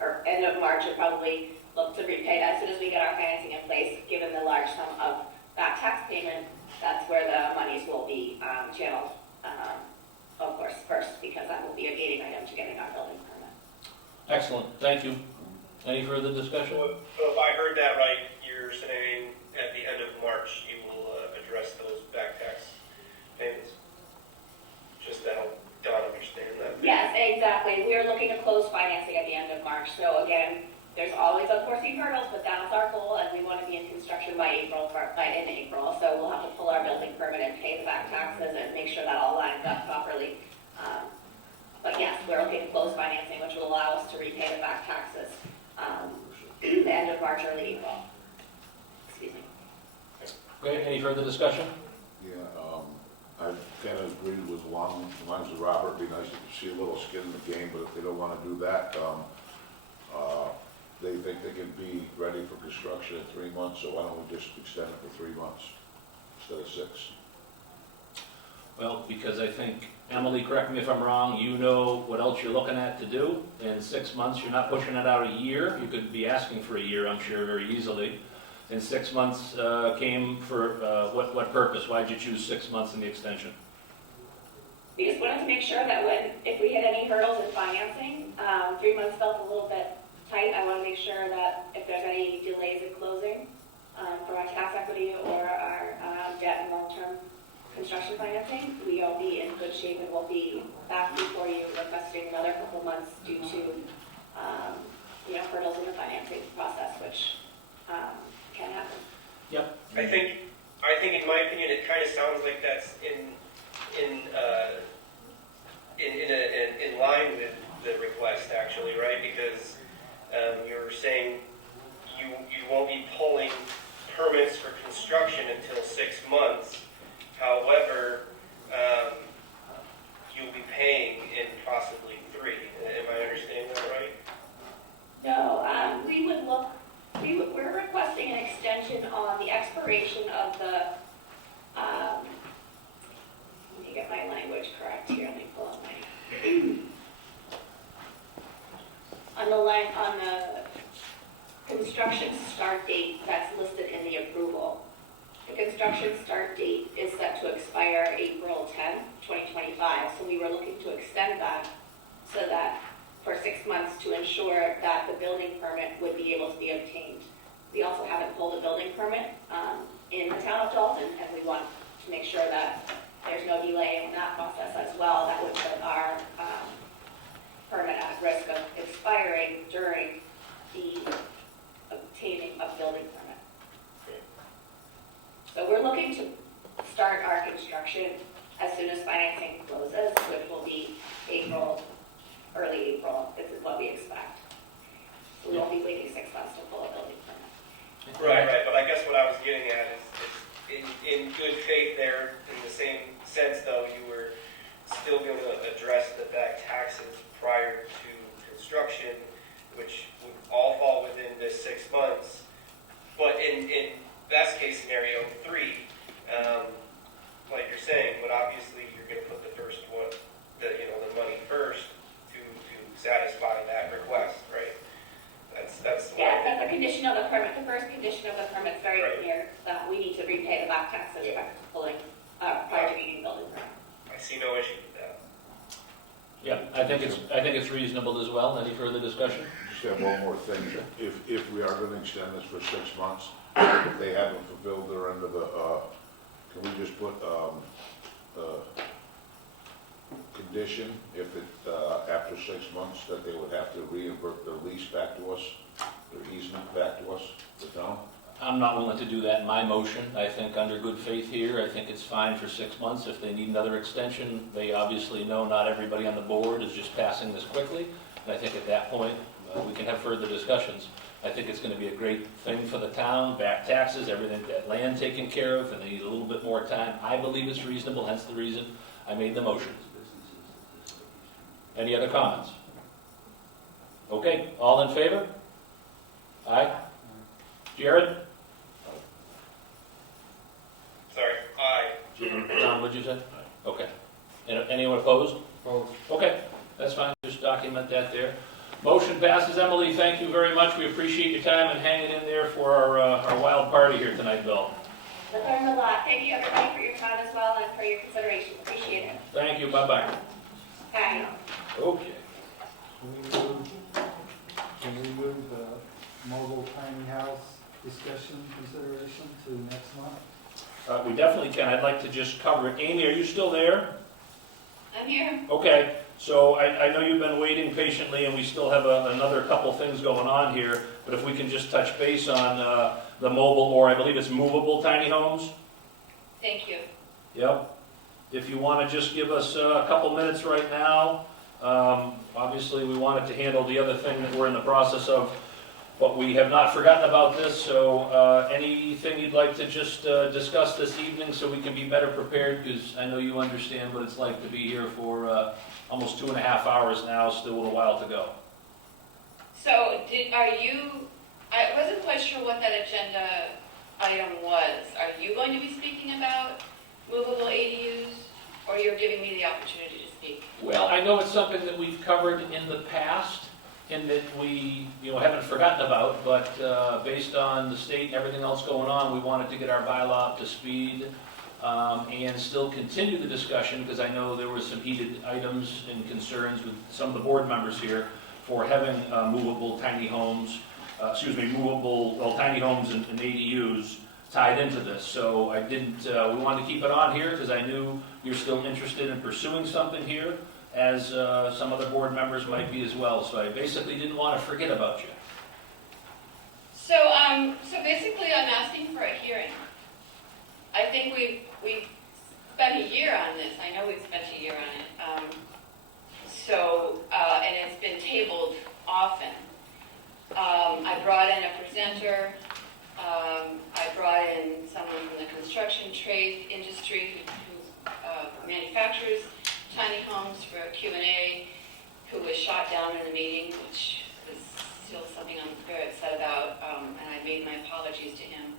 or end of March, and probably look to repay as soon as we get our financing in place, given the large sum of back tax payment. That's where the monies will be channeled, of course, first, because that will be a gating item to getting our building permit. Excellent, thank you. Any further discussion? So if I heard that right, you're saying at the end of March, you will address those back tax payments? Just to help Don understand that. Yes, exactly. We are looking to close financing at the end of March. So again, there's always unforeseen hurdles, but that's our goal, and we want to be in construction by April. So we'll have to pull our building permit and pay the back taxes and make sure that all lines up properly. But yes, we're looking to close financing, which will allow us to repay the back taxes the end of March, early April. Excuse me. Okay, any further discussion? Yeah, I kind of agree with along the lines of Robert. It'd be nice to see a little skin in the game, but if they don't want to do that, they think they can be ready for construction in 3 months, so why don't we just extend it for 3 months instead of 6? Well, because I think, Emily, correct me if I'm wrong, you know what else you're looking at to do. In 6 months, you're not pushing it out a year. You could be asking for a year, I'm sure, very easily. And 6 months came for what purpose? Why did you choose 6 months in the extension? We just wanted to make sure that if we hit any hurdles in financing, 3 months felt a little bit tight. I want to make sure that if there's any delays in closing for our tax equity or our debt and long-term construction financing, we'll be in good shape and we'll be back before you requesting another couple months due to hurdles in the financing process, which can happen. Yep. I think in my opinion, it kind of sounds like that's in line with the request, actually, right? Because you're saying you won't be pulling permits for construction until 6 months. However, you'll be paying in possibly 3. Am I understanding that right? No, we're requesting an extension on the expiration of the, let me get my language correct here, let me pull up my, on the construction start date that's listed in the approval. The construction start date is set to expire April 10, 2025, so we were looking to extend that so that for 6 months to ensure that the building permit would be able to be obtained. We also haven't pulled a building permit in the town of Dalton, and we want to make sure that there's no delay in that process as well. That would put our permit at risk of expiring during the obtaining of building permit. So we're looking to start our construction as soon as financing closes, which will be early April. This is what we expect. So we won't be waiting 6 months to pull a building permit. Right. But I guess what I was getting at is in good faith there, in the same sense, though, you were still going to address the back taxes prior to construction, which would all fall within this 6 months. But in best case scenario 3, like you're saying, but obviously you're going to put the first one, the money first to satisfy that request, right? That's a condition of the permit. The first condition of the permit is very clear that we need to repay the back taxes prior to getting building permit. I see no issue with that. Yeah, I think it's reasonable as well. Any further discussion? Just have one more thing. If we are going to extend this for 6 months, if they haven't fulfilled their end of the can we just put, condition if it, after 6 months, that they would have to revert their lease back to us, their easement back to us, the town? I'm not willing to do that in my motion. I think under good faith here, I think it's fine for 6 months. If they need another extension, they obviously know not everybody on the board is just passing this quickly. And I think at that point, we can have further discussions. I think it's going to be a great thing for the town, back taxes, everything, that land taken care of, and they need a little bit more time. I believe it's reasonable, hence the reason I made the motion. Any other comments? Okay, all in favor? Aye. Jared? Sorry, aye. John, what'd you say? Okay. Anyone opposed? Opposed. Okay, that's fine, just document that there. Motion passes. Emily, thank you very much. We appreciate your time and hanging in there for our wild party here tonight, Bill. I learned a lot. Thank you everybody for your time as well and for your consideration. Appreciate it. Thank you, bye-bye. Bye. Okay. Can we move the mobile tiny house discussion consideration to next month? We definitely can. I'd like to just cover it. Amy, are you still there? I'm here. Okay, so I know you've been waiting patiently, and we still have another couple things going on here, but if we can just touch base on the mobile, or I believe it's movable tiny homes? Thank you. Yep. If you want to just give us a couple minutes right now, obviously we wanted to handle the other thing that we're in the process of, but we have not forgotten about this, so anything you'd like to just discuss this evening so we can be better prepared, because I know you understand what it's like to be here for almost 2.5 hours now, still a while to go. So I wasn't quite sure what that agenda item was. Are you going to be speaking about movable ADUs, or you're giving me the opportunity to speak? Well, I know it's something that we've covered in the past, and that we haven't forgotten about, but based on the state and everything else going on, we wanted to get our bylaw up to speed and still continue the discussion, because I know there were some heated items and concerns with some of the board members here for having movable tiny homes, tiny homes and ADUs tied into this. So we wanted to keep it on here because I knew you're still interested in pursuing something here, as some other board members might be as well. So I basically didn't want to forget about you. So basically I'm asking for a hearing. I think we've spent a year on this. I know we've spent a year on it. And it's been tabled often. I brought in a presenter. I brought in someone from the construction trade industry who manufactures tiny homes for a Q&A, who was shot down in the meeting, which was still something I'm very upset about, and I made my apologies to him.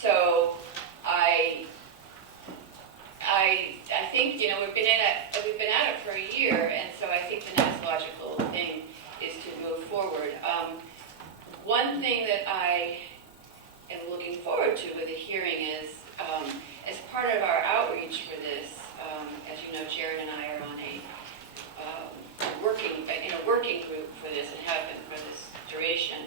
So I think we've been at it for a year, and so I think the next logical thing is to move forward. One thing that I am looking forward to with the hearing is, as part of our outreach for this, as you know, Jared and I are on a working group for this and have been for this duration.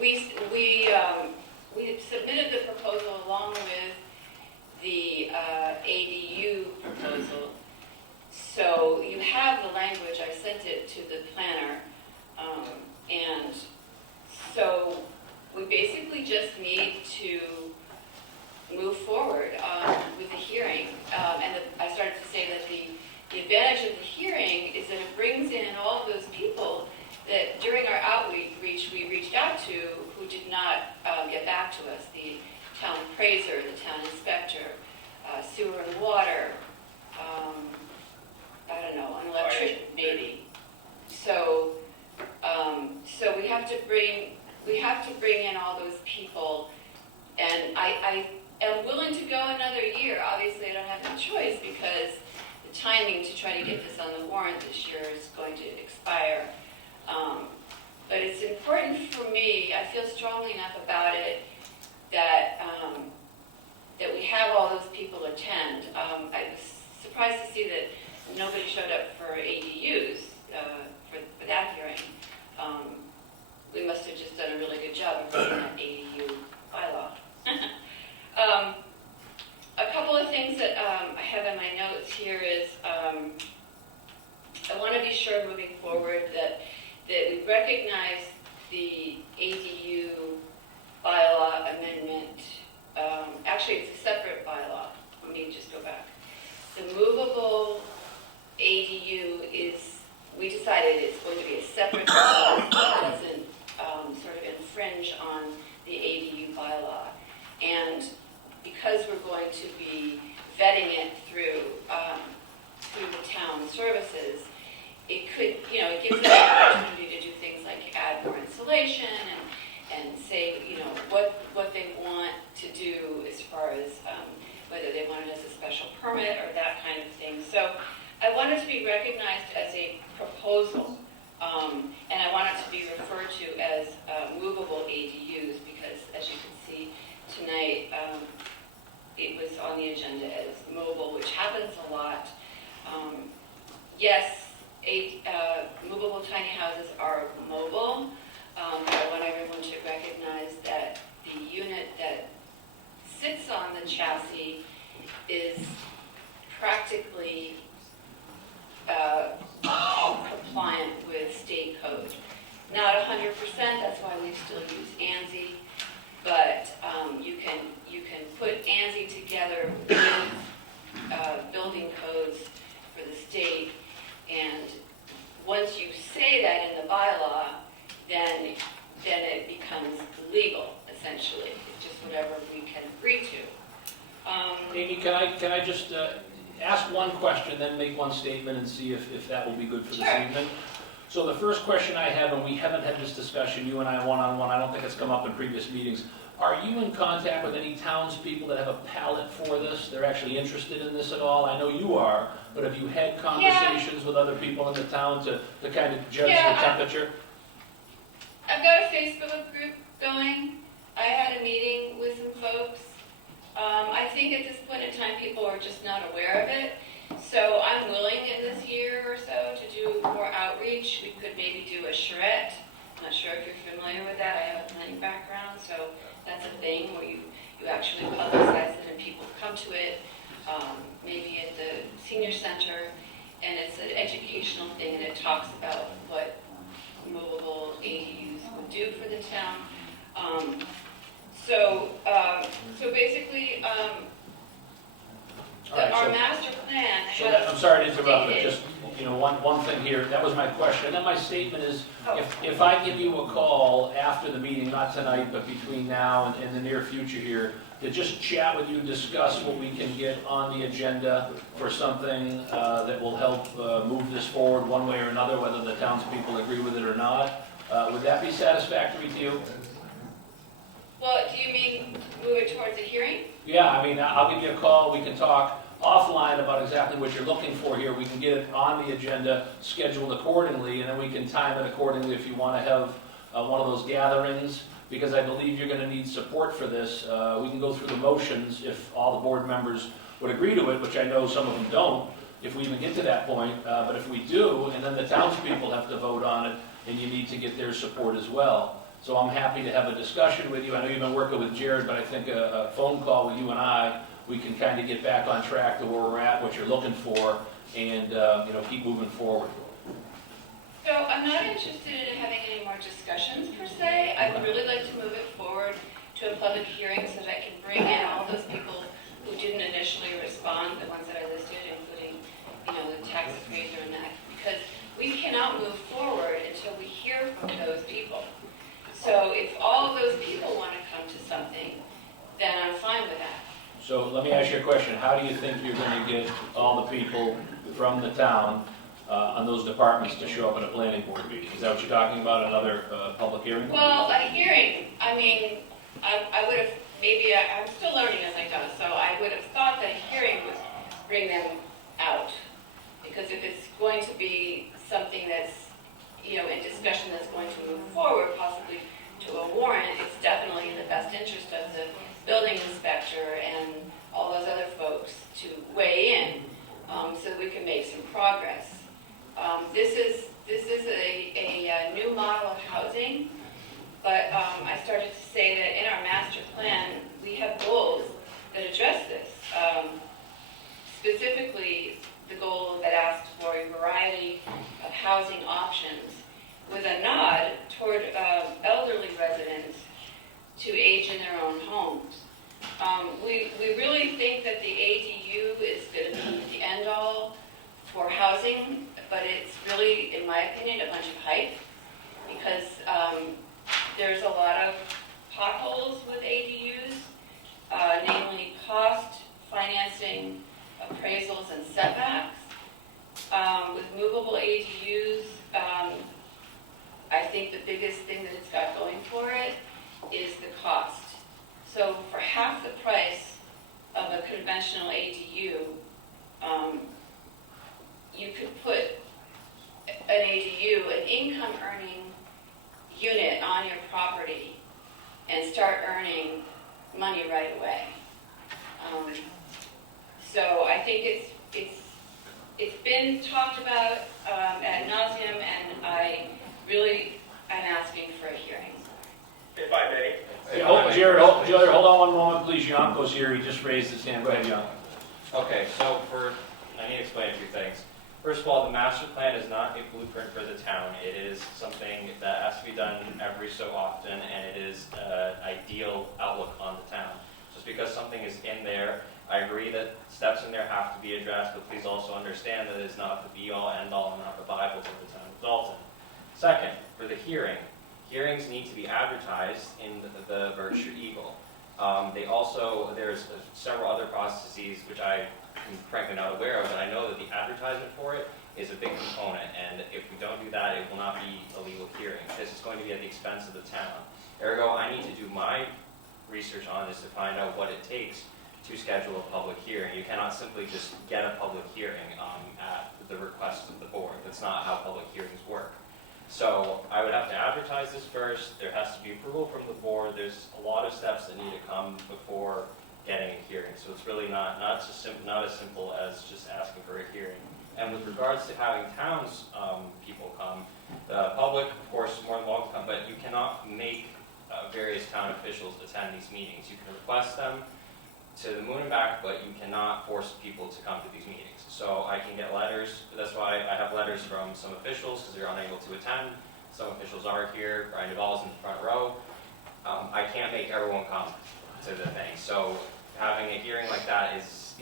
We submitted the proposal along with the ADU proposal. So you have the language. I sent it to the planner. And so we basically just need to move forward with the hearing. And I started to say that the advantage of the hearing is that it brings in all of those people that during our outreach we reached out to who did not get back to us. The town appraiser, the town inspector, sewer and water, I don't know, an electrician maybe. So we have to bring in all those people, and I am willing to go another year. Obviously, I don't have no choice because the timing to try to get this on the warrant this year is going to expire. But it's important for me. I feel strongly enough about it that that we have all those people attend. I was surprised to see that nobody showed up for ADUs for that hearing. We must have just done a really good job of reading that ADU bylaw. the ADU bylaw amendment. Actually, it's a separate bylaw. Let me just go back. The movable ADU is, we decided it's going to be a separate bylaw that doesn't sort of infringe on the ADU bylaw. And because we're going to be vetting it through the town services, it could, it gives them an opportunity to do things like add more insulation and say, what they want to do as far as whether they want it as a special permit or that kind of thing. So I want it to be recognized as a proposal, and I want it to be referred to as movable ADUs because, as you can see tonight, it was on the agenda as mobile, which happens a lot. Yes, movable tiny houses are mobile. I want everyone to recognize that the unit that sits on the chassis is practically compliant with state code. Not 100%, that's why we still use ANSI, but you can put ANSI together with building codes for the state, and once you say that in the bylaw, then it becomes legal, essentially. It's just whatever we can agree to. Amy, can I just ask one question, then make one statement and see if that will be good for this evening? So the first question I have, and we haven't had this discussion, you and I one-on-one, I don't think it's come up in previous meetings. Are you in contact with any townspeople that have a palate for this? They're actually interested in this at all? I know you are, but have you had conversations with other people in the town to kind of judge the temperature? I've got a Facebook group going. I had a meeting with some folks. I think at this point in time, people are just not aware of it. So I'm willing in this year or so to do more outreach. We could maybe do a charrette. I'm not sure if you're familiar with that. I have a planning background, so that's a thing where you actually publicize it and people come to it, maybe at the senior center, and it's an educational thing, and it talks about what movable ADUs would do for the town. So basically, our master plan has... I'm sorry to interrupt, but just one thing here. That was my question. And then my statement is, if I give you a call after the meeting, not tonight, but between now and in the near future here, to just chat with you, discuss what we can get on the agenda for something that will help move this forward one way or another, whether the townspeople agree with it or not, would that be satisfactory to you? Well, do you mean move it towards a hearing? Yeah, I mean, I'll give you a call. We can talk offline about exactly what you're looking for here. We can get it on the agenda, scheduled accordingly, and then we can time it accordingly if you want to have one of those gatherings, because I believe you're going to need support for this. We can go through the motions if all the board members would agree to it, which I know some of them don't, if we even get to that point. But if we do, and then the townspeople have to vote on it, and you need to get their support as well. So I'm happy to have a discussion with you. I know you've been working with Jared, but I think a phone call with you and I, we can kind of get back on track to where we're at, what you're looking for, and keep moving forward. So I'm not interested in having any more discussions per se. I would really like to move it forward to a public hearing so that I can bring in all those people who didn't initially respond, the ones that I listed, including the tax appraiser and that, because we cannot move forward until we hear from those people. So if all of those people want to come to something, then I'm fine with that. So let me ask you a question. How do you think you're going to get all the people from the town on those departments to show up at a planning board meeting? Is that what you're talking about, another public hearing? Well, a hearing, I mean, I would have, maybe I'm still learning as I go, so I would have thought that a hearing would bring them out. Because if it's going to be something that's, in discussion that's going to move forward, possibly to a warrant, it's definitely in the best interest of the building inspector and all those other folks to weigh in so that we can make some progress. This is a new model of housing, but I started to say that in our master plan, we have goals that address this. Specifically, the goal that asks for a variety of housing options with a nod toward their own homes. We really think that the ADU is going to be the end-all for housing, but it's really, in my opinion, a bunch of hype, because there's a lot of potholes with ADUs, namely cost, financing, appraisals, and setbacks. With movable ADUs, I think the biggest thing that it's got going for it is the cost. So for half the price of a conventional ADU, you could put an ADU, an income-earning unit on your property and start earning money right away. So I think it's been talked about ad nauseum, and I really am asking for a hearing. If I may. Hey, Jared, hold on one moment, please. Yanko's here. He just raised his hand. Go ahead, Yanko. Okay, so I need to explain a few things. First of all, the master plan is not a blueprint for the town. It is something that has to be done every so often, and it is an ideal outlook on the town. Just because something is in there, I agree that steps in there have to be addressed, but please also understand that it's not the be-all, end-all, and not the Bible to the town of Dalton. Second, for the hearing, hearings need to be advertised in the Berkshire Eagle. There's several other processes which I am frankly not aware of, but I know that the advertisement for it is a big component, and if we don't do that, it will not be a legal hearing. This is going to be at the expense of the town. Ergo, I need to do my research on this to find out what it takes to schedule a public hearing. You cannot simply just get a public hearing at the request of the board. That's not how public hearings work. So I would have to advertise this first. There has to be approval from the board. There's a lot of steps that need to come before getting a hearing. So it's really not as simple as just asking for a hearing. And with regards to having towns people come, the public, of course, is more than welcome to come, but you cannot make various town officials attend these meetings. You can request them to the moon and back, but you cannot force people to come to these meetings. So I can get letters. That's why I have letters from some officials because they're unable to attend. Some officials are here. Brian Duvall's in the front row. I can't make everyone come to the thing. So having a hearing like that is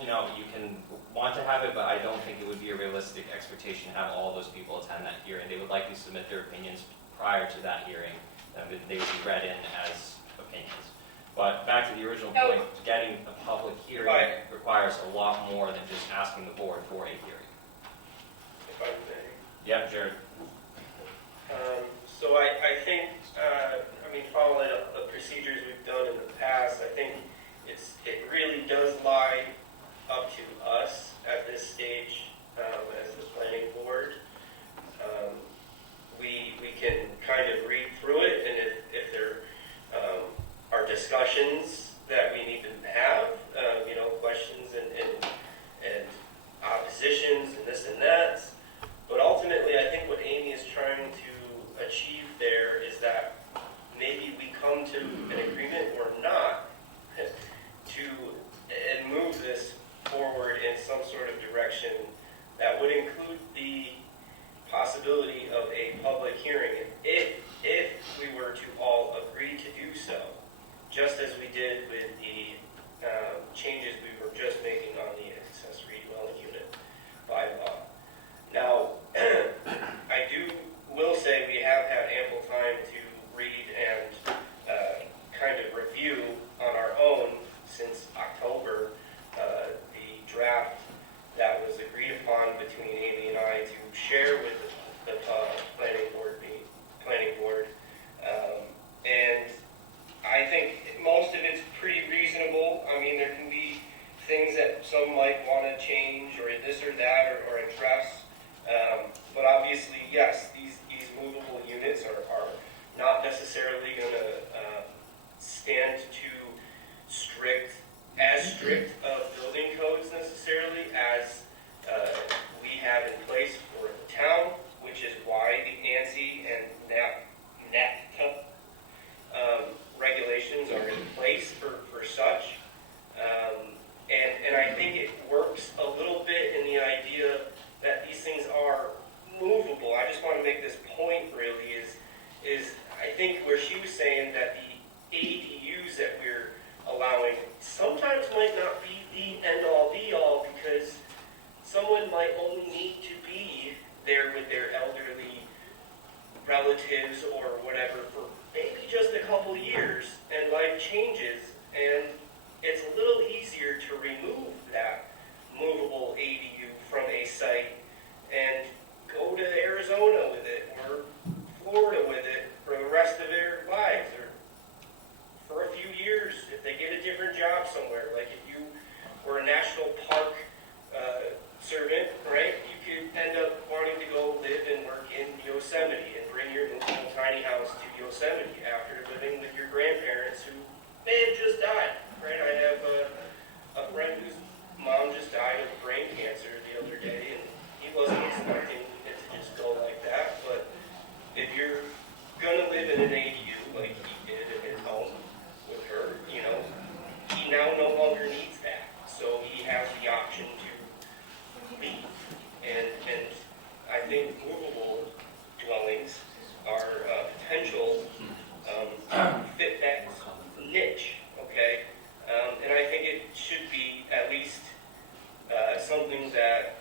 you can want to have it, but I don't think it would be a realistic expectation to have all those people attend that hearing. They would likely submit their opinions prior to that hearing. They would be read in as opinions. But back to the original point, getting a public hearing requires a lot more than just asking the board for a hearing. If I may. Yeah, Jared. So I think, following up the procedures we've done in the past, I think it really does lie up to us at this stage as the planning board. We can kind of read through it, and if there are discussions that we need to have, questions and oppositions and this and that. But ultimately, I think what Amy is trying to achieve there is that maybe we come to an agreement or not and move this forward in some sort of direction that would include the possibility of a public hearing if we were to all agree to do so, just as we did with the changes we were just making on the accessory dwelling unit bylaw. Now, I will say we have had ample time to read and kind of review on our own since October the draft that was agreed upon between Amy and I to share with the planning board. And I think most of it's pretty reasonable. There can be things that some might want to change or this or that or address. But obviously, yes, these movable units are not necessarily going to stand to as strict of building codes necessarily as we have in place for the town, which is why the ANSI and NAPTA regulations are in place for such. And I think it works a little bit in the idea that these things are movable. I just want to make this point really is I think where she was saying that the ADU whatever for maybe just a couple years, and life changes, and it's a little easier to remove that movable ADU from a site and go to Arizona with it, or Florida with it for the rest of their lives, or for a few years if they get a different job somewhere. Like if you were a national park servant, right, you could end up wanting to go live and work in Yosemite and bring your movable tiny house to Yosemite after living with your grandparents who may have just died, right? I have a friend whose mom just died of brain cancer the other day, and he wasn't expecting it to just go like that. But if you're gonna live in an ADU like he did in his home with her, you know, he now no longer needs that. So he has the option to leave. And I think movable dwellings are potential to fit that niche, okay? And I think it should be at least something that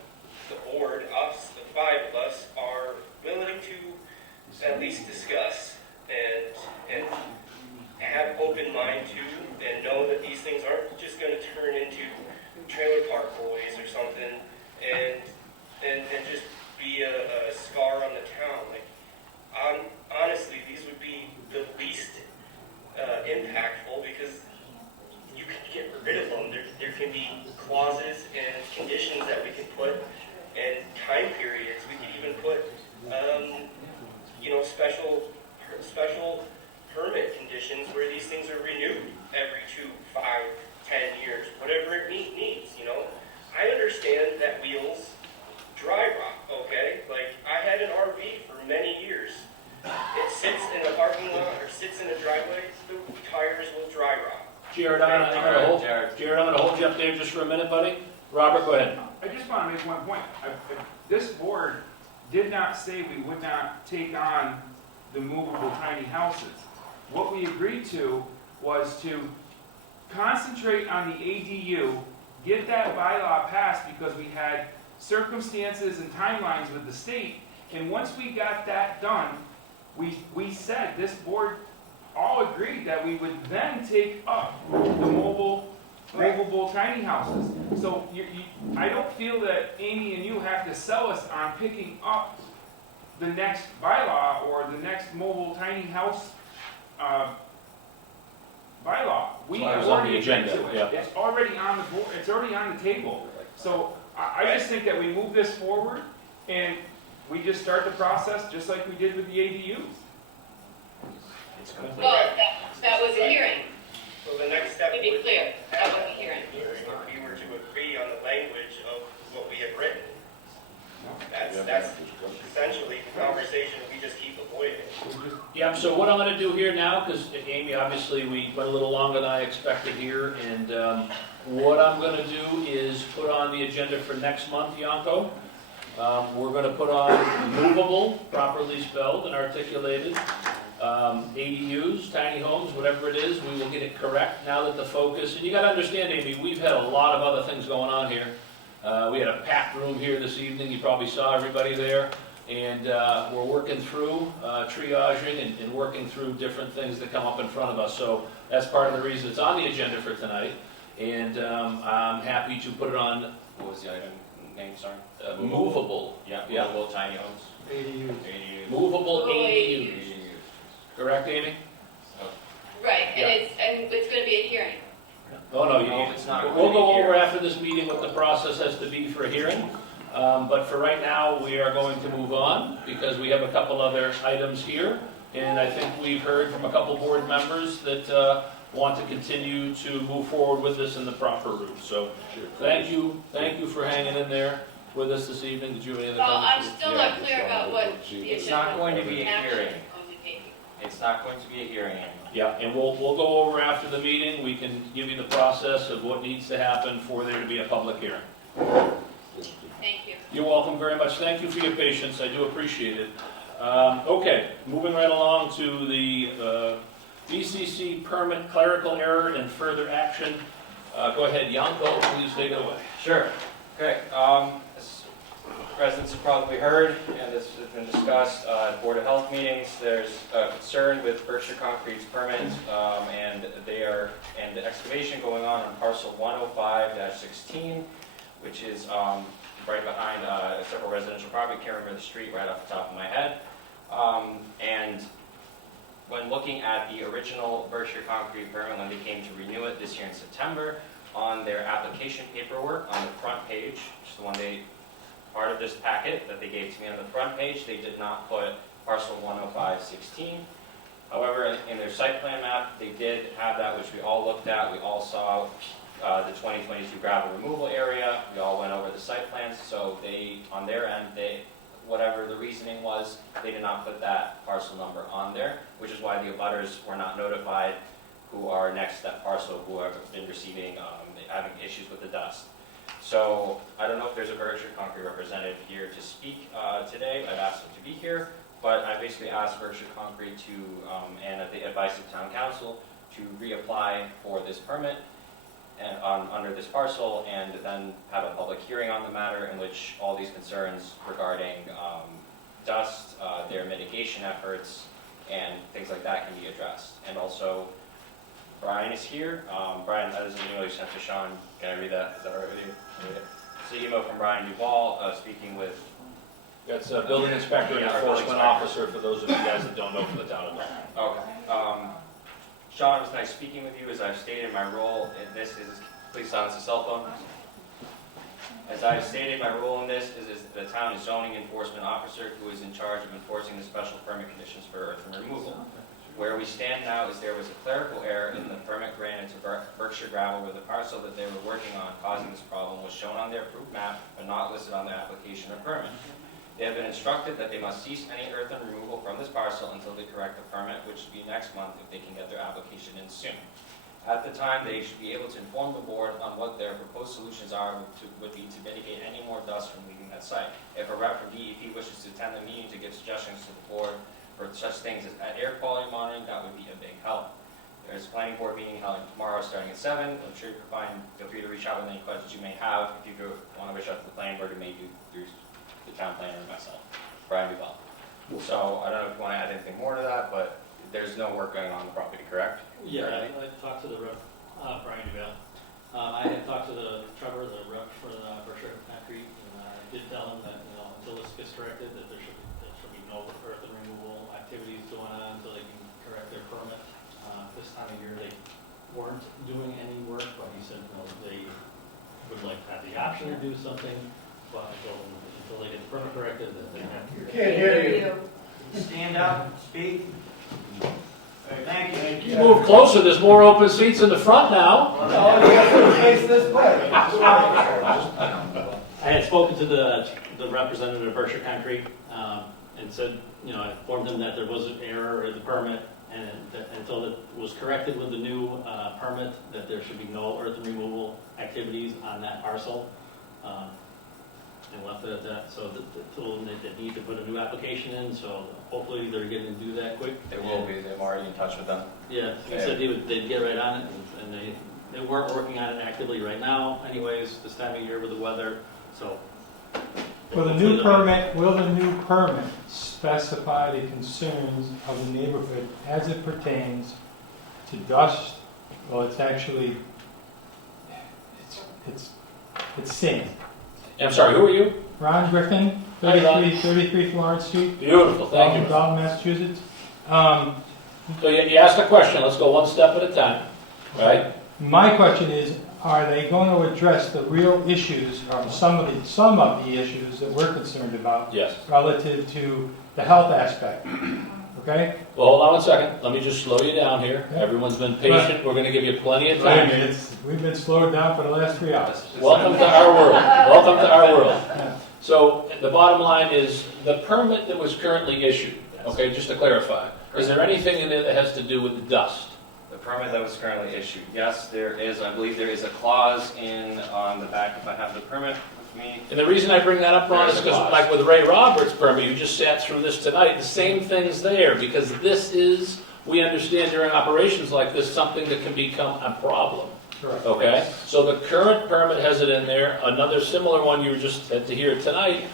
the board, us, the five of us, are willing to at least discuss and have open mind to, and know that these things aren't just going to turn into trailer park boys or something, and just be a scar on the town. Like, honestly, these would be the least impactful, because you can get rid of them. There can be clauses and conditions that we can put, and time periods. We could even put, you know, special permit conditions where these things are renewed every 2, 5, 10 years, whatever it needs, you know. I understand that wheels dry rot, okay? Like, I had an RV for many years. It sits in a parking lot or sits in a driveway, the tires will dry rot. Jared, I'm gonna hold you up there just for a minute, buddy. Robert, go ahead. I just want to make one point. This board did not say we would not take on the movable tiny houses. What we agreed to was to concentrate on the ADU, get that bylaw passed, because we had circumstances and timelines with the state, and once we got that done, we said, this board all agreed that we would then take up the movable tiny houses. So I don't feel that Amy and you have to sell us on picking up the next bylaw or the next mobile tiny house bylaw. We have already agreed to it. Yeah. It's already on the board. It's already on the table. So I just think that we move this forward and we just start the process just like we did with the ADUs. Well, that was a hearing. So the next step To be would clear, that was a hearing. if we were to agree on the language of what we have written. That's essentially the conversation we just keep avoiding. Yeah, so what I'm gonna do here now, because Amy, obviously, we went a little longer than I expected here, and what I'm gonna do is put on the agenda for next month, Yanko. We're gonna put on movable, properly spelled and articulated, ADUs, tiny homes, whatever it is, we will get it correct now that the focus, and you gotta understand, Amy, we've had a lot of other things going on here. We had a packed room here this evening, you probably saw everybody there, and we're working through triaging and working through different things that come up in front of us. So that's part of the reason it's on the agenda for tonight, and I'm happy to put it on. What was the item name, sorry? Movable. Yeah, Yeah. movable tiny homes. ADU. Movable Movable ADUs. Correct, Amy? Right, Yeah. and it's gonna be a hearing. Oh, no, No, it's not. we'll go over after this meeting what the process has to be for a hearing. But for right now, we are going to move on because we have a couple other items here. And I think we've heard from a couple board members that want to continue to move forward with this in the proper route. So thank you for hanging in there with us this evening. Did you have any other Well, I'm comments? still not clear about what the It's not agenda going to be a action hearing. is going to be. It's not going to be a hearing. Yeah, and we'll go over after the meeting. We can give you the process of what needs to happen for there to be a public hearing. Thank you. You're welcome very much. Thank you for your patience. I do appreciate it. Okay, moving right along to the BCC permit clerical error and further action. Go ahead, Yanko, please take it away. Sure. Okay. residents have probably heard, and this has been discussed at Board of Health meetings, there's a concern with Berkshire Concrete's permit, and the excavation going on parcel 105-16, which is right behind several residential property. Can't remember the street right off the top of my head. And when looking at the original Berkshire Concrete permit, when they came to renew it this year in September, on their application paperwork on the front page, which is the one part of this packet that they gave to me on the front page, they did not put parcel 105-16. However, in their site plan map, they did have that, which we all looked at. We all saw the 2022 gravel removal area. We all went over the site plans. So they, on their end, whatever the reasoning was, they did not put that parcel number on there, which is why the abutters were not notified who are next to that parcel, who have been receiving, having issues with the dust. So I don't know if there's a Berkshire Concrete representative here to speak today. I've asked them to be here, but I basically asked Berkshire Concrete to, and at the advice of Town Council, to reapply for this permit and under this parcel, and then have a public hearing on the matter in which all these concerns regarding dust, their mitigation efforts, and things like that can be addressed. And also, Brian is here. Brian, that is an email you sent to Sean. Can I read that? Is that all right with you? It's an email from Brian Duvall speaking with... That's a building inspector and enforcement officer for those of you guys that don't know from the town of Dalton. Okay. Sean, it was nice speaking with you. As I've stated, my role in this is... Please silence the cell phone. As I've stated, my role in this is the town zoning enforcement officer who is in charge of enforcing the special permit conditions for earth removal. Where we stand now is there was a clerical error in the permit granted to Berkshire Gravel, where the parcel that they were working on causing this problem was shown on their approved map but not listed on their application or permit. They have been instructed that they must cease any earthen removal from this parcel until they correct the permit, which will be next month if they can get their application in soon. At the time, they should be able to inform the board on what their proposed solutions would be to mitigate any more dust from leaving that site. If a rep from DEP wishes to attend the meeting to give suggestions to the board for such things as air quality monitoring, that would be a big help. There's a planning board meeting held tomorrow starting at 7. I'm sure you can feel free to reach out with any questions you may have. If you want to reach out to the planning board, it may be through the town planner and myself, Brian Duvall. So I don't know if you want to add anything more to that, but there's no work going on the property, correct? Yeah, I talked to the rep, Brian Duvall. I had talked to Trevor, the rep for the Berkshire Concrete, and I did tell him that until this gets corrected, that there should be no earth and removal activities going on until they can correct their permit. This time of year they weren't doing any work, but he said they would like to have the option to do something, but until they get the permit corrected, that they have to. Can't hear you. Stand up, speak. Thank you. You move closer, there's more open seats in the front now. Face this way. I had spoken to the representative of Berkshire Concrete and said, I informed him that there was an error in the permit, and that until it was corrected with the new permit, that there should be no earth removal activities on that parcel. And left it at that. So told them they need to put a new application in. So hopefully they're going to do that quick. They will be. They're already in touch with them. Yeah, he said they'd get right on it, and they weren't working on it actively right now. Anyways, this time of year with the weather, so. Will the new permit specify the concerns of the neighborhood as it pertains to dust? Well, it's actually, it's sand. I'm sorry, who are you? Ron Griffin, 33 Florence Street. Beautiful, thank you. Dalton, Massachusetts. So you asked a question, let's go one step at a time, right? My question is, are they going to address the real issues, or some of the issues that we're concerned about? Yes. Relative to the health aspect, okay? Well, hold on one second. Let me just slow you down here. Everyone's been patient. We're going to give you plenty of time. We've been slowed down for the last 3 hours. Welcome to our world. Welcome to our world. So the bottom line is the permit that was currently issued, okay, just to clarify, is there anything in it that has to do with the dust? The permit that was currently issued, yes, there is. I believe there is a clause on the back if I have the permit with me. And the reason I bring that up, Ron, is because like with Ray Roberts' permit, you just sat through this tonight, the same thing's there, because this is, we understand during operations like this, something that can become a problem. Correct. Okay, so the current permit has it in there, another similar one you were just had to hear tonight,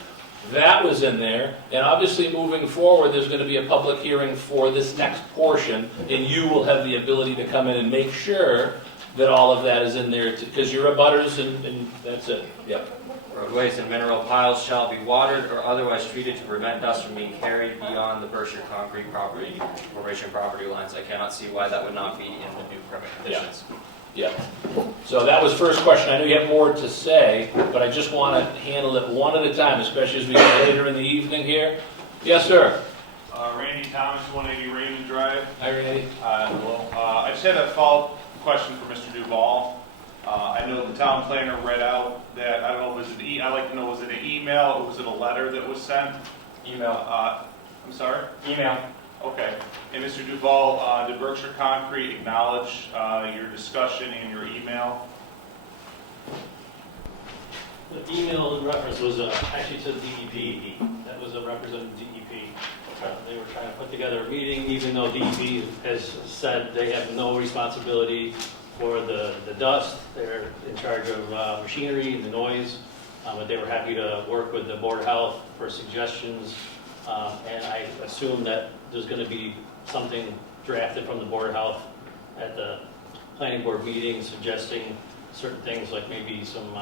that was in there, and obviously moving forward, there's gonna be a public hearing for this next portion, and you will have the ability to come in and make sure that all of that is in there, because you're abutters and that's it, yep. Roadways and mineral piles shall be watered or otherwise treated to prevent dust from being carried beyond the Berkshire Concrete property, Corporation property lines. I cannot see why that would not be in the new permit conditions. Yeah, so that was first question. I know you have more to say, but I just want to handle it one at a time, especially as we get later in the evening here. Yes, sir. Randy Thomas, 180 Raymond Drive. Hi, Randy. Hello. I just had a follow-up question for Mr. Duval. I know the town planner read out that, I don't know, was it I'd like to know, was it an email or was it a letter that was sent? Email. I'm sorry? Email. Okay. And Mr. Duval, did Berkshire Concrete acknowledge your discussion in your email? The email in reference was actually to DEP. That was a representative DEP. They were trying to put together a meeting, even though DEP has said they have no responsibility for the dust. They're in charge of machinery and the noise, but they were happy to work with the Board of Health for suggestions. And I assume that there's going to be something drafted from the Board of Health at the planning board meeting suggesting certain things like maybe some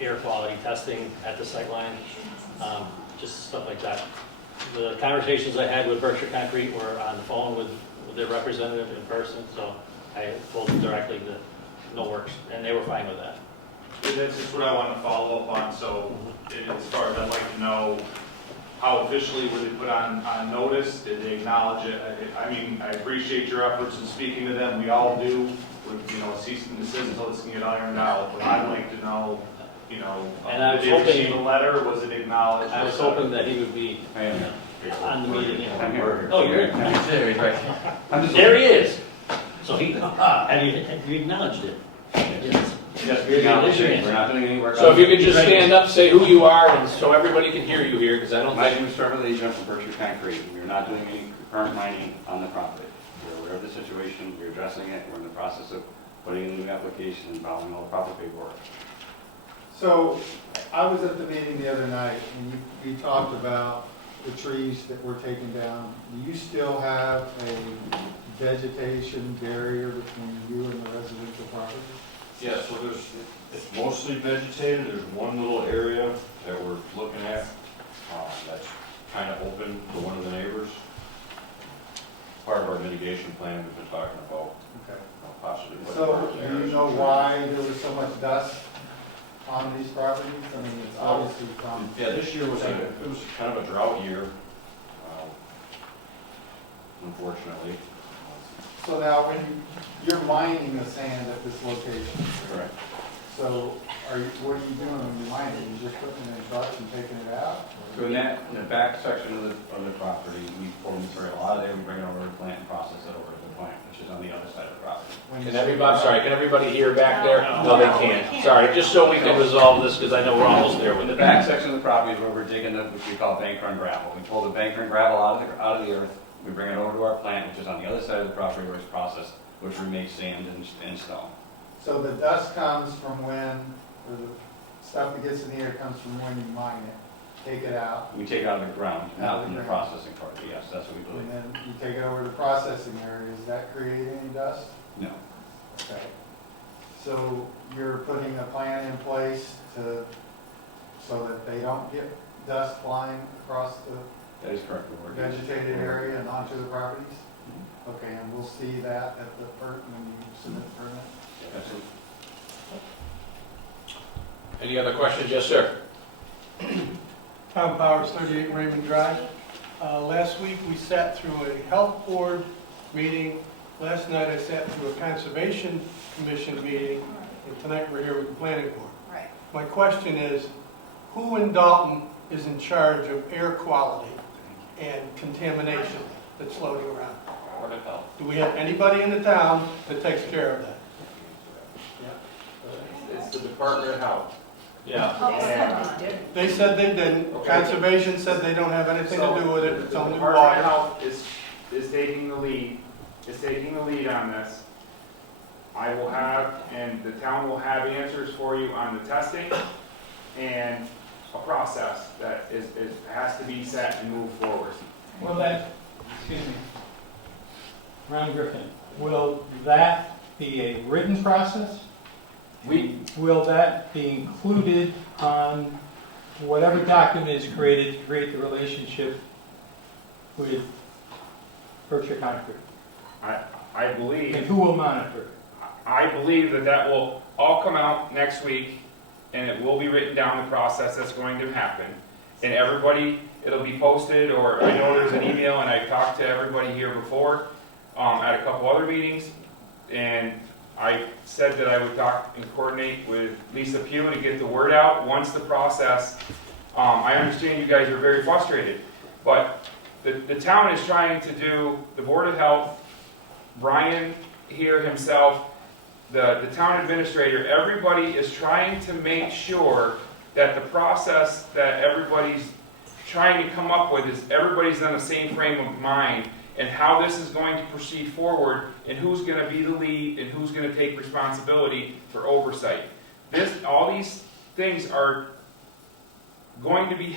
air quality testing at the site line, just stuff like that. The conversations I had with Berkshire Concrete were on the phone with their representative in person, so I told them directly that no works, and they were fine with that. That's just what I want to follow up on. So as far as I'd like to know, how officially were they put on notice? Did they acknowledge it? I mean, I appreciate your efforts in speaking to them. We all do. With, cease and desist until this can get ironed out. But I'd like to know, and I was did they receive hoping a letter? Was it acknowledged? I was hoping that he would be on the meeting. I'm here. Oh, you're There, right. there he is. So have you acknowledged it? Yes. Yes, we acknowledge it. We're not doing any work. So if you could just stand up, say who you are, and so everybody can hear you here, because I don't My think... name is Trevor Legion from Berkshire Concrete. We're not doing any current mining on the property. We're aware of the situation. We're addressing it. We're in the process of putting in a new application and following all the proper paperwork. So I was at the meeting the other night and you talked about the trees that were taken down. Do you still have a vegetation barrier between you and the residential property? Yeah, so it's mostly vegetated. There's one little area that we're looking at that's kind of open to one of the neighbors. Part of our mitigation plan we've been talking about. Okay. Possibly. So do you know why there was so much dust on these properties? I mean, it's obviously from... Yeah, this year was it was kind of a drought year, unfortunately. So now, when you're mining the sand at this location, Correct. so what are you doing when you're mining? You're just putting it in trucks and taking it out? So in the back section of the property, we pull material out of there, we bring it over to the plant and process it over to the plant, which is on the other side of the property. Can everybody hear back there? No, they can't. Sorry, just so we can resolve this, because I know we're almost there with In the it. back section of the property is where we're digging what we call bank run gravel. We pull the bank run gravel out of the earth, we bring it over to our plant, which is on the other side of the property where it's processed, which we make sand and stone. So the dust comes from when, or the stuff that gets in the air comes from when you mine it, take it out, We take it out of the ground, Out not of from the the ground. processing part, but yes, that's what we and believe. then you take it over to the processing area. Does that create any dust? No. Okay. So you're putting a plan in place so that they don't get dust flying across the That is correct. We're working. vegetated area and onto the properties? Okay, and we'll see that at the when you submit the permit? Absolutely. Any other questions? Yes, sir. Tom Powers, 38 Raymond Drive. Last week, we sat through a health board meeting. Last night, I sat through a conservation commission meeting, and tonight we're here with the planning board. Right. My question is, who in Dalton is in charge of air quality and contamination that's floating around? Board of Health. Do we have anybody in the town that takes care of that? It's the Department of Health. Yeah. They said they didn't. Okay. Conservation said they don't have anything to do with it. It's The only Department of water. Health is taking the lead, on this. I will have, and the town will have answers for you on the testing and a process that has to be set and move forward. Will that, excuse me, Ron Griffin, will that be a written process? Will that be included on whatever document is created to create the relationship with Berkshire Concrete? I believe. And who will monitor it? I believe that will all come out next week, and it will be written down, the process that's going to happen. And everybody, it'll be posted, or I know there's an email, and I've talked to everybody here before at a couple other meetings, and I said that I would talk and coordinate with Lisa Pugh to get the word out once the process. I understand you guys are very frustrated, but the town is trying to do, the Board of Health, Brian here himself, the town administrator, everybody is trying to make sure that the process that everybody's trying to come up with is everybody's on the same frame of mind, and how this is going to proceed forward, and who's going to be the lead, and who's going to take responsibility for oversight. All these things are going to be,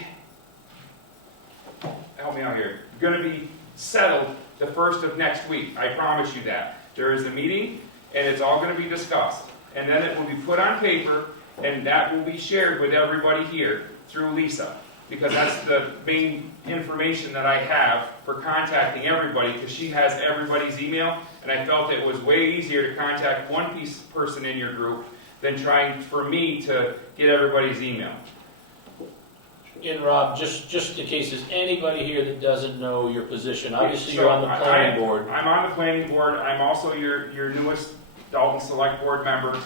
help me out here, going to be settled the first of next week. I promise you that. There is a meeting, and it's all going to be discussed. And then it will be put on paper, and that will be shared with everybody here through Lisa, because that's the main information that I have for contacting everybody, because she has everybody's email, and I felt it was way easier to contact one person in your group than trying for me to get everybody's email. And Rob, just in case there's anybody here that doesn't know your position, obviously you're on the planning board. I'm on the planning board. I'm also your newest Dalton Select Board member.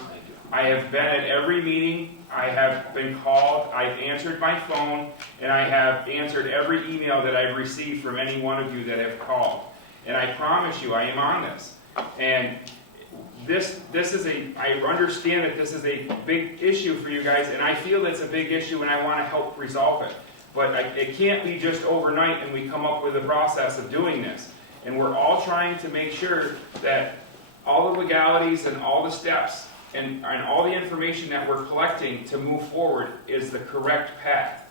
I have been at every meeting. I have been called. I've answered my phone, and I have answered every email that I've received from any one of you that have called. And I promise you, I am on this. And this is I understand that this is a big issue for you guys, and I feel it's a big issue, and I want to help resolve it. But it can't be just overnight and we come up with a process of doing this. And we're all trying to make sure that all the legalities and all the steps and all the information that we're collecting to move forward is the correct path.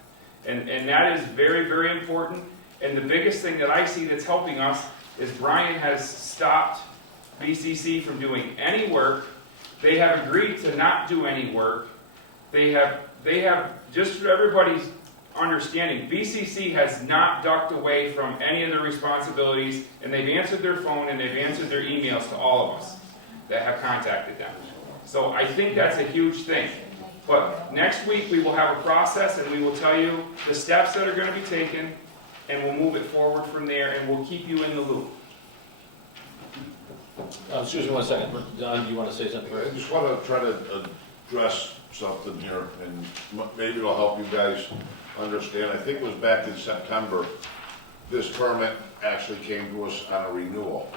And that is very, very important. And the biggest thing that I see that's helping us is Brian has stopped BCC from doing any work. They have agreed to not do any work. They have, just for everybody's understanding, BCC has not ducked away from any of their responsibilities, and they've answered their phone and they've answered their emails to all of us that have contacted them. So I think that's a huge thing. But next week we will have a process, and we will tell you the steps that are going to be taken, and we'll move it forward from there, and we'll keep you in the loop. Excuse me one second. Don, do you want to say something? I just want to try to address something here, and maybe it'll help you guys understand. I think it was back in September, this permit actually came to us on a renewal.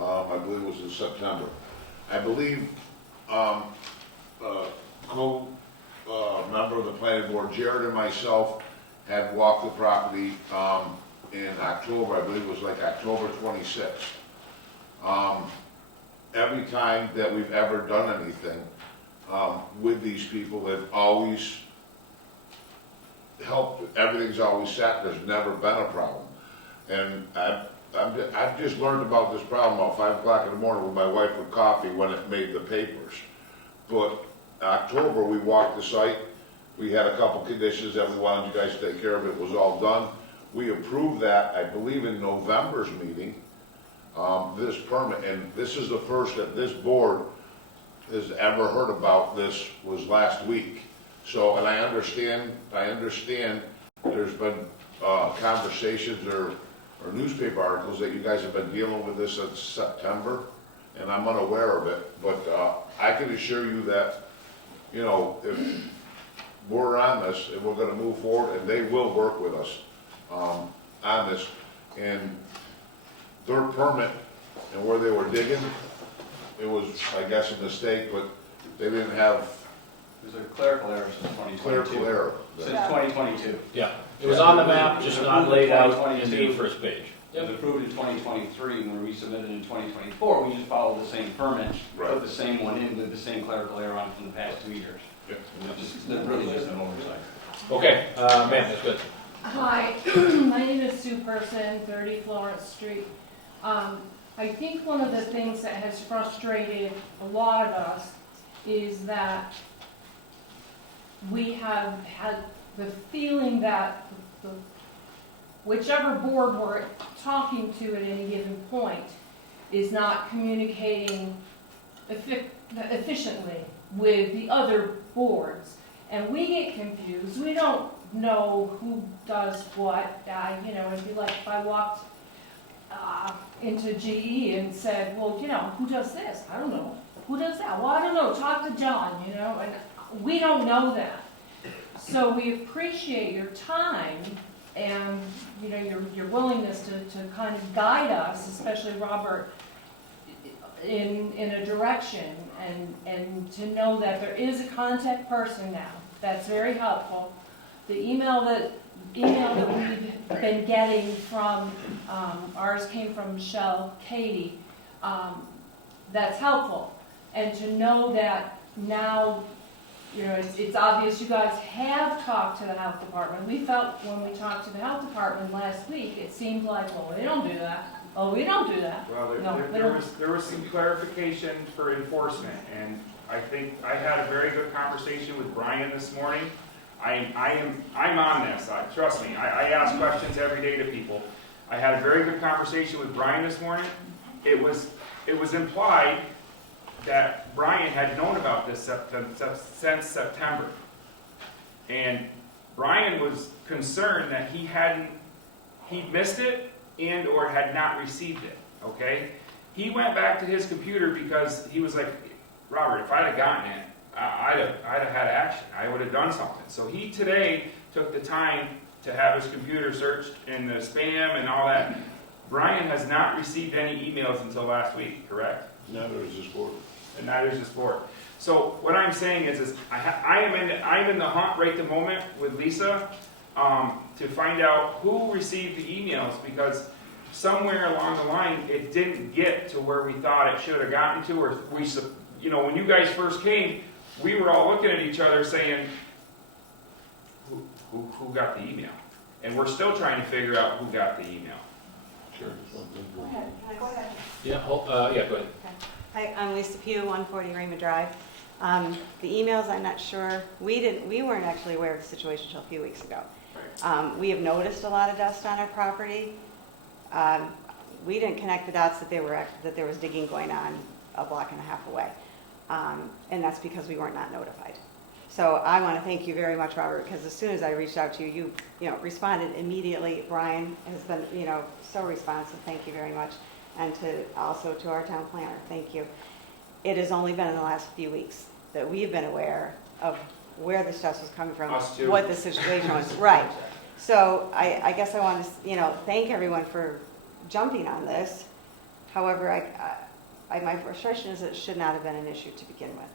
I believe it was in September. I believe member of the planning board, Jared, and myself had walked the property in October. I believe it was like October 26th. Every time that we've ever done anything with these people, they've always helped. Everything's always set. There's never been a problem. And I've just learned about this problem about 5 o'clock in the morning with my wife with coffee when it made the papers. But in October, we walked the site. We had a couple conditions that we wanted you guys to take care of. It was all done. We approved that, I believe, in November's meeting. This permit, and this is the first that this board has ever heard about this, was last week. So, and I understand there's been conversations or newspaper articles that you guys have been dealing with this since September, and I'm unaware of it, but I can assure you that, you know, if we're on this and we're gonna move forward, and they will work with us on this, and their permit and where they were digging, it was, I guess, a mistake, but they didn't have. There's a clerical error since 2022. Clerical error. Since 2022. Yeah, it was on the map, just not laid out in the first page. It was approved in 2023, when we submitted in 2024, we just followed the same permit, put the same one in with the same clerical error on it from the past 2 years. Yeah. It's really just an oversight. Okay, ma'am, that's good. Hi, my name is Sue Person, 30 Florence Street. I think one of the things that has frustrated a lot of us is that we have had the feeling that whichever board we're talking to at any given point is not communicating efficiently with the other boards. And we get confused. We don't know who does what. It'd be like if I walked into GE and said, well, who does this? I don't know. Who does that? Well, I don't know. Talk to John, and we don't know that. So we appreciate your time and, your willingness to kind of guide us, especially Robert, in a direction, and to know that there is a contact person now. That's very helpful. The email that we've been getting from, ours came from Michelle Katie, that's helpful. And to know that now, it's obvious you guys have talked to the health department. We felt when we talked to the health department last week, it seemed like, well, we don't do that. Oh, we don't do that. Well, No, there was some clarification for enforcement, and I think I had a very good conversation with Brian this morning. I'm on this, trust me, I ask questions every day to people. I had a very good conversation with Brian this morning. It was implied that Brian had known about this since September. And Brian was concerned that he missed it and or had not received it, okay? He went back to his computer because he was like, Robert, if I'd have gotten it, I'd have had action. I would have done something. So he today took the time to have his computer searched in the spam and all that. Brian has not received any emails until last week, correct? Neither is this board. And neither is this board. So what I'm saying is I'm in the hunt right the moment with Lisa to find out who received the emails, because somewhere along the line it didn't get to where we thought it should have gotten to, or when you guys first came, we were all looking at each other saying, who got the email? And we're still trying to figure out who got the email. Sure. Go ahead. Can I go ahead? Yeah, yeah, go ahead. Hi, I'm Lisa Pugh, 140 Raymond Drive. The emails, I'm not sure. We weren't actually aware of the situation until a few weeks ago. We have noticed a lot of dust on our property. We didn't connect the dots that there was digging going on a block and a half away. And that's because we were not notified. So I want to thank you very much, Robert, because as soon as I reached out to you, you responded immediately. Brian has been, so responsive. Thank you very much. And also to our town planner, thank you. It has only been in the last few weeks that we've been aware of where the stuff was coming from, Us too. what the situation was. Right. So I guess I want to, thank everyone for jumping on this. However, my frustration is that it should not have been an issue to begin with.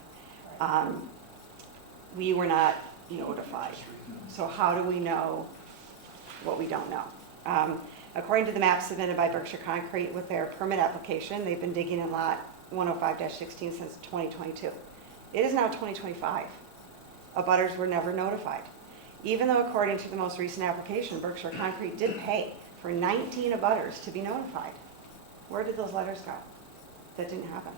We were not notified. So how do we know what we don't know? According to the map submitted by Berkshire Concrete with their permit application, they've been digging in lot 105-16 since 2022. It is now 2025. Abutters were never notified. Even though according to the most recent application, Berkshire Concrete did pay for 19 abutters to be notified. Where did those letters go? That didn't happen.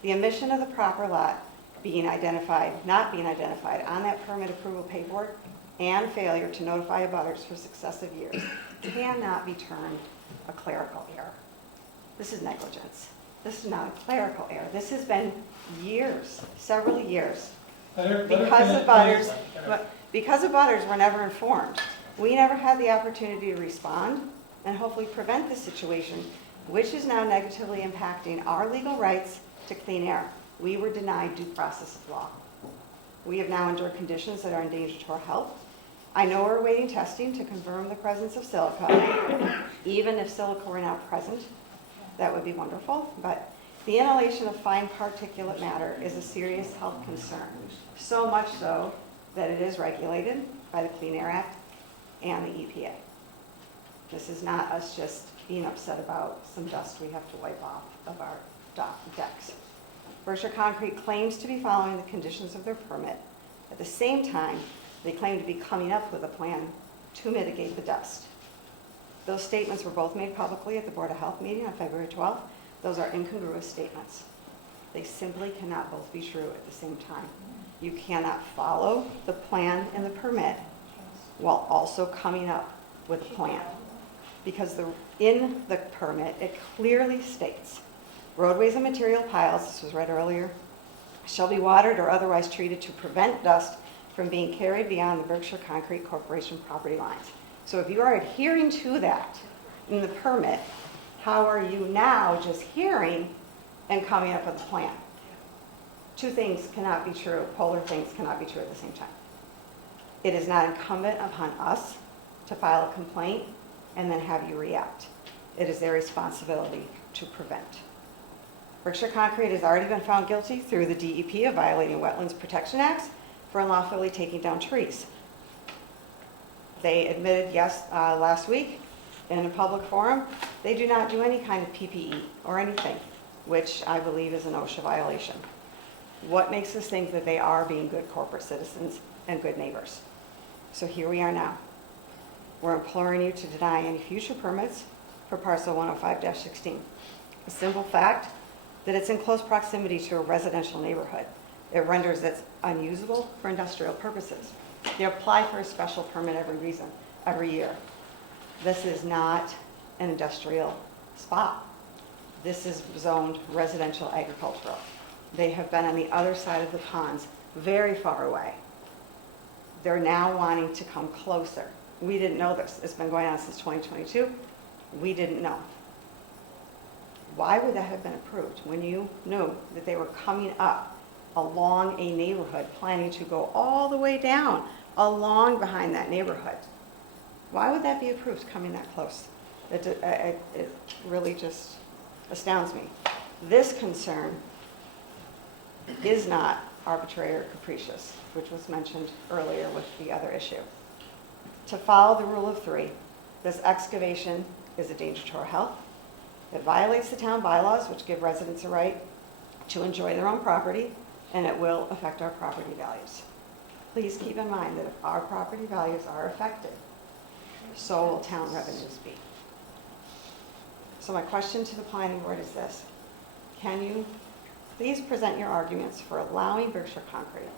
The omission of the proper lot not being identified on that permit approval paperwork and failure to notify abutters for successive years cannot be termed a clerical error. This is negligence. This is not a clerical error. This has been years, several years. Because abutters were never informed. We never had the opportunity to respond and hopefully prevent this situation, which is now negatively impacting our legal rights to clean air. We were denied due process of law. We have now endured conditions that are in danger to our health. I know we're awaiting testing to confirm the presence of silica. Even if silica were not present, that would be wonderful. But the inhalation of fine particulate matter is a serious health concern. So much so that it is regulated by the Clean Air Act and the EPA. This is not us just, being upset about some dust we have to wipe off of our decks. Berkshire Concrete claims to be following the conditions of their permit. At the same time, they claim to be coming up with a plan to mitigate the dust. Those statements were both made publicly at the Board of Health meeting on February 12th. Those are incongruous statements. They simply cannot both be true at the same time. You cannot follow the plan and the permit while also coming up with a plan. Because in the permit, it clearly states, roadways and material piles, this was read earlier, shall be watered or otherwise treated to prevent dust from being carried beyond the Berkshire Concrete Corporation property lines. So if you are adhering to that in the permit, how are you now just hearing and coming up with a plan? Two things cannot be true, polar things cannot be true at the same time. It is not incumbent upon us to file a complaint and then have you react. It is their responsibility to prevent. Berkshire Concrete has already been found guilty through the DEP of violating Wetlands Protection Acts for unlawfully taking down trees. They admitted, yes, last week in a public forum, they do not do any kind of PPE or anything, which I believe is an OSHA violation. What makes us think that they are being good corporate citizens and good neighbors? So here we are now. We're imploring you to deny any future permits for parcel 105-16. A simple fact that it's in close proximity to a residential neighborhood. It renders it unusable for industrial purposes. You apply for a special permit every year. This is not an industrial spot. This is zoned residential agricultural. They have been on the other side of the ponds, very far away. They're now wanting to come closer. We didn't know this. It's been going on since 2022. We didn't know. Why would that have been approved when you knew that they were coming up along a neighborhood, planning to go all the way down along behind that neighborhood? Why would that be approved coming that close? It really just astounds me. This concern is not arbitrary or capricious, which was mentioned earlier with the other issue. To follow the rule of three, this excavation is a danger to our health. It violates the town bylaws, which give residents a right to enjoy their own property, and it will affect our property values. Please keep in mind that if our property values are affected, so will town revenues be. So my question to the planning board is this: can you please present your arguments for allowing Berkshire Concrete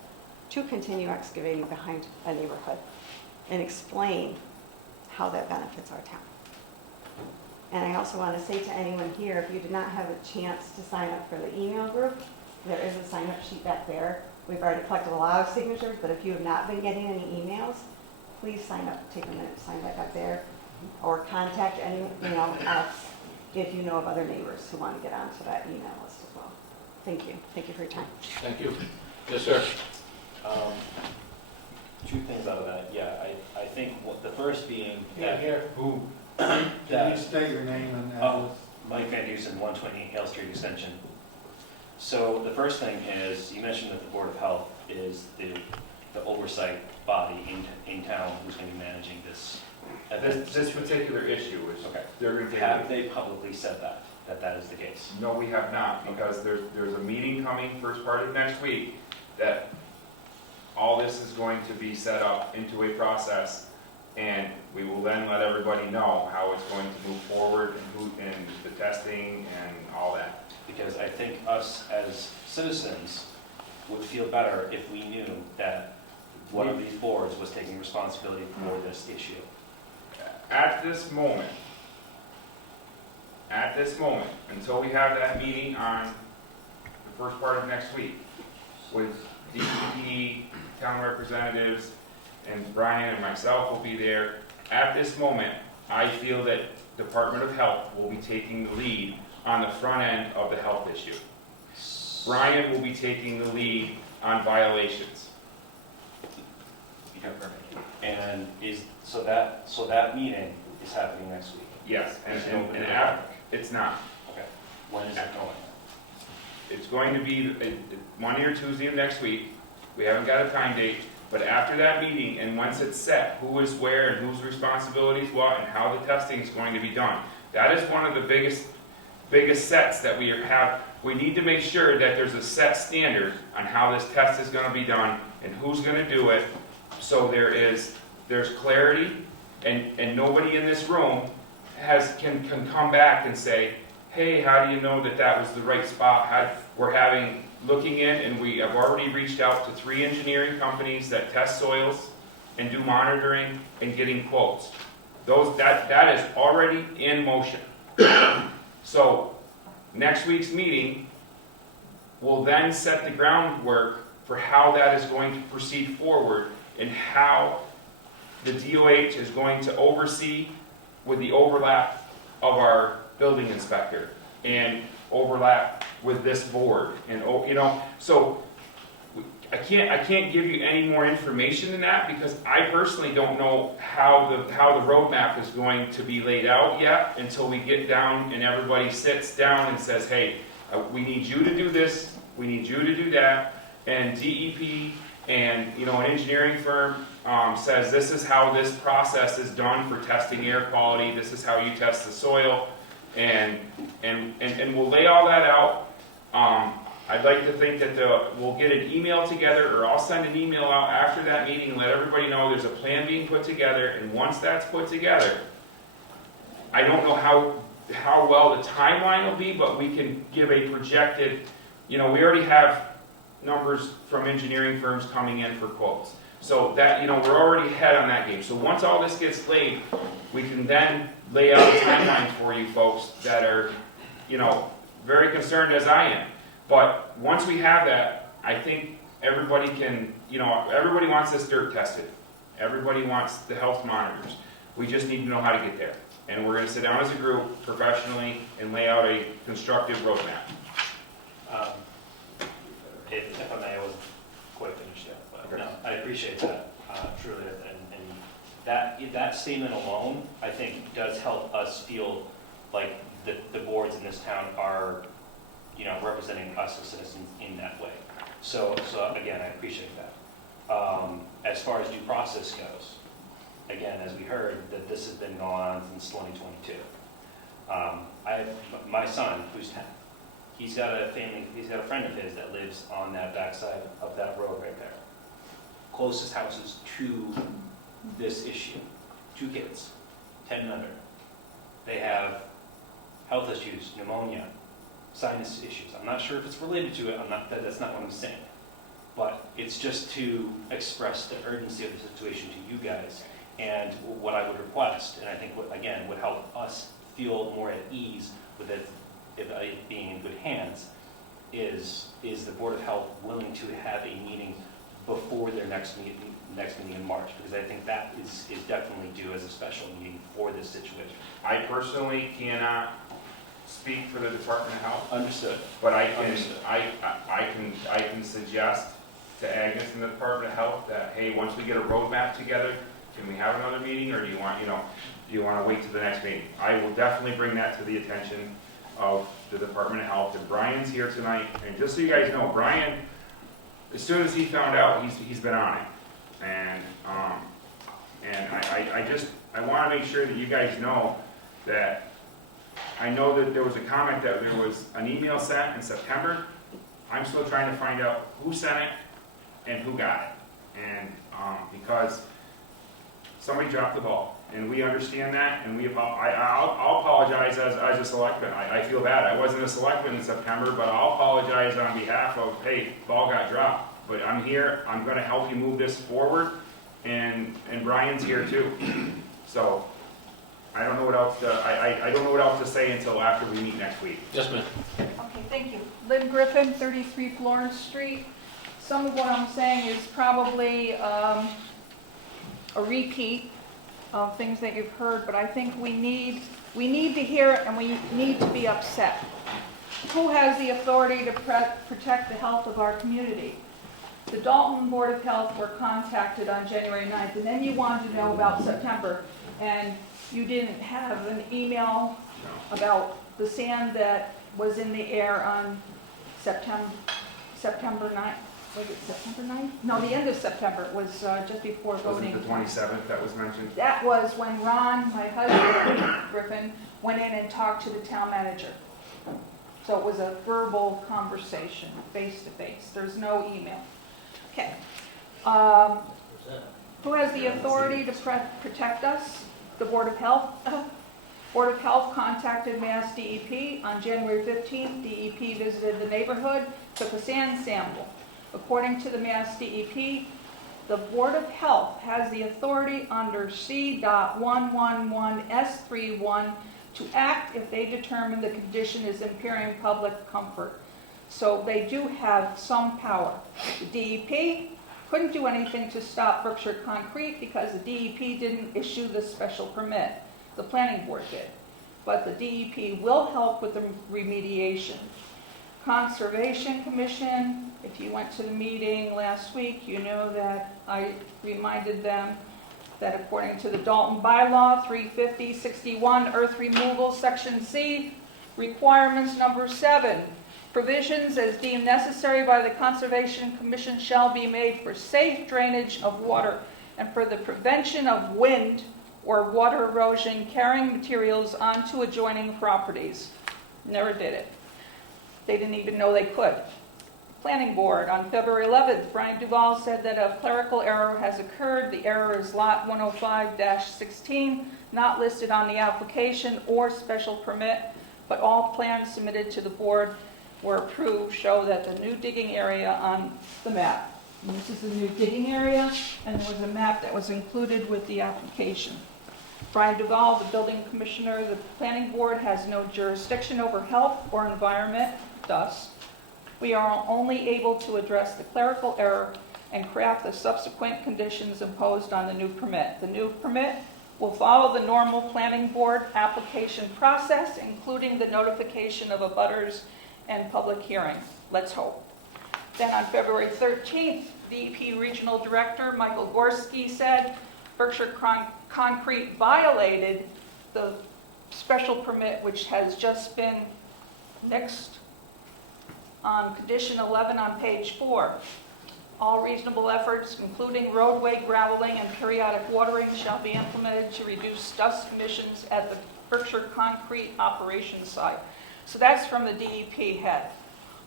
to continue excavating behind a neighborhood and explain how that benefits our town? And I also want to say to anyone here, if you did not have a chance to sign up for the email group, there is a sign-up sheet back there. We've already collected a lot of signatures, but if you have not been getting any emails, please sign up, take a minute to sign back there, or contact us if you know of other neighbors who want to get onto that email list as well. Thank you. Thank you for your time. Thank you. Yes, sir. Two things out of that. Yeah, I think the first being that Who? that Can you state your name and address? Mike Van Dusen, 120 Hale Street Extension. So the first thing is, you mentioned that the Board of Health is the oversight body in town who's going to be managing this. This particular issue is, Okay. they're going to Have they publicly said that is the case? No, we have not, because there's a meeting coming first part of next week that all this is going to be set up into a process, and we will then let everybody know how it's going to move forward and the testing and all that. Because I think us as citizens would feel better if we knew that one of these boards was taking responsibility for this issue. At this moment, until we have that meeting on the first part of next week with DEP, town representatives, and Brian and myself will be there. At this moment, I feel that Department of Health will be taking the lead on the front end of the health issue. Brian will be taking the lead on violations. And so that meeting is happening next week? Yes, and it's not. Okay. When is it going? It's going to be Monday or Tuesday of next week. We haven't got a time date, but after that meeting, and once it's set, who is where and whose responsibilities what, and how the testing is going to be done, That is one of the biggest sets that we have. We need to make sure that there's a set standard on how this test is going to be done and who's going to do it, so there's clarity, and nobody in this room can come back and say, hey, how do you know that was the right spot? We're looking in, and we have already reached out to 3 engineering companies that test soils and do monitoring and getting quotes. That is already in motion. So next week's meeting will then set the groundwork for how that is going to proceed forward, and how the DOH is going to oversee with the overlap of our building inspector and overlap with this board. And so I can't give you any more information than that, because I personally don't know how the roadmap is going to be laid out yet, until we get down and everybody sits down and says, hey, we need you to do this, we need you to do that, and DEP and an engineering firm says this is how this process is done for testing air quality, this is how you test the soil, and we'll lay all that out. I'd like to think that we'll get an email together, or I'll send an email out after that meeting and let everybody know there's a plan being put together, and once that's put together, I don't know how well the timeline will be, but we can give a projected, we already have numbers from engineering firms coming in for quotes. So that, we're already ahead on that game. So once all this gets laid, we can then lay out a timeline for you folks that are, very concerned as I am. But once we have that, I think everybody can, everybody wants this dirt tested. Everybody wants the health monitors. We just need to know how to get there. And we're going to sit down as a group professionally and lay out a constructive roadmap. If I may, I wasn't quite finished yet, but no, I appreciate that, truly, and that statement alone, I think, does help us feel like the boards in this town are, representing us as citizens in that way. So again, I appreciate that. As far as due process goes, again, as we heard, that this has been going on since 2022. I have my son, who's 10. He's got a friend of his that lives on that backside of that road right there. Closest houses to this issue. 2 kids, 10 and under. They have health issues, pneumonia, sinus issues. I'm not sure if it's related to it. That's not what I'm saying. But it's just to express the urgency of the situation to you guys, and what I would request, and I think again would help us feel more at ease with it being in good hands, is the Board of Health willing to have a meeting before their next meeting in March? Because I think that is definitely due as a special meeting for this situation. I personally cannot speak for the Department of Health. Understood. But I can suggest to Agnes and the Department of Health that, hey, once we get a roadmap together, can we have another meeting, or do you want to wait till the next meeting? I will definitely bring that to the attention of the Department of Health. And Brian's here tonight, and just so you guys know, Brian, as soon as he found out, he's been on it, and I want to make sure that you guys know that I know that there was a comment that there was an email sent in September. I'm still trying to find out who sent it and who got it, and because somebody dropped the ball. And we understand that, and I'll apologize as a selectman. I feel bad. I wasn't a selectman in September, but I'll apologize on behalf of, hey, ball got dropped. But I'm here. I'm going to help you move this forward, and Brian's here too. So I don't know what else I don't know what else to say until after we meet next week. Yes, ma'am. Okay, thank you. Lynn Griffin, 33 Florence Street. Some of what I'm saying is probably a repeat of things that you've heard, but I think we need to hear it, and we need to be upset. Who has the authority to protect the health of our community? The Dalton Board of Health were contacted on January 9th, and then you wanted to know about September, and you didn't have an email about the sand that was in the air on September 9th. was it September 9th? No, the end of September, it was just before voting. Wasn't the 27th that was mentioned? That was when Ron, my husband, Griffin, went in and talked to the town manager. So it was a verbal conversation, face to face. There's no email. Okay. Who has the authority to protect us? The Board of Health. Board of Health contacted Mass DEP on January 15th. DEP visited the neighborhood, took a sand sample. According to the Mass DEP, the Board of Health has the authority under C.111S31 to act if they determine the condition is impairing public comfort. So they do have some power. The DEP couldn't do anything to stop Berkshire Concrete because the DEP didn't issue the special permit. The planning board did. But the DEP will help with the remediation. Conservation Commission, if you went to the meeting last week, you know that I reminded them that according to the Dalton Bylaw 350-61, earth removal, Section C, requirements number 7, provisions as deemed necessary by the Conservation Commission shall be made for safe drainage of water and for the prevention of wind or water erosion carrying materials onto adjoining properties. Never did it. They didn't even know they could. Planning Board, on February 11th, Brian Duval said that a clerical error has occurred. The error is lot 105-16, not listed on the application or special permit, but all plans submitted to the board were approved show that the new digging area on the map. And this is the new digging area, and there was a map that was included with the application. Brian Duval, the building commissioner, the planning board has no jurisdiction over health or environment. Thus, we are only able to address the clerical error and craft the subsequent conditions imposed on the new permit. The new permit will follow the normal planning board application process, including the notification of abutters and public hearing. Let's hope. Then on February 13th, DEP Regional Director Michael Gorski said Berkshire Concrete violated the special permit, which has just been nixed on condition 11 on page 4. All reasonable efforts, including roadway graveling and periodic watering, shall be implemented to reduce dust emissions at the Berkshire Concrete operations site. So that's from the DEP head.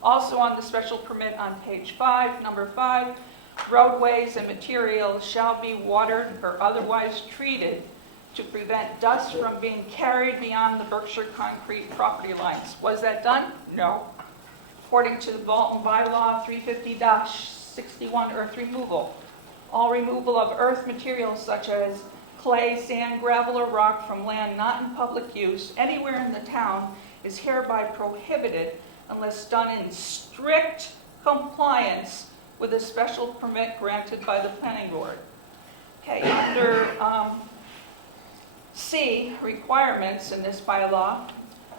Also on the special permit on page 5, number 5, roadways and materials shall be watered or otherwise treated to prevent dust from being carried beyond the Berkshire Concrete property lines. Was that done? No. According to the Dalton Bylaw 350-61, earth removal. All removal of earth materials such as clay, sand, gravel, or rock from land not in public use anywhere in the town is hereby prohibited unless done in strict compliance with a special permit granted by the planning board. Okay, under C, requirements in this bylaw,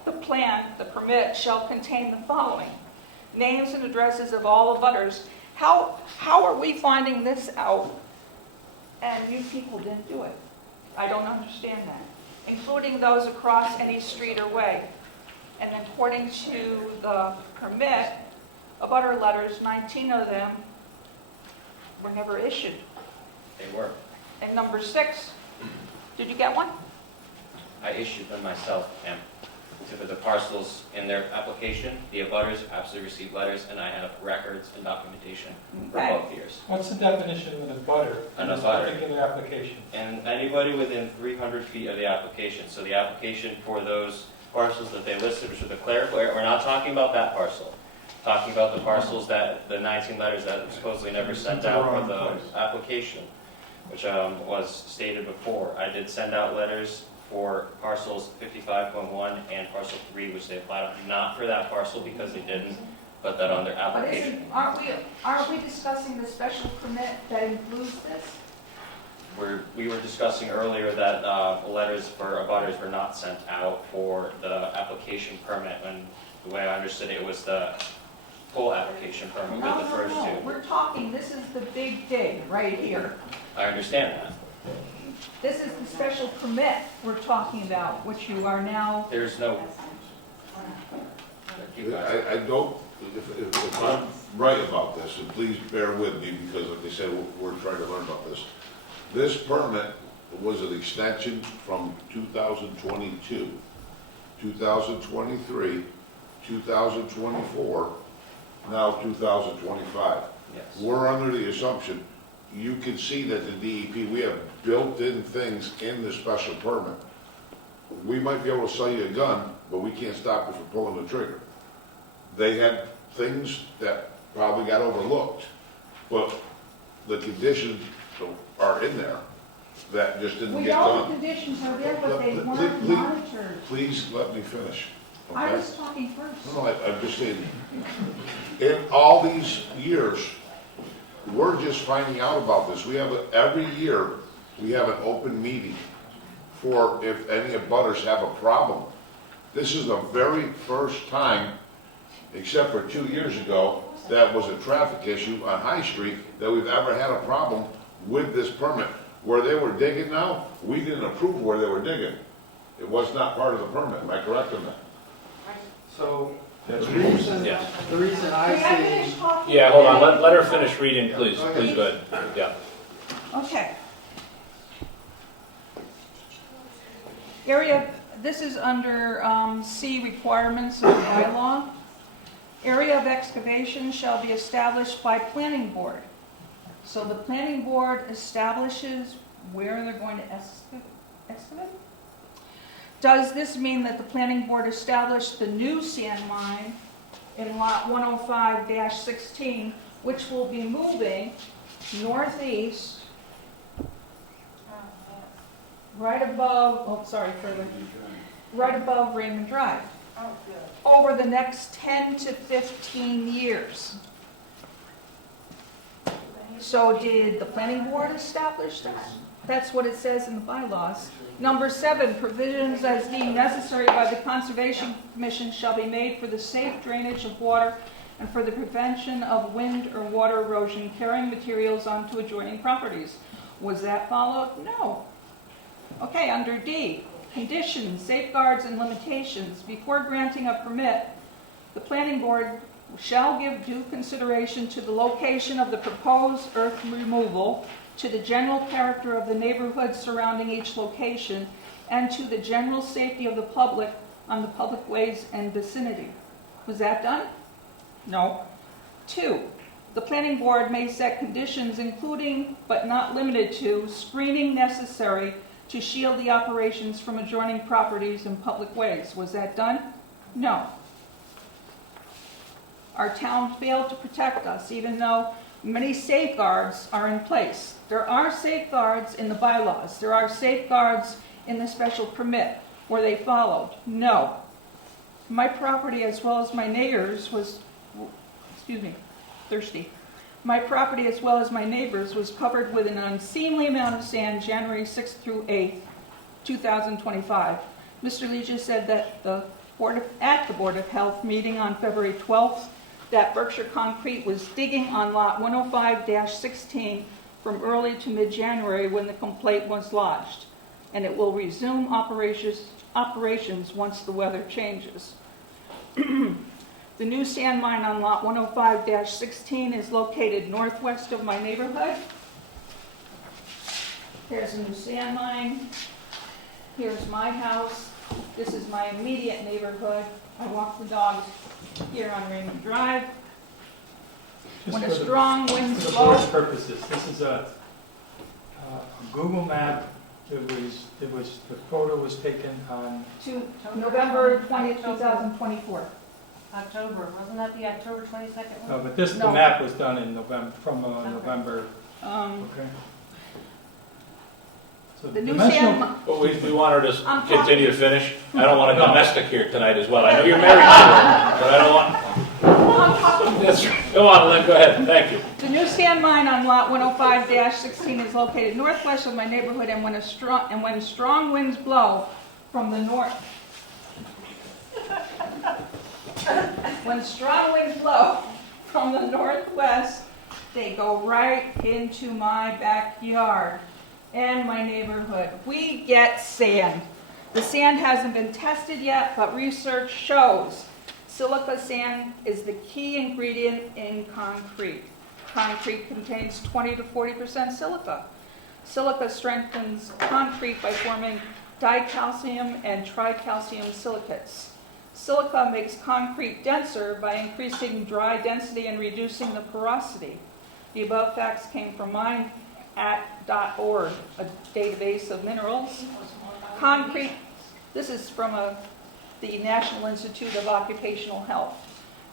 the permit shall contain the following: names and addresses of all abutters. How are we finding this out and you people didn't do it? I don't understand that. Including those across any street or way. And according to the permit, abutter letters, 19 of them were never issued. They were. And number 6, did you get one? I issued them myself, and to the parcels in their application, the abutters absolutely received letters, and I have records and documentation for Okay. both years. What's the definition of a butter in An this abutter. particular application? And anybody within 300 feet of the application, so the application for those parcels that they listed, which are the clerical error, we're not talking about that parcel. Talking about the parcels that, the 19 letters that were supposedly never sent out for the application, which was stated before. I did send out letters for parcels 55.1 and parcel 3, which they applied on, not for that parcel because they didn't put that on their But application. aren't we discussing the special permit that includes this? We were discussing earlier that letters for abutters were not sent out for the application permit, when the way I understood it was the full application permit with the first two. We're talking, this is the big dig right here. I understand that. This is the special permit we're talking about, which you are now, There's no, I don't, if I'm right about this, and please bear with me, because like I said, we're trying to learn about this. This permit was an extension from 2022, 2023, 2024, now 2025. Yes. We're under the assumption, you can see that the DEP, we have built-in things in the special permit. We might be able to sell you a gun, but we can't stop you from pulling the trigger. They had things that probably got overlooked, but the conditions are in there that just didn't We get know the done. conditions are there, but they weren't monitored. Please let me finish. I okay? was talking first. No, I'm just saying, in all these years, we're just finding out about this. We have, every year, we have an open meeting for if any abutters have a problem. This is the very first time, except for 2 years ago, that was a traffic issue on High Street, that we've ever had a problem with this permit. Where they were digging now, we didn't approve where they were digging. It was not part of the permit. Am I correct on that? So, the That's reason, yes. the reason I May I see, finish talking? Yeah, hold on, let her finish reading, please, please, go ahead, yeah. Okay. Area, this is under C, requirements of the bylaw. Area of excavation shall be established by planning board. So the planning board establishes where they're going to excavate? Does this mean that the planning board established the new sand mine in lot 105-16, which will be moving northeast, right above, oh, sorry, further, right above Raymond Drive, over the next 10 to 15 years? So did the planning board establish that? That's what it says in the bylaws. Number 7, provisions as deemed necessary by the Conservation Commission shall be made for the safe drainage of water and for the prevention of wind or water erosion carrying materials onto adjoining properties. Was that followed? No. Okay, under D, conditions, safeguards, and limitations. Before granting a permit, the planning board shall give due consideration to the location of the proposed earth removal, to the general character of the neighborhood surrounding each location, and to the general safety of the public on the public ways and vicinity. Was that done? No. 2, the planning board may set conditions including, but not limited to, screening necessary to shield the operations from adjoining properties and public ways. Was that done? No. Our town failed to protect us, even though many safeguards are in place. There are safeguards in the bylaws. There are safeguards in the special permit. Were they followed? No. My property, as well as my neighbors, was, thirsty. My property, as well as my neighbors, was covered with an unseemly amount of sand January 6th through 8th, 2025. Mr. Lee just said that at the Board of Health meeting on February 12th, that Berkshire Concrete was digging on lot 105-16 from early to mid-January when the complaint was lodged, and it will resume operations once the weather changes. The new sand mine on lot 105-16 is located northwest of my neighborhood. There's a new sand mine. Here's my house. This is my immediate neighborhood. I walk the dogs here on Raymond Drive. When a strong wind For the blows. board's purposes, this is a Google map. The photo was taken on To November 20th, 2024. October, wasn't that the October 22nd one? no, but the No. map was done in November, from November, okay? So The new dimensional- sand, But we want her to I'm continue to finish. I don't want a domestic here tonight as well. I know you're married, but I don't want, that's, go on, Lynn, go ahead, thank you. the new sand mine on lot 105-16 is located northwest of my neighborhood, and when strong winds blow from the north, when strong winds blow from the northwest, they go right into my backyard and my neighborhood. We get sand. The sand hasn't been tested yet, but research shows Silica sand is the key ingredient in concrete. Concrete contains 20 to 40% silica. Silica strengthens concrete by forming dicalcium and tricalcium silicates. Silica makes concrete denser by increasing dry density and reducing the porosity. The above facts came from mine@.org, a database of minerals. Concrete, this is from the National Institute of Occupational Health.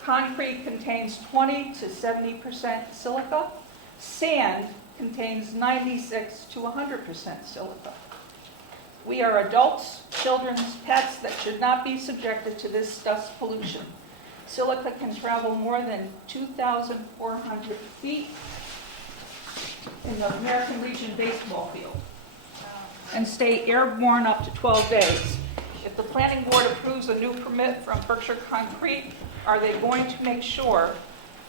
Concrete contains 20 to 70% silica. Sand contains 96 to 100% silica. We are adults, children's pets that should not be subjected to this dust pollution. Silica can travel more than 2,400 feet in the American Legion baseball field and stay airborne up to 12 days. If the planning board approves a new permit from Berkshire Concrete, are they going to make sure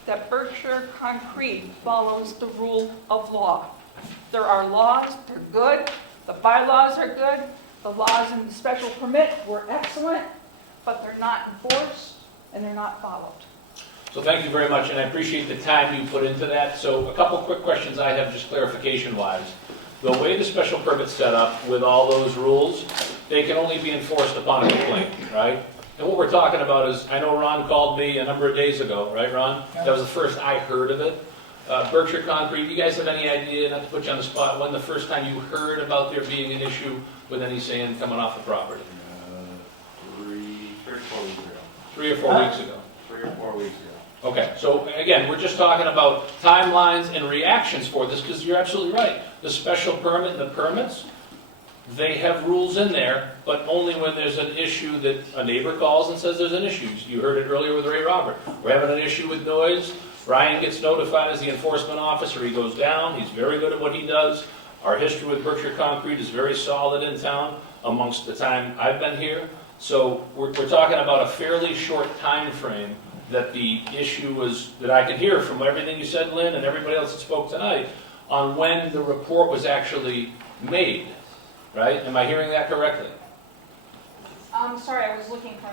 that Berkshire Concrete follows the rule of law? There are laws, they're good, the bylaws are good, the laws in the special permit were excellent, but they're not enforced and they're not followed. So thank you very much, and I appreciate the time you put into that. So a couple quick questions I have, just clarification-wise. The way the special permit's set up with all those rules, they can only be enforced upon a complaint, right? And what we're talking about is, I know Ron called me a number of days ago, right, Ron? That was the first I heard of it. Berkshire Concrete, you guys have any idea, not to put you on the spot, when the first time you heard about there being an issue with any sand coming off the property? 3 or 4 weeks ago. 3 or 4 weeks ago. 3 or 4 weeks ago. Okay, so again, we're just talking about timelines and reactions for this, because you're absolutely right. The special permit and the permits, they have rules in there, but only when there's an issue that a neighbor calls and says there's an issue. You heard it earlier with Ray Robert. We're having an issue with noise. Ryan gets notified as the enforcement officer. He goes down. He's very good at what he does. Our history with Berkshire Concrete is very solid in town amongst the time I've been here. So we're talking about a fairly short time frame that the issue was, that I could hear from everything you said, Lynn, and everybody else that spoke tonight, on when the report was actually made, right? Am I hearing that correctly? I'm sorry, I was looking for,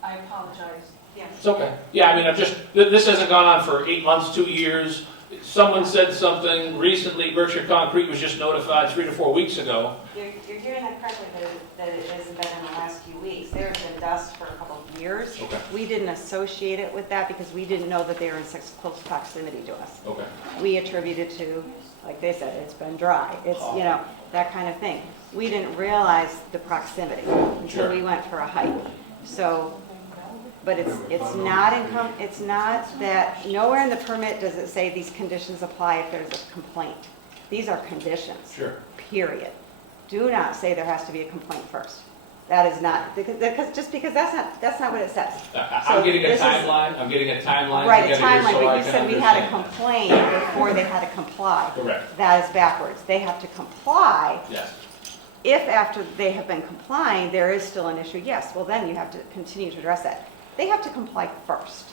I apologize. Yes. It's okay. Yeah, I mean, this hasn't gone on for 8 months, 2 years. Someone said something recently, Berkshire Concrete was just notified 3 to 4 weeks ago. You're hearing that correctly, that it hasn't been in the last few weeks. There's been dust for a couple of years. Okay. We didn't associate it with that because we didn't know that they were in such close proximity to us. Okay. We attributed to, like they said, it's been dry. It's, you know, that kind of thing. We didn't realize the proximity until Sure. we went for a hike. So, but it's not that, nowhere in the permit does it say these conditions apply if there's a complaint. These are conditions. Sure. Period. Do not say there has to be a complaint first. That is not, because that's not what it says. I'm getting a timeline. I'm getting a timeline. Right, a together here timeline, so but I you can said we had to understand. complain before they had to comply. Correct. That is backwards. They have to comply. Yes. If after they have been complying, there is still an issue, yes, well then you have to continue to address that. They have to comply first.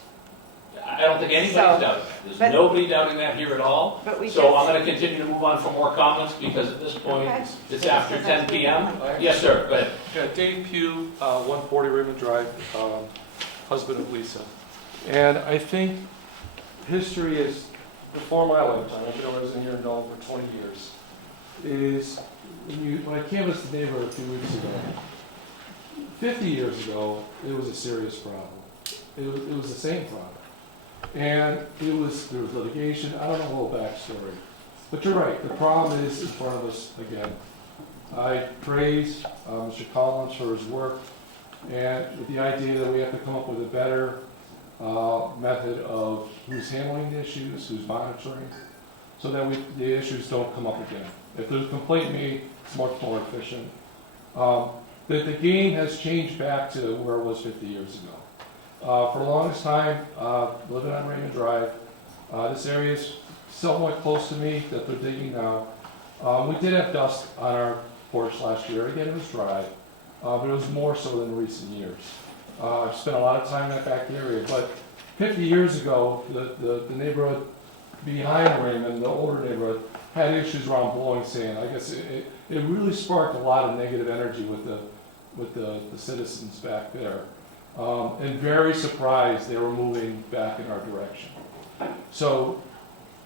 I don't think anybody's doubting that. There's nobody doubting that here at all. But we So did- I'm going to continue to move on for more comments because at this point, Okay. it's after 10 p.m. Yes, sir. Go ahead. Yeah, Dave Pugh, 140 Raymond Drive, husband of Lisa. And I think history is, before my lifetime, I've been always in here in Dalton for 20 years, is when I canvassed the neighborhood a few weeks ago, 50 years ago, it was a serious problem. It was the same problem. And there was litigation, I don't know the whole backstory. But you're right, the problem is in front of us again. I praise Mr. Collins for his work and with the idea that we have to come up with a better method of who's handling the issues, who's monitoring, so that the issues don't come up again. If there's a complaint made, it's much more efficient. The game has changed back to where it was 50 years ago. For the longest time, living on Raymond Drive, this area is somewhat close to me that they're digging now. We did have dust on our porch last year. Again, it was dry, but it was more so than recent years. I've spent a lot of time in that back area, but 50 years ago, the neighborhood behind Raymond, the older neighborhood, had issues around blowing sand. I guess it really sparked a lot of negative energy with the citizens back there. and very surprised they were moving back in our direction. So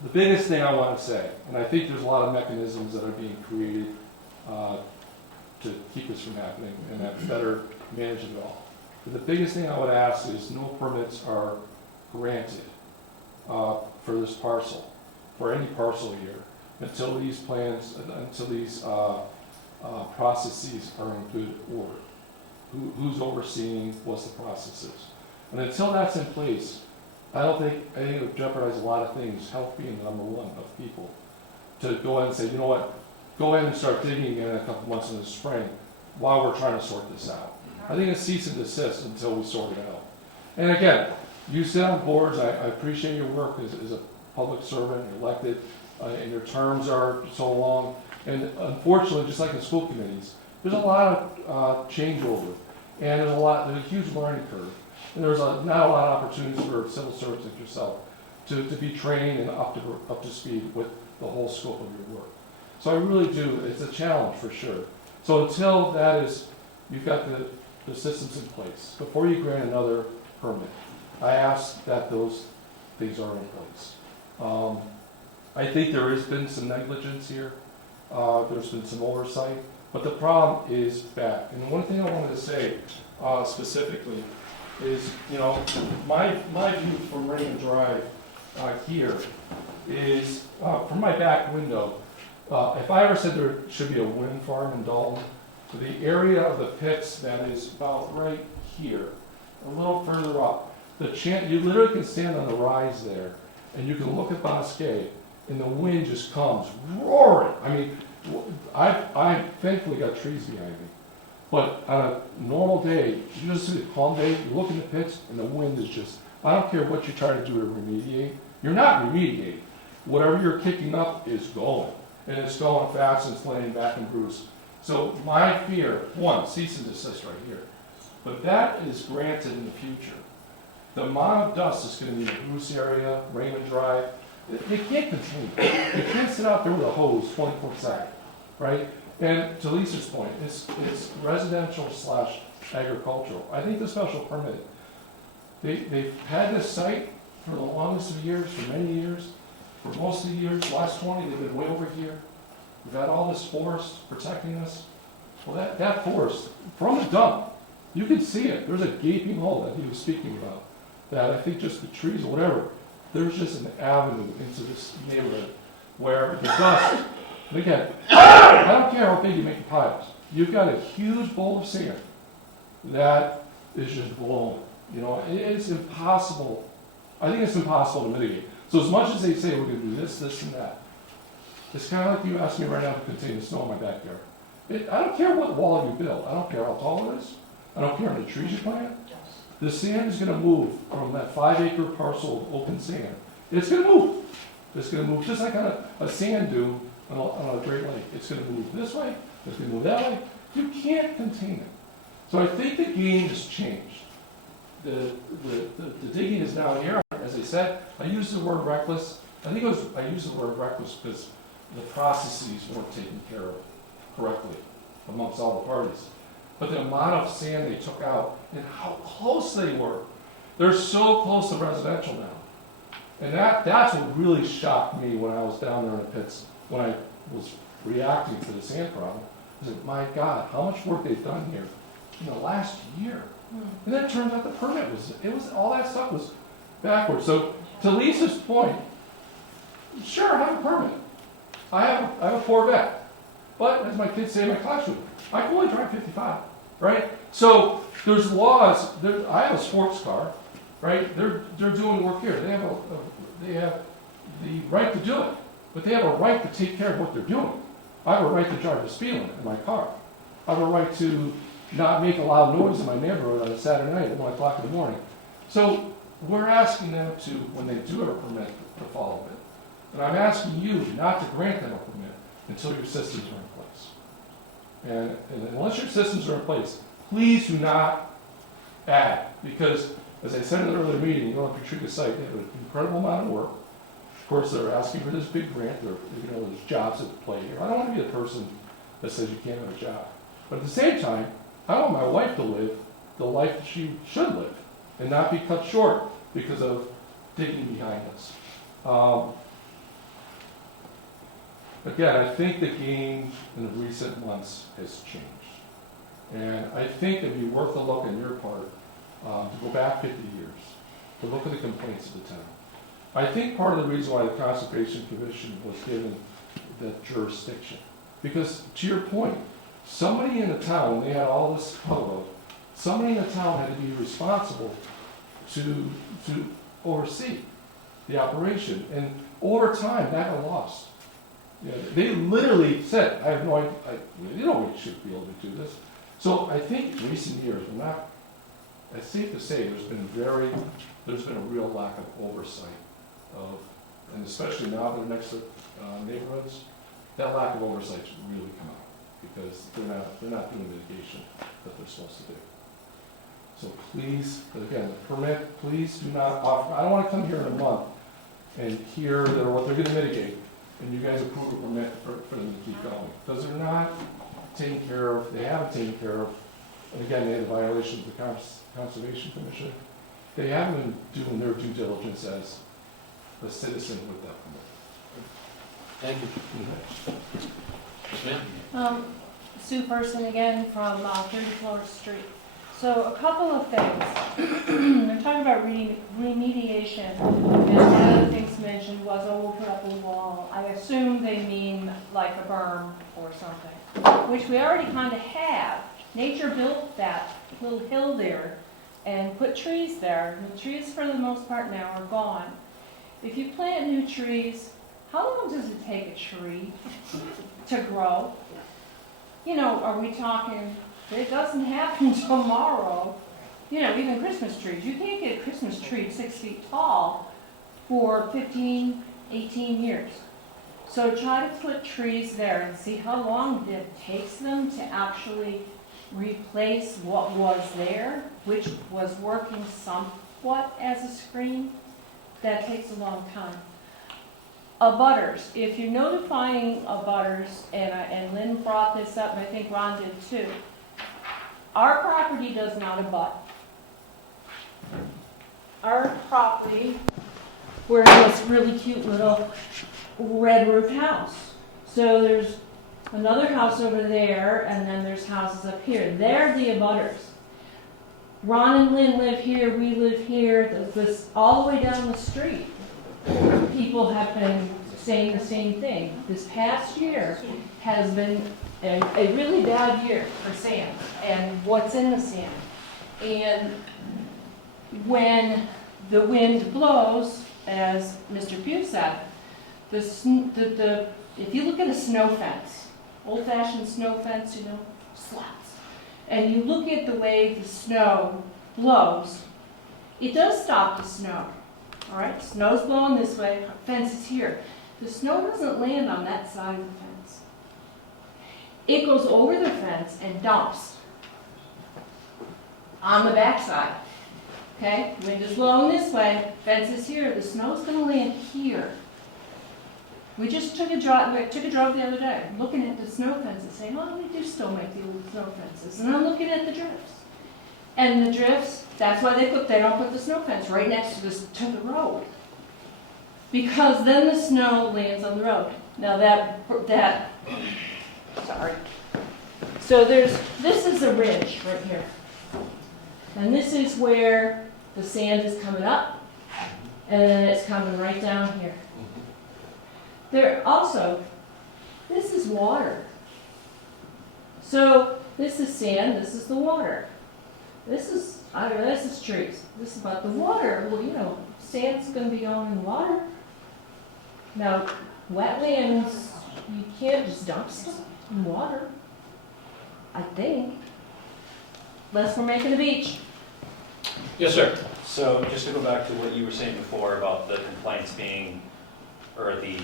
the biggest thing I want to say, and I think there's a lot of mechanisms that are being created to keep this from happening, and that's better managed it all. But the biggest thing I would ask is no permits are granted for this parcel, for any parcel here, until these plans, until these processes are in good order. Who's overseeing, what's the processes. And until that's in place, I think it would jeopardize a lot of things, health being number one of people, to go ahead and say, you know what, go ahead and start digging in a couple months in the spring while we're trying to sort this out. I think it's cease and desist until we sort it out. And again, you sit on boards, I appreciate your work as a public servant, you're elected, and your terms are so long. And unfortunately, just like in school committees, there's a lot of changeover, and there's a huge learning curve. And there's not a lot of opportunities for civil servants like yourself to be trained and up to speed with the whole scope of your work. So I really do, it's a challenge for sure. So until that is, you've got the systems in place, before you grant another permit, I ask that those things are in place. I think there has been some negligence here. There's been some oversight, but the problem is back. And one thing I wanted to say specifically is, you know, my view from Raymond Drive here is, from my back window, if I ever said there should be a wind farm in Dalton, so the area of the pits that is about right here, a little further up, you literally can stand on the rise there, and you can look at Bosquet, and the wind just comes roaring. I mean, I thankfully got trees behind me, but on a normal day, you just see a calm day, you look in the pits, and the wind is just, I don't care what you try to do to remediate, you're not remediating. Whatever you're kicking up is going, and it's going fast, and it's laying back and bruised. So my fear, one, cease and desist right here, but that is granted in the future. The amount of dust that's going to be in the Bruce area, Raymond Drive, they can't contain it. You can't sit out there with a hose 24/7, right? And to Lisa's point, it's residential / agricultural. I think the special permit, they've had this site for the longest of years, for many years, for most of the years, last 20, they've been way over here. We've had all this forest protecting us. Well, that forest, from the dump, you can see it. There's a gaping hole that he was speaking about. That I think just the trees or whatever, there's just an avenue into this neighborhood where the dust, and again, I don't care how big you make the piles. You've got a huge bowl of sand that is just blown. You know, it's impossible. I think it's impossible to mitigate. So as much as they say we're going to do this, this, and that, it's kind of like you asked me right now to contain the snow in my backyard. I don't care what wall you build. I don't care how tall it is. I don't care how many trees you plant. The sand is going to move from that 5-acre parcel of open sand. It's going to move. It's going to move just like on a sand dune on a Great Lake. It's going to move this way. It's going to move that way. You can't contain it. So I think the game has changed. The digging is now here. As I said, I used the word reckless. I used the word reckless because the processes weren't taken care of correctly amongst all the parties. But the amount of sand they took out and how close they were. They're so close to residential now. And that's what really shocked me when I was down there in the pits, when I was reacting to the sand problem. I said, my God, how much work they've done here in the last year. And then it turns out the permit was all that stuff was backwards. So to Lisa's point, sure, I have a permit. I have a Corvette. But as my kids say in my classroom, I can only drive 55, right? So there's laws. I have a sports car, right? They're doing work here. They have the right to do it, but they have a right to take care of what they're doing. I have a right to drive the speed limit in my car. I have a right to not make a loud noise in my neighborhood on a Saturday night at 1 o'clock in the morning. So we're asking them to, when they do have a permit, to follow it. And I'm asking you not to grant them a permit until your systems are in place. And unless your systems are in place, please do not add, because as I said in the earlier meeting, you know, on Patricia site, they have an incredible amount of work. Of course, they're asking for this big grant. There's jobs at play here. I don't want to be the person that says you can't have a job. But at the same time, I want my wife to live the life that she should live and not be cut short because of digging behind us. Again, I think the game in the recent months has changed. And I think it'd be worth a look on your part to go back 50 years, to look at the complaints of the town. I think part of the reason why the Conservation Commission was given that jurisdiction, because to your point, somebody in the town, when they had all this hubbub, somebody in the town had to be responsible to oversee the operation. And over time, that got lost. Yeah, they literally said, I have no idea, you know, we should be able to do this. So I think in recent years, it's safe to say there's been a real lack of oversight of, and especially now they're next to neighborhoods, that lack of oversight's really come out because they're not doing the mitigation that they're supposed to do. So please, again, the permit, please do not offer, I don't want to come here in a month and hear what they're going to mitigate, and you guys approve a permit for them to keep going. Because they're not taken care of, they haven't taken care of, and again, they had a violation of the Conservation Commission. They haven't been doing their due diligence as a citizen with that permit. Thank you. Yes, ma'am. Sue Person again from 34th Street. So a couple of things. They're talking about remediation, and one of the things mentioned was, oh, we'll put up a wall. I assume they mean like a berm or something, which we already kind of have. Nature built that little hill there and put trees there. The trees, for the most part now, are gone. If you plant new trees, how long does it take a tree to grow? You know, are we talking, it doesn't happen tomorrow. You know, even Christmas trees. You can't get a Christmas tree 6 feet tall for 15, 18 years. So try to put trees there and see how long it takes them to actually replace what was there, which was working somewhat as a screen. That takes a long time. Abutters, if you're notifying abutters, and Lynn brought this up, and I think Ron did too, our property does not abut. Our property, we're in this really cute little red roof house. So there's another house over there, and then there's houses up here. They're the abutters. Ron and Lynn live here, we live here, this all the way down the street. People have been saying the same thing. This past year has been a really bad year for sand and what's in the sand. And when the wind blows, as Mr. Pugh said, if you look at a snow fence, old-fashioned snow fence, you know, slats, and you look at the way the snow blows, it does stop the snow. All right, snow's blowing this way, fence is here. The snow doesn't land on that side of the fence. It goes over the fence and dumps on the back side. Okay, wind is blowing this way, fence is here, the snow's going to land here. We just took a drive the other day, looking at the snow fences, saying, oh, we do still make the old snow fences. And I'm looking at the drifts. And the drifts, that's why they don't put the snow fence right next to the road. Because then the snow lands on the road. Now sorry. So this is a ridge right here. And this is where the sand is coming up, and then it's coming right down here. This is water. So this is sand, this is the water. This is trees. This is about the water. Well, you know, sand's going to be going in water. Now, wetlands, you can't just dump stuff in water, I think. Unless we're making a beach. Yes, sir. So just to go back to what you were saying before about the complaints being, or the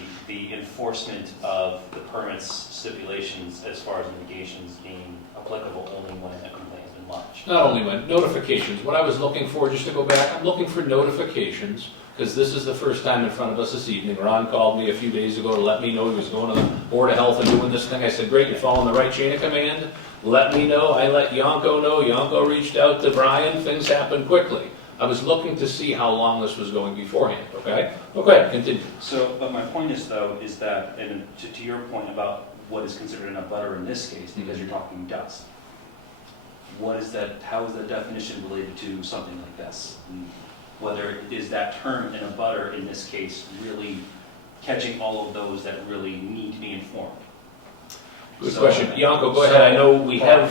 enforcement of the permits stipulations as far as mitigations being applicable only when a complaint has been lodged. Not only when, notifications. What I was looking for, just to go back, I'm looking for notifications, because this is the first time in front of us this evening. Ron called me a few days ago to let me know he was going to the Board of Health and doing this thing. I said, great, you're following the right chain of command. let me know, I let Yonko know, Yonko reached out to Brian, things happen quickly. I was looking to see how long this was going beforehand, okay? Okay, continue. So, but my point is though, is that, and to your point about what is considered an abutter in this case, because you're talking dust. What is that, how is that definition related to something like this? And whether is that term an abutter in this case really catching all of those that really need to be informed? Good question. Yonko, go ahead. I know we have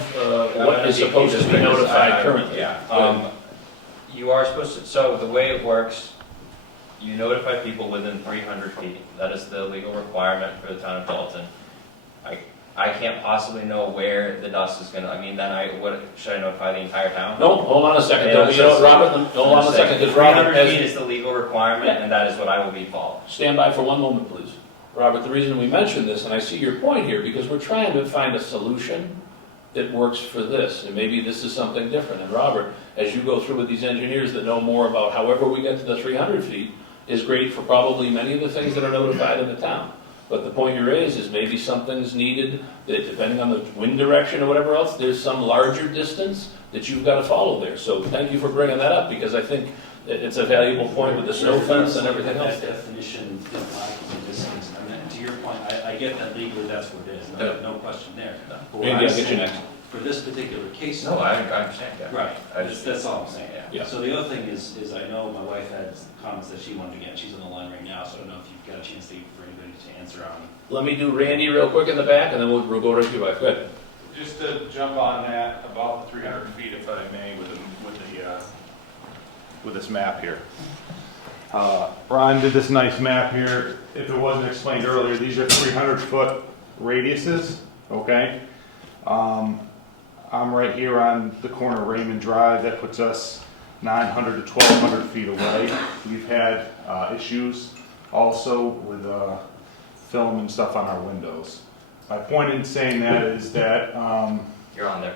what is supposed to be notified currently. Yeah. You are supposed to, so the way it works, you notify people within 300 feet. That is the legal requirement for the town of Dalton. I can't possibly know where the dust is gonna, I mean, then should I notify the entire town? No, hold on a second. You know what, Robert, hold on a second, because Robert 300 feet is the legal requirement, and that is what I will be following. Stand by for one moment, please. Robert, the reason we mentioned this, and I see your point here, because we're trying to find a solution that works for this, and maybe this is something different. And Robert, as you go through with these engineers that know more about however we get to the 300 feet, is great for probably many of the things that are notified in the town. But the point you raise is maybe something's needed that, depending on the wind direction or whatever else, there's some larger distance that you've got to follow there. So thank you for bringing that up, because I think it's a valuable point with the snow fence and everything else. That definition applies in this case. I mean, to your point, I get that legally that's what it is, no question there. But what Maybe I'm I'll get you saying, next. For this particular case. No, I understand, yeah. Right, that's all I'm saying. Yeah. So the other thing is I know my wife had comments that she wanted to get, she's on the line right now, so I don't know if you've got a chance for anybody to answer on. Let me do Randy real quick in the back, and then we'll go to your wife. Go ahead. Just to jump on that, about the 300 feet, if I may, with this map here. Ron did this nice map here. If it wasn't explained earlier, these are 300-foot radiuses, okay? I'm right here on the corner of Raymond Drive. That puts us 900 to 1,200 feet away. We've had issues also with film and stuff on our windows. My point in saying that is that... You're on there.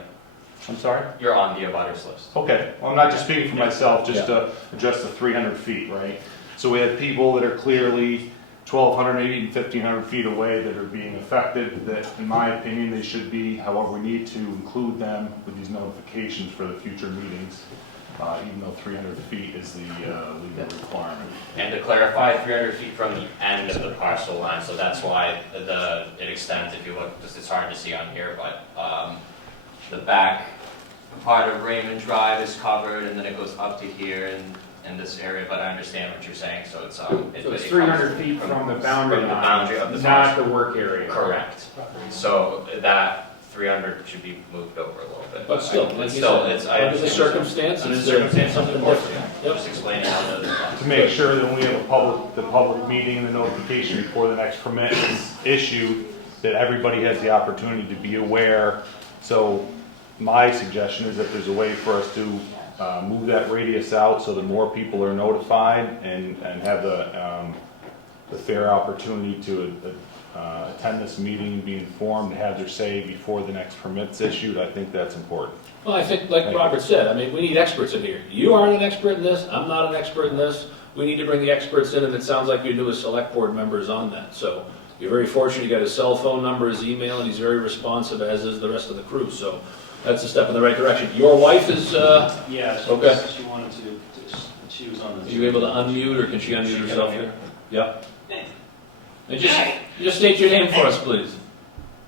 I'm sorry? You're on the abutters list. Okay, well, I'm not just speaking for myself, just to address the 300 feet, right? So we have people that are clearly 1,200, maybe 1,500 feet away that are being affected, that in my opinion, they should be. However, we need to include them with these notifications for the future meetings, even though 300 feet is the legal requirement. And to clarify, 300 feet from the end of the parcel line, so that's why it extends, if you look, just it's hard to see on here, but the back part of Raymond Drive is covered, and then it goes up to here in this area, but I understand what you're saying, so it's... So it's 300 feet from the boundary line, of the not parcel. the work area. Correct. So that 300 should be moved over a little bit. But still, But still, it's... under the circumstances, Under the circumstances, something of course, different. yeah. Just explaining how To make sure that when we have the public meeting and the notification before the next permit is issued, that everybody has the opportunity to be aware. So my suggestion is that there's a way for us to move that radius out so that more people are notified and have the fair opportunity to attend this meeting, be informed, have their say before the next permit's issued. I think that's important. Well, I think, like Robert said, I mean, we need experts in here. You aren't an expert in this, I'm not an expert in this. We need to bring the experts in, and it sounds like your newest select board members on that. So you're very fortunate, you got his cell phone number, his email, and he's very responsive, as is the rest of the crew. So that's a step in the right direction. Your wife is, Yeah, okay. she wanted to, she was on the... Are you able to unmute, or can she unmute herself here? Yeah. And just state your name for us, please.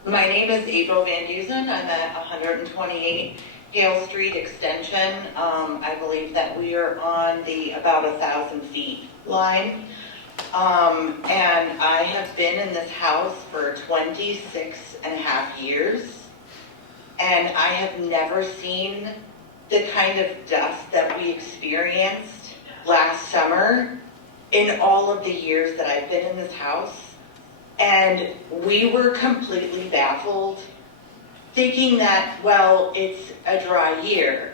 My name is April Van Dusen. I'm at 128 Hale Street Extension. I believe that we are on the about 1,000 feet line. And I have been in this house for 26 and a half years. And I have never seen the kind of dust that we experienced last summer in all of the years that I've been in this house. And we were completely baffled, thinking that, well, it's a dry year.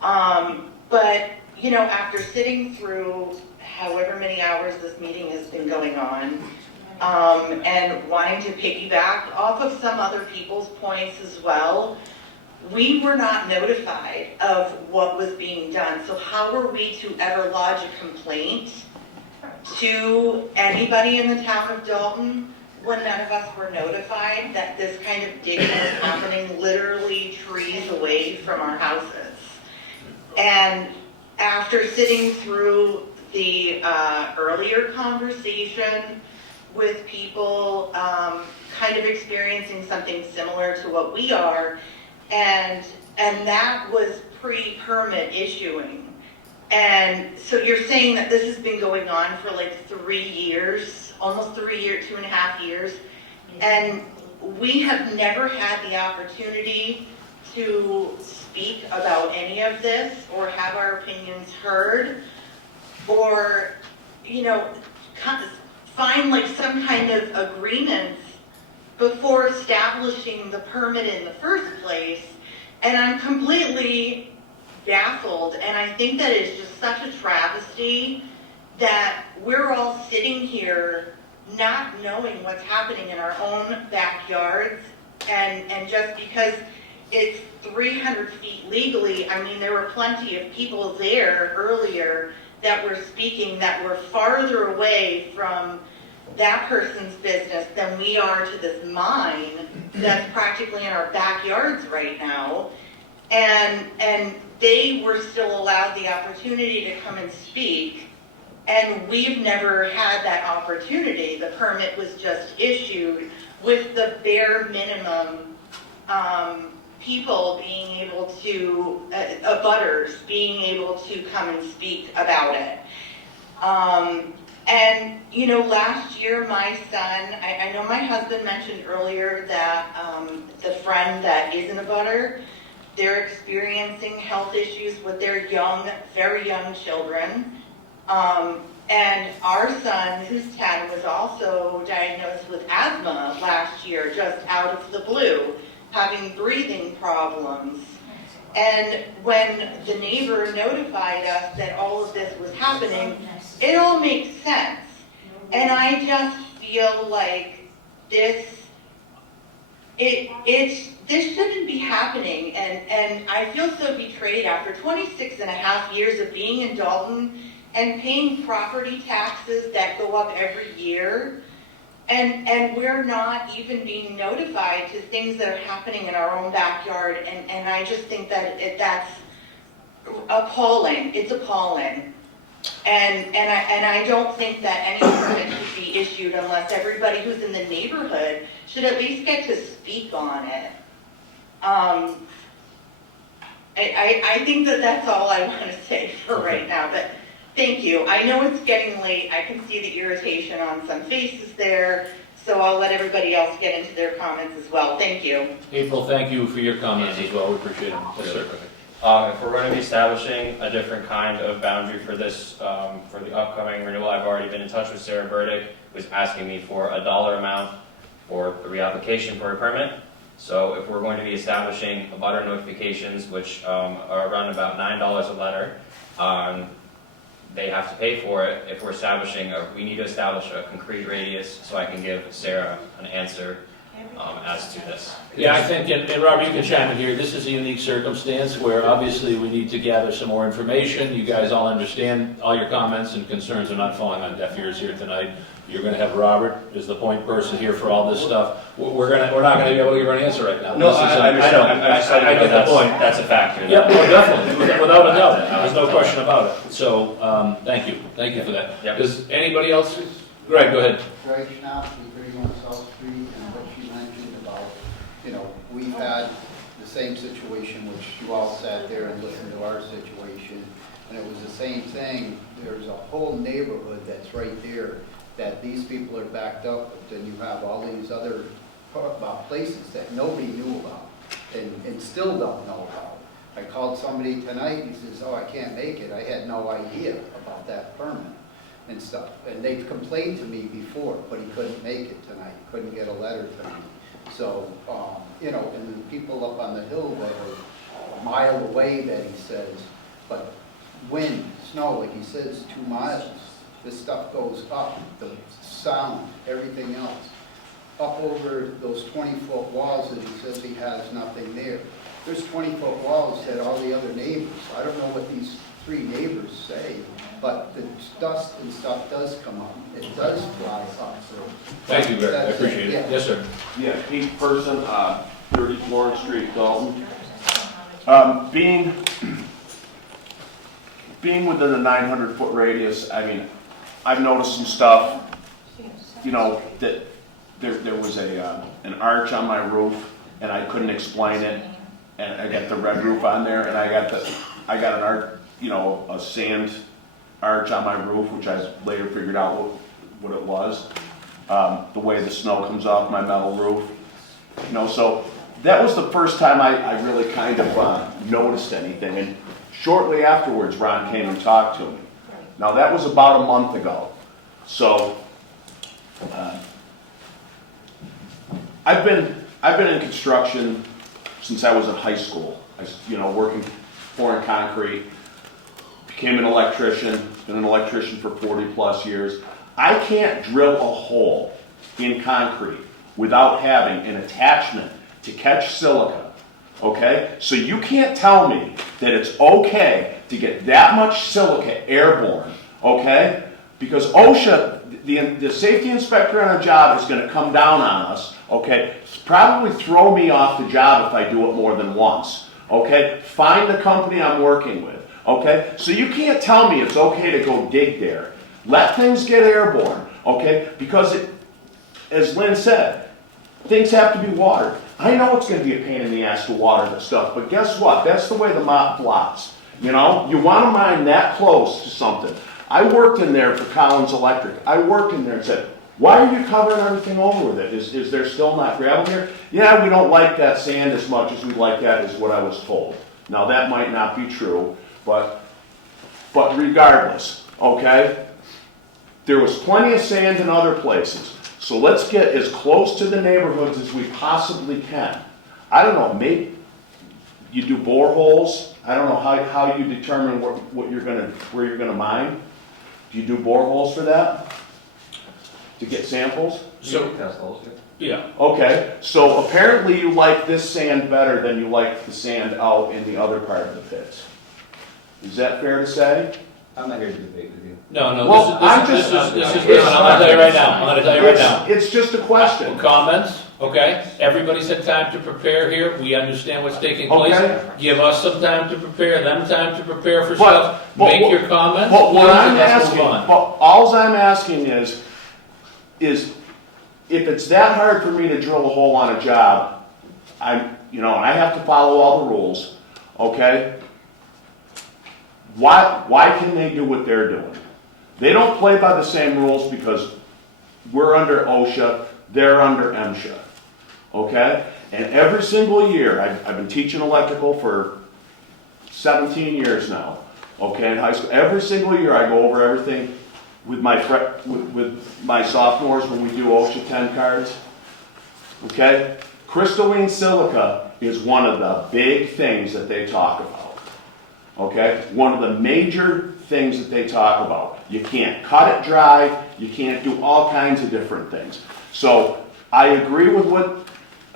But, you know, after sitting through however many hours this meeting has been going on, and wanting to piggyback off of some other people's points as well, we were not notified of what was being done. So how were we to ever lodge a complaint to anybody in the town of Dalton when none of us were notified that this kind of digging was happening literally trees away from our houses. And after sitting through the earlier conversation with people kind of experiencing something similar to what we are, and that was pre-permit issuing. And so you're saying that this has been going on for like 3 years, almost 3 years, 2.5 years, and we have never had the opportunity to speak about any of this or have our opinions heard, or, you know, find like some kind of agreements before establishing the permit in the first place. And I'm completely baffled, and I think that it's just such a travesty that we're all sitting here not knowing what's happening in our own backyards, and just because it's 300 feet legally, I mean, there were plenty of people there earlier that were speaking that were farther away from that person's business than we are to this mine that's practically in our backyards right now. And they were still allowed the opportunity to come and speak, and we've never had that opportunity. The permit was just issued with the bare minimum people being able to, abutters being able to come and speak about it. And, you know, last year my son, I know my husband mentioned earlier that the friend that is an abutter, they're experiencing health issues with their young, very young children. And our son, who's 10, was also diagnosed with asthma last year, just out of the blue, having breathing problems. And when the neighbor notified us that all of this was happening, it all makes sense. And I just feel like this shouldn't be happening. And I feel so betrayed after 26.5 years of being in Dalton and paying property taxes that go up every year. And we're not even being notified to things that are happening in our own backyard. And I just think that that's appalling. It's appalling. And I don't think that any permit should be issued unless everybody who's in the neighborhood should at least get to speak on it. I think that that's all I want to say for right now. But thank you. I know it's getting late. I can see the irritation on some faces there. So I'll let everybody else get into their comments as well. Thank you. April, thank you for your comments as well. We appreciate them. Yes, sir. If we're going to be establishing a different kind of boundary for this, for the upcoming renewal, I've already been in touch with Sarah Burdick, who's asking me for a dollar amount for the reapplication for a permit. So if we're going to be establishing abutter notifications, which are around about $9 a letter, they have to pay for it. If we're establishing, we need to establish a concrete radius so I can give Sarah an answer as to this. Yeah, I think, and Robert, you can chime in here, this is a unique circumstance where obviously we need to gather some more information. You guys all understand, all your comments and concerns are not falling on deaf ears here tonight. You're going to have Robert as the point person here for all this stuff. We're not going to be able to give her an answer right now. No, I get the point. That's a factor. Yeah, well, definitely, without a doubt. There's no question about it. So, thank you for that. Yep. Does anybody else? Greg, go ahead. Greg Schnapp, 31 South Street, and what you mentioned about, you know, we've had the same situation, which you all sat there and listened to our situation, and it was the same thing. There's a whole neighborhood that's right there that these people are backed up, but then you have all these other places that nobody knew about and still don't know about. I called somebody tonight, and he says, oh, I can't make it. I had no idea about that permit and stuff. And they've complained to me before, but he couldn't make it tonight, couldn't get a letter to me. So, you know, and the people up on the hill that are a mile away that he says, but wind, snow, like he says, 2 miles. This stuff goes up, the sound, everything else, up over those 20-foot walls that he says he has nothing there. There's 20-foot walls that all the other neighbors, I don't know what these three neighbors say, but the dust and stuff does come up. It does fly up, so. Thank you, Greg, I That's appreciate yeah. it. Yes, sir. Yeah, Pete Person, 30 Florence Street, Dalton. Being within a 900-foot radius, I mean, I've noticed some stuff, you know, that there was an arch on my roof, and I couldn't explain it, and I got the red roof on there, and I got an arch, you know, a sand arch on my roof, which I later figured out what it was. The way the snow comes off my metal roof, you know, so that was the first time I really kind of noticed anything, and shortly afterwards, Ron came and talked to me. Now, that was about a month ago. So, I've been in construction since I was in high school. Working pouring concrete, became an electrician, been an electrician for 40 plus years. I can't drill a hole in concrete without having an attachment to catch silica, okay? So you can't tell me that it's okay to get that much silica airborne, okay? Because OSHA, the safety inspector on a job is gonna come down on us, okay? Probably throw me off the job if I do it more than once, okay? Find the company I'm working with, okay? So you can't tell me it's okay to go dig there. Let things get airborne, okay? Because as Lynn said, things have to be watered. I know it's going to be a pain in the ass to water this stuff, but guess what? That's the way the mop flops. You know, you want to mine that close to something. I worked in there for Collins Electric. I worked in there and said, why are you covering everything over with it? Is there still not gravel here? Yeah, we don't like that sand as much as we like that, is what I was told. Now, that might not be true, but regardless, okay? There was plenty of sand in other places. So let's get as close to the neighborhoods as we possibly can. I don't know, maybe you do boreholes. I don't know how you determine where you're gonna mine. Do you do boreholes for that? To get samples? So test holes, Yeah. Okay, so apparently you like this sand better than you like the sand out in the other part of the pits. Is that fair to say? I'm not here to debate with you. No, Well, this is I'm gonna tell you right now. It's just a question. Comments, okay? Everybody's had time to prepare here. We understand what's taking place. Okay. Give us some time to prepare, them time to prepare for stuff. Make your comments. But what please, I'm and let's asking, move on. alls I'm asking is if it's that hard for me to drill a hole on a job, and I have to follow all the rules, okay? Why can they do what they're doing? They don't play by the same rules because we're under OSHA, they're under MSHA, okay? And every single year, I've been teaching electrical for 17 years now, okay, in high school. Every single year I go over everything with my sophomores when we do OSHA 10 cards, okay? Crystalline silica is one of the big things that they talk about. Okay, one of the major things that they talk about. You can't cut it dry, you can't do all kinds of different things. So I agree with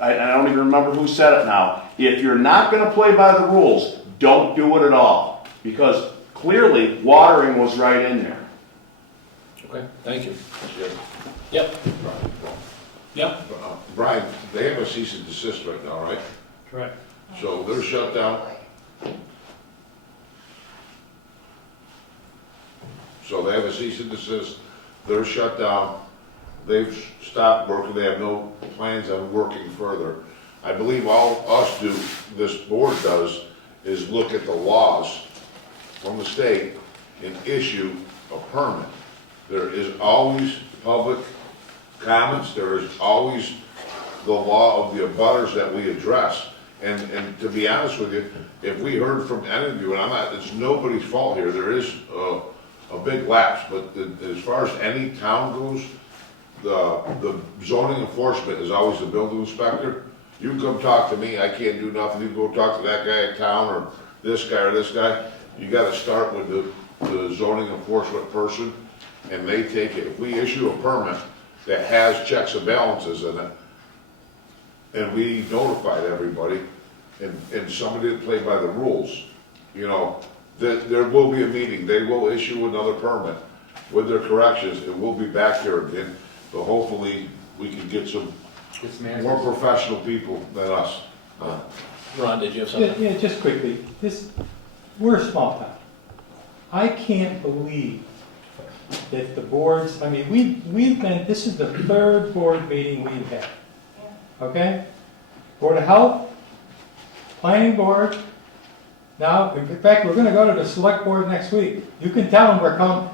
I don't even remember who said it now. If you're not going to play by the rules, don't do it at all. Because clearly watering was right in there. Okay, thank you. Yep. Yep. Brian, they have a cease and desist right now, right? Correct. So they're shut down. So they have a cease and desist, they're shut down, they've stopped working, they have no plans on working further. I believe all this board does, is look at the laws from the state and issue a permit. There is always public comments, there is always the law of the abutters that we address. And to be honest with you, if we heard from any of you, and it's nobody's fault here, there is a big lapse, but as far as any town goes, the zoning enforcement is always the building inspector. You can come talk to me, I can't do nothing, you can go talk to that guy in town, or this guy. You gotta start with the zoning enforcement person, and they take it. If we issue a permit that has checks and balances in it, and we notified everybody, and somebody didn't play by the rules, that there will be a meeting, they will issue another permit with their corrections, and we'll be back here again, but hopefully we can get some more professional people than us. Ron, did you have something? Yeah, just quickly, we're a small town. I can't believe that the boards, I mean, we've been, this is the third board meeting we've had. Okay? Board of Health, Planning Board. Now, in fact, we're gonna go to the Select Board next week. You can tell them we're coming.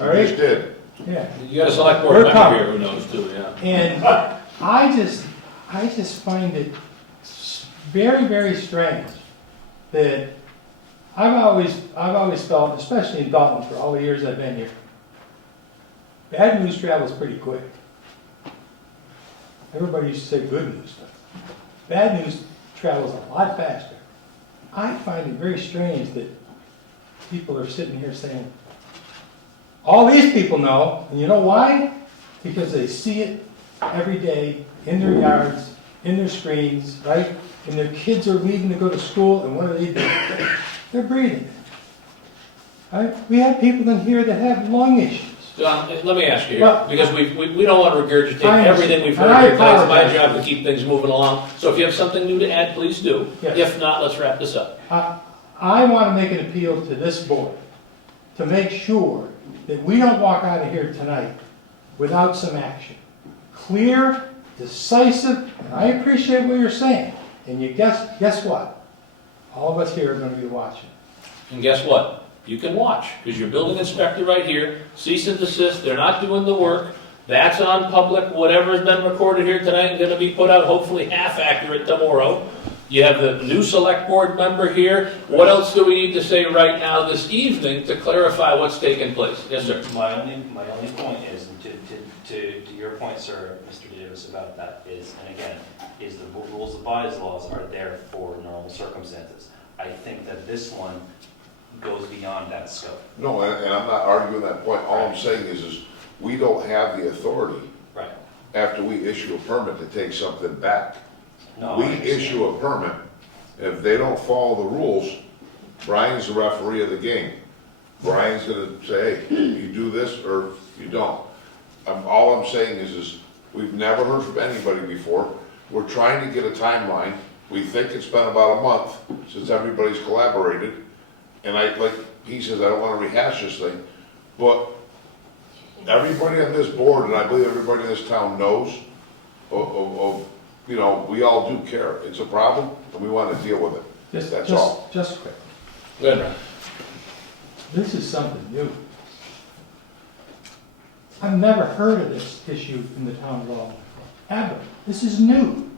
All You right? just did. Yeah. You got a select board We're member coming. here who knows too, yeah. And I just find it very, very strange that I've always felt, especially in Dalton for all the years I've been here, bad news travels pretty quick. Everybody used to say good news, but bad news travels a lot faster. I find it very strange that people are sitting here saying, all these people know, and you know why? Because they see it every day in their yards, in their screens, right? And their kids are leaving to go to school, and what do they do? They're breathing. Right? We have people in here that have lung issues. John, let me ask you, Well, because we don't want to regurgitate I everything we've heard and I here tonight. It's my apologize. job to keep things moving along. So if you have something new to add, please do. Yes. If not, let's wrap this up. I want to make an appeal to this board to make sure that we don't walk out of here tonight without some action. Clear, decisive, and I appreciate what you're saying. And you guess what? All of us here are going to be watching. And guess what? You can watch, because your building inspector right here, cease and desist, they're not doing the work. That's on public, whatever's been recorded here tonight is going to be put out, hopefully half accurate tomorrow. You have the new select board member here. What else do we need to say right now this evening to clarify what's taking place? Yes, sir. My only point is, to your point, sir, Mr. Davis, about that is, and again, is the rules of bylaws are there for normal circumstances. I think that this one goes beyond that scope. No, and I'm not arguing that point. All I'm saying is we don't have the authority Right. after we issue a permit to take something back. No, We I understand. issue a permit. If they don't follow the rules, Brian's the referee of the game. Brian's gonna say, hey, you do this or you don't. All I'm saying is we've never heard from anybody before. We're trying to get a timeline. We think it's been about a month since everybody's collaborated. And like he says, I don't want to rehash this thing, but everybody on this board, and I believe everybody in this town knows you know, we all do care. It's a problem, and we want to deal with it. That's all. Just quick. Go ahead, Ron. This is something new. I've never heard of this issue in the town of Dalton before, ever. This is new.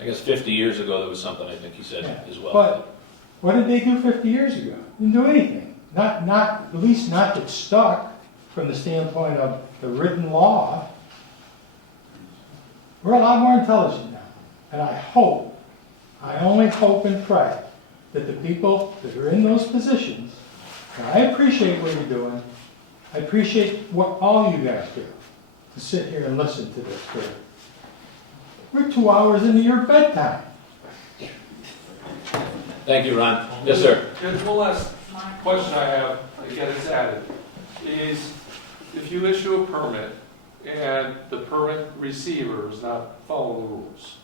I guess 50 years ago, there was something I think he said Yeah. as well. But what did they do 50 years ago? Didn't do anything. Not, at least not that stuck from the standpoint of the written law. We're a lot more intelligent now. And I only hope and pray that the people that are in those positions, and I appreciate what you're doing, I appreciate what all you guys do, to sit here and listen to this. We're 2 hours into your bedtime. Thank you, Ron. Yes, sir. There's one last question I have, again, it's added, is if you issue a permit and the permit receiver is not following the rules,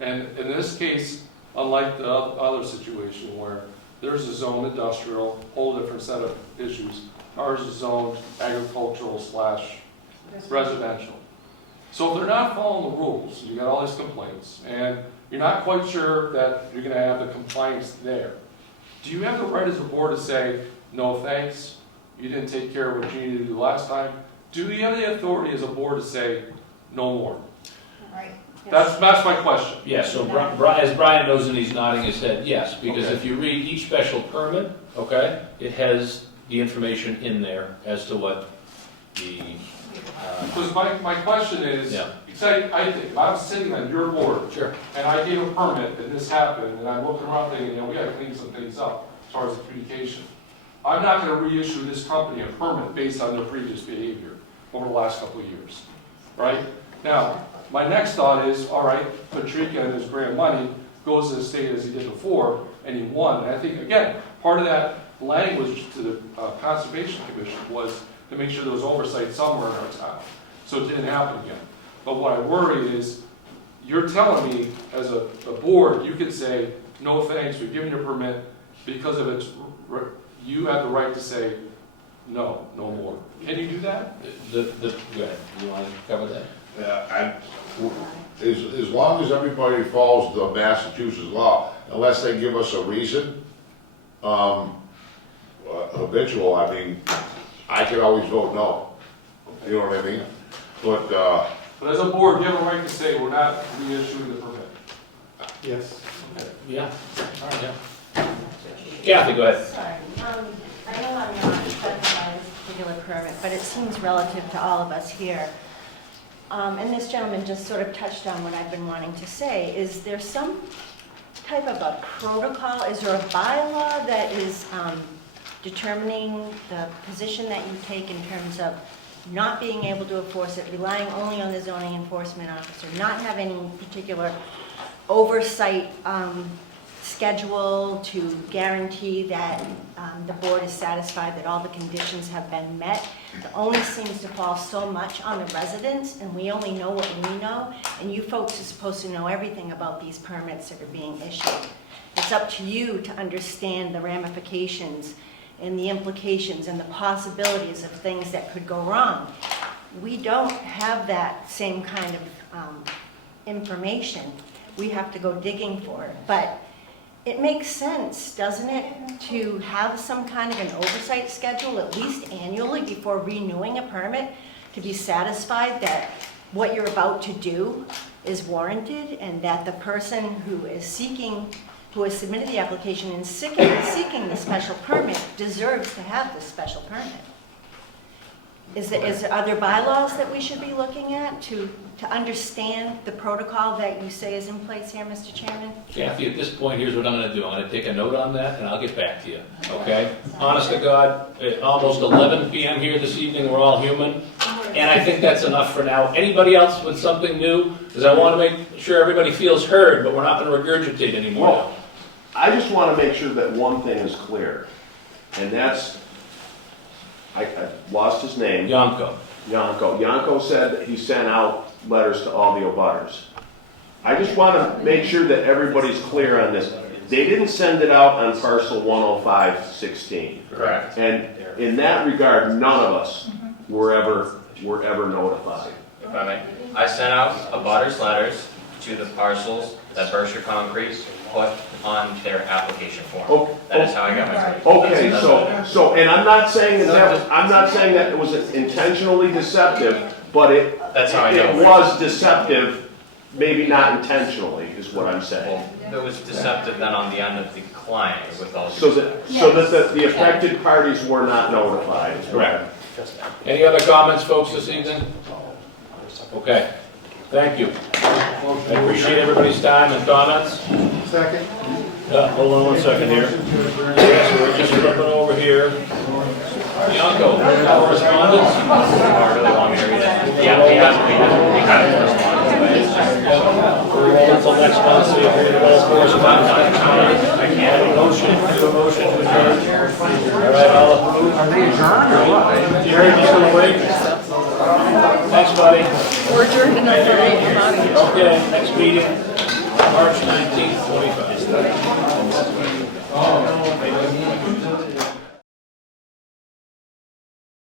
and in this case, unlike the other situation where there's a zone industrial, whole different set of issues, ours is zoned agricultural / residential. So if they're not following the rules, you got all these complaints, and you're not quite sure that you're gonna have the compliance there, do you have the right as a board to say, no thanks, you didn't take care of what you needed to do last time? Do you have the authority as a board to say, no more? Right. That's my question. Yes, so as Brian knows and he's nodding his head, yes, because if you read each special permit, okay, it has the information in there as to what the... Because my question is, say, I think, if I'm sitting on your board, sure, and I gave a permit and this happened, and I'm looking around thinking, we gotta clean some things up as far as the communication. I'm not gonna reissue this company a permit based on their previous behavior over the last couple of years, right? Now, my next thought is, all right, Patricia and his grant money goes to the state as he did before, anyone. And I think, again, part of that language to the Conservation Commission was to make sure there was oversight somewhere in our town, so it didn't happen again. But what I worry is, you're telling me, as a board, you could say, no thanks, we've given you a permit, because of its, you have the right to say, no more. Can you do that? Go ahead, you want to cover that? Yeah, as long as everybody follows the Massachusetts law, unless they give us a reason, habitual, I mean, I could always vote no. You know what I mean? But as a board, you have a right to say, we're not reissuing the permit. Yes. Yeah, all right, yeah. Kathy, go ahead. Sorry, I know I'm not affected by this particular permit, but it seems relative to all of us here. And this gentleman just sort of touched on what I've been wanting to say. Is there some type of a protocol? Is there a bylaw that is determining the position that you take in terms of not being able to enforce it, relying only on the zoning enforcement officer, not having any particular oversight schedule to guarantee that the board is satisfied that all the conditions have been met? It only seems to fall so much on the residents, and we only know what we know, and you folks are supposed to know everything about these permits that are being issued. It's up to you to understand the ramifications and the implications and the possibilities of things that could go wrong. We don't have that same kind of information. We have to go digging for it. But it makes sense, doesn't it, to have some kind of an oversight schedule, at least annually, before renewing a permit, to be satisfied that what you're about to do is warranted, and that the person who is who has submitted the application and seeking the special permit deserves to have this special permit. Are there bylaws that we should be looking at to understand the protocol that you say is in place here, Mr. Chairman? Kathy, at this point, here's what I'm gonna do. I'm gonna take a note on that, and I'll get back to you, okay? Honest to God, at almost 11 p.m. here this evening, we're all human, and I think that's enough for now. Anybody else with something new? Because I want to make sure everybody feels heard, but we're not gonna regurgitate anymore. Well, I just want to make sure that one thing is clear, and that's, I lost his name. Yanko. Yanko said that he sent out letters to all the abutters. I just want to make sure that everybody's clear on this. They didn't send it out on parcel 10516. Correct. And in that regard, none of us were ever notified. If I may, I sent out abutters letters to the parcels that Berkshire Concrete put on their application form. That is how I got my. Okay, so, and I'm not saying that it was intentionally deceptive, but That's how I know. it was deceptive, maybe not intentionally, is what I'm saying. Well, it was deceptive then on the end of the client with all. So that the affected parties were not notified. Correct. Any other comments, folks, this evening? Okay, thank you. I appreciate everybody's time and comments. Second. Hold on one second here. Yes, we're just flipping over here. Yanko, correspondence? Really long period. Yeah, we have correspondence, but it's just. We'll roll until next month, see if we have correspondence. I can't. Motion to adjourn. All right, are they adjourned or what? Jerry, you still awake? Thanks, buddy. We're adjourned another 8 months. Okay, next meeting, March 19th, 25.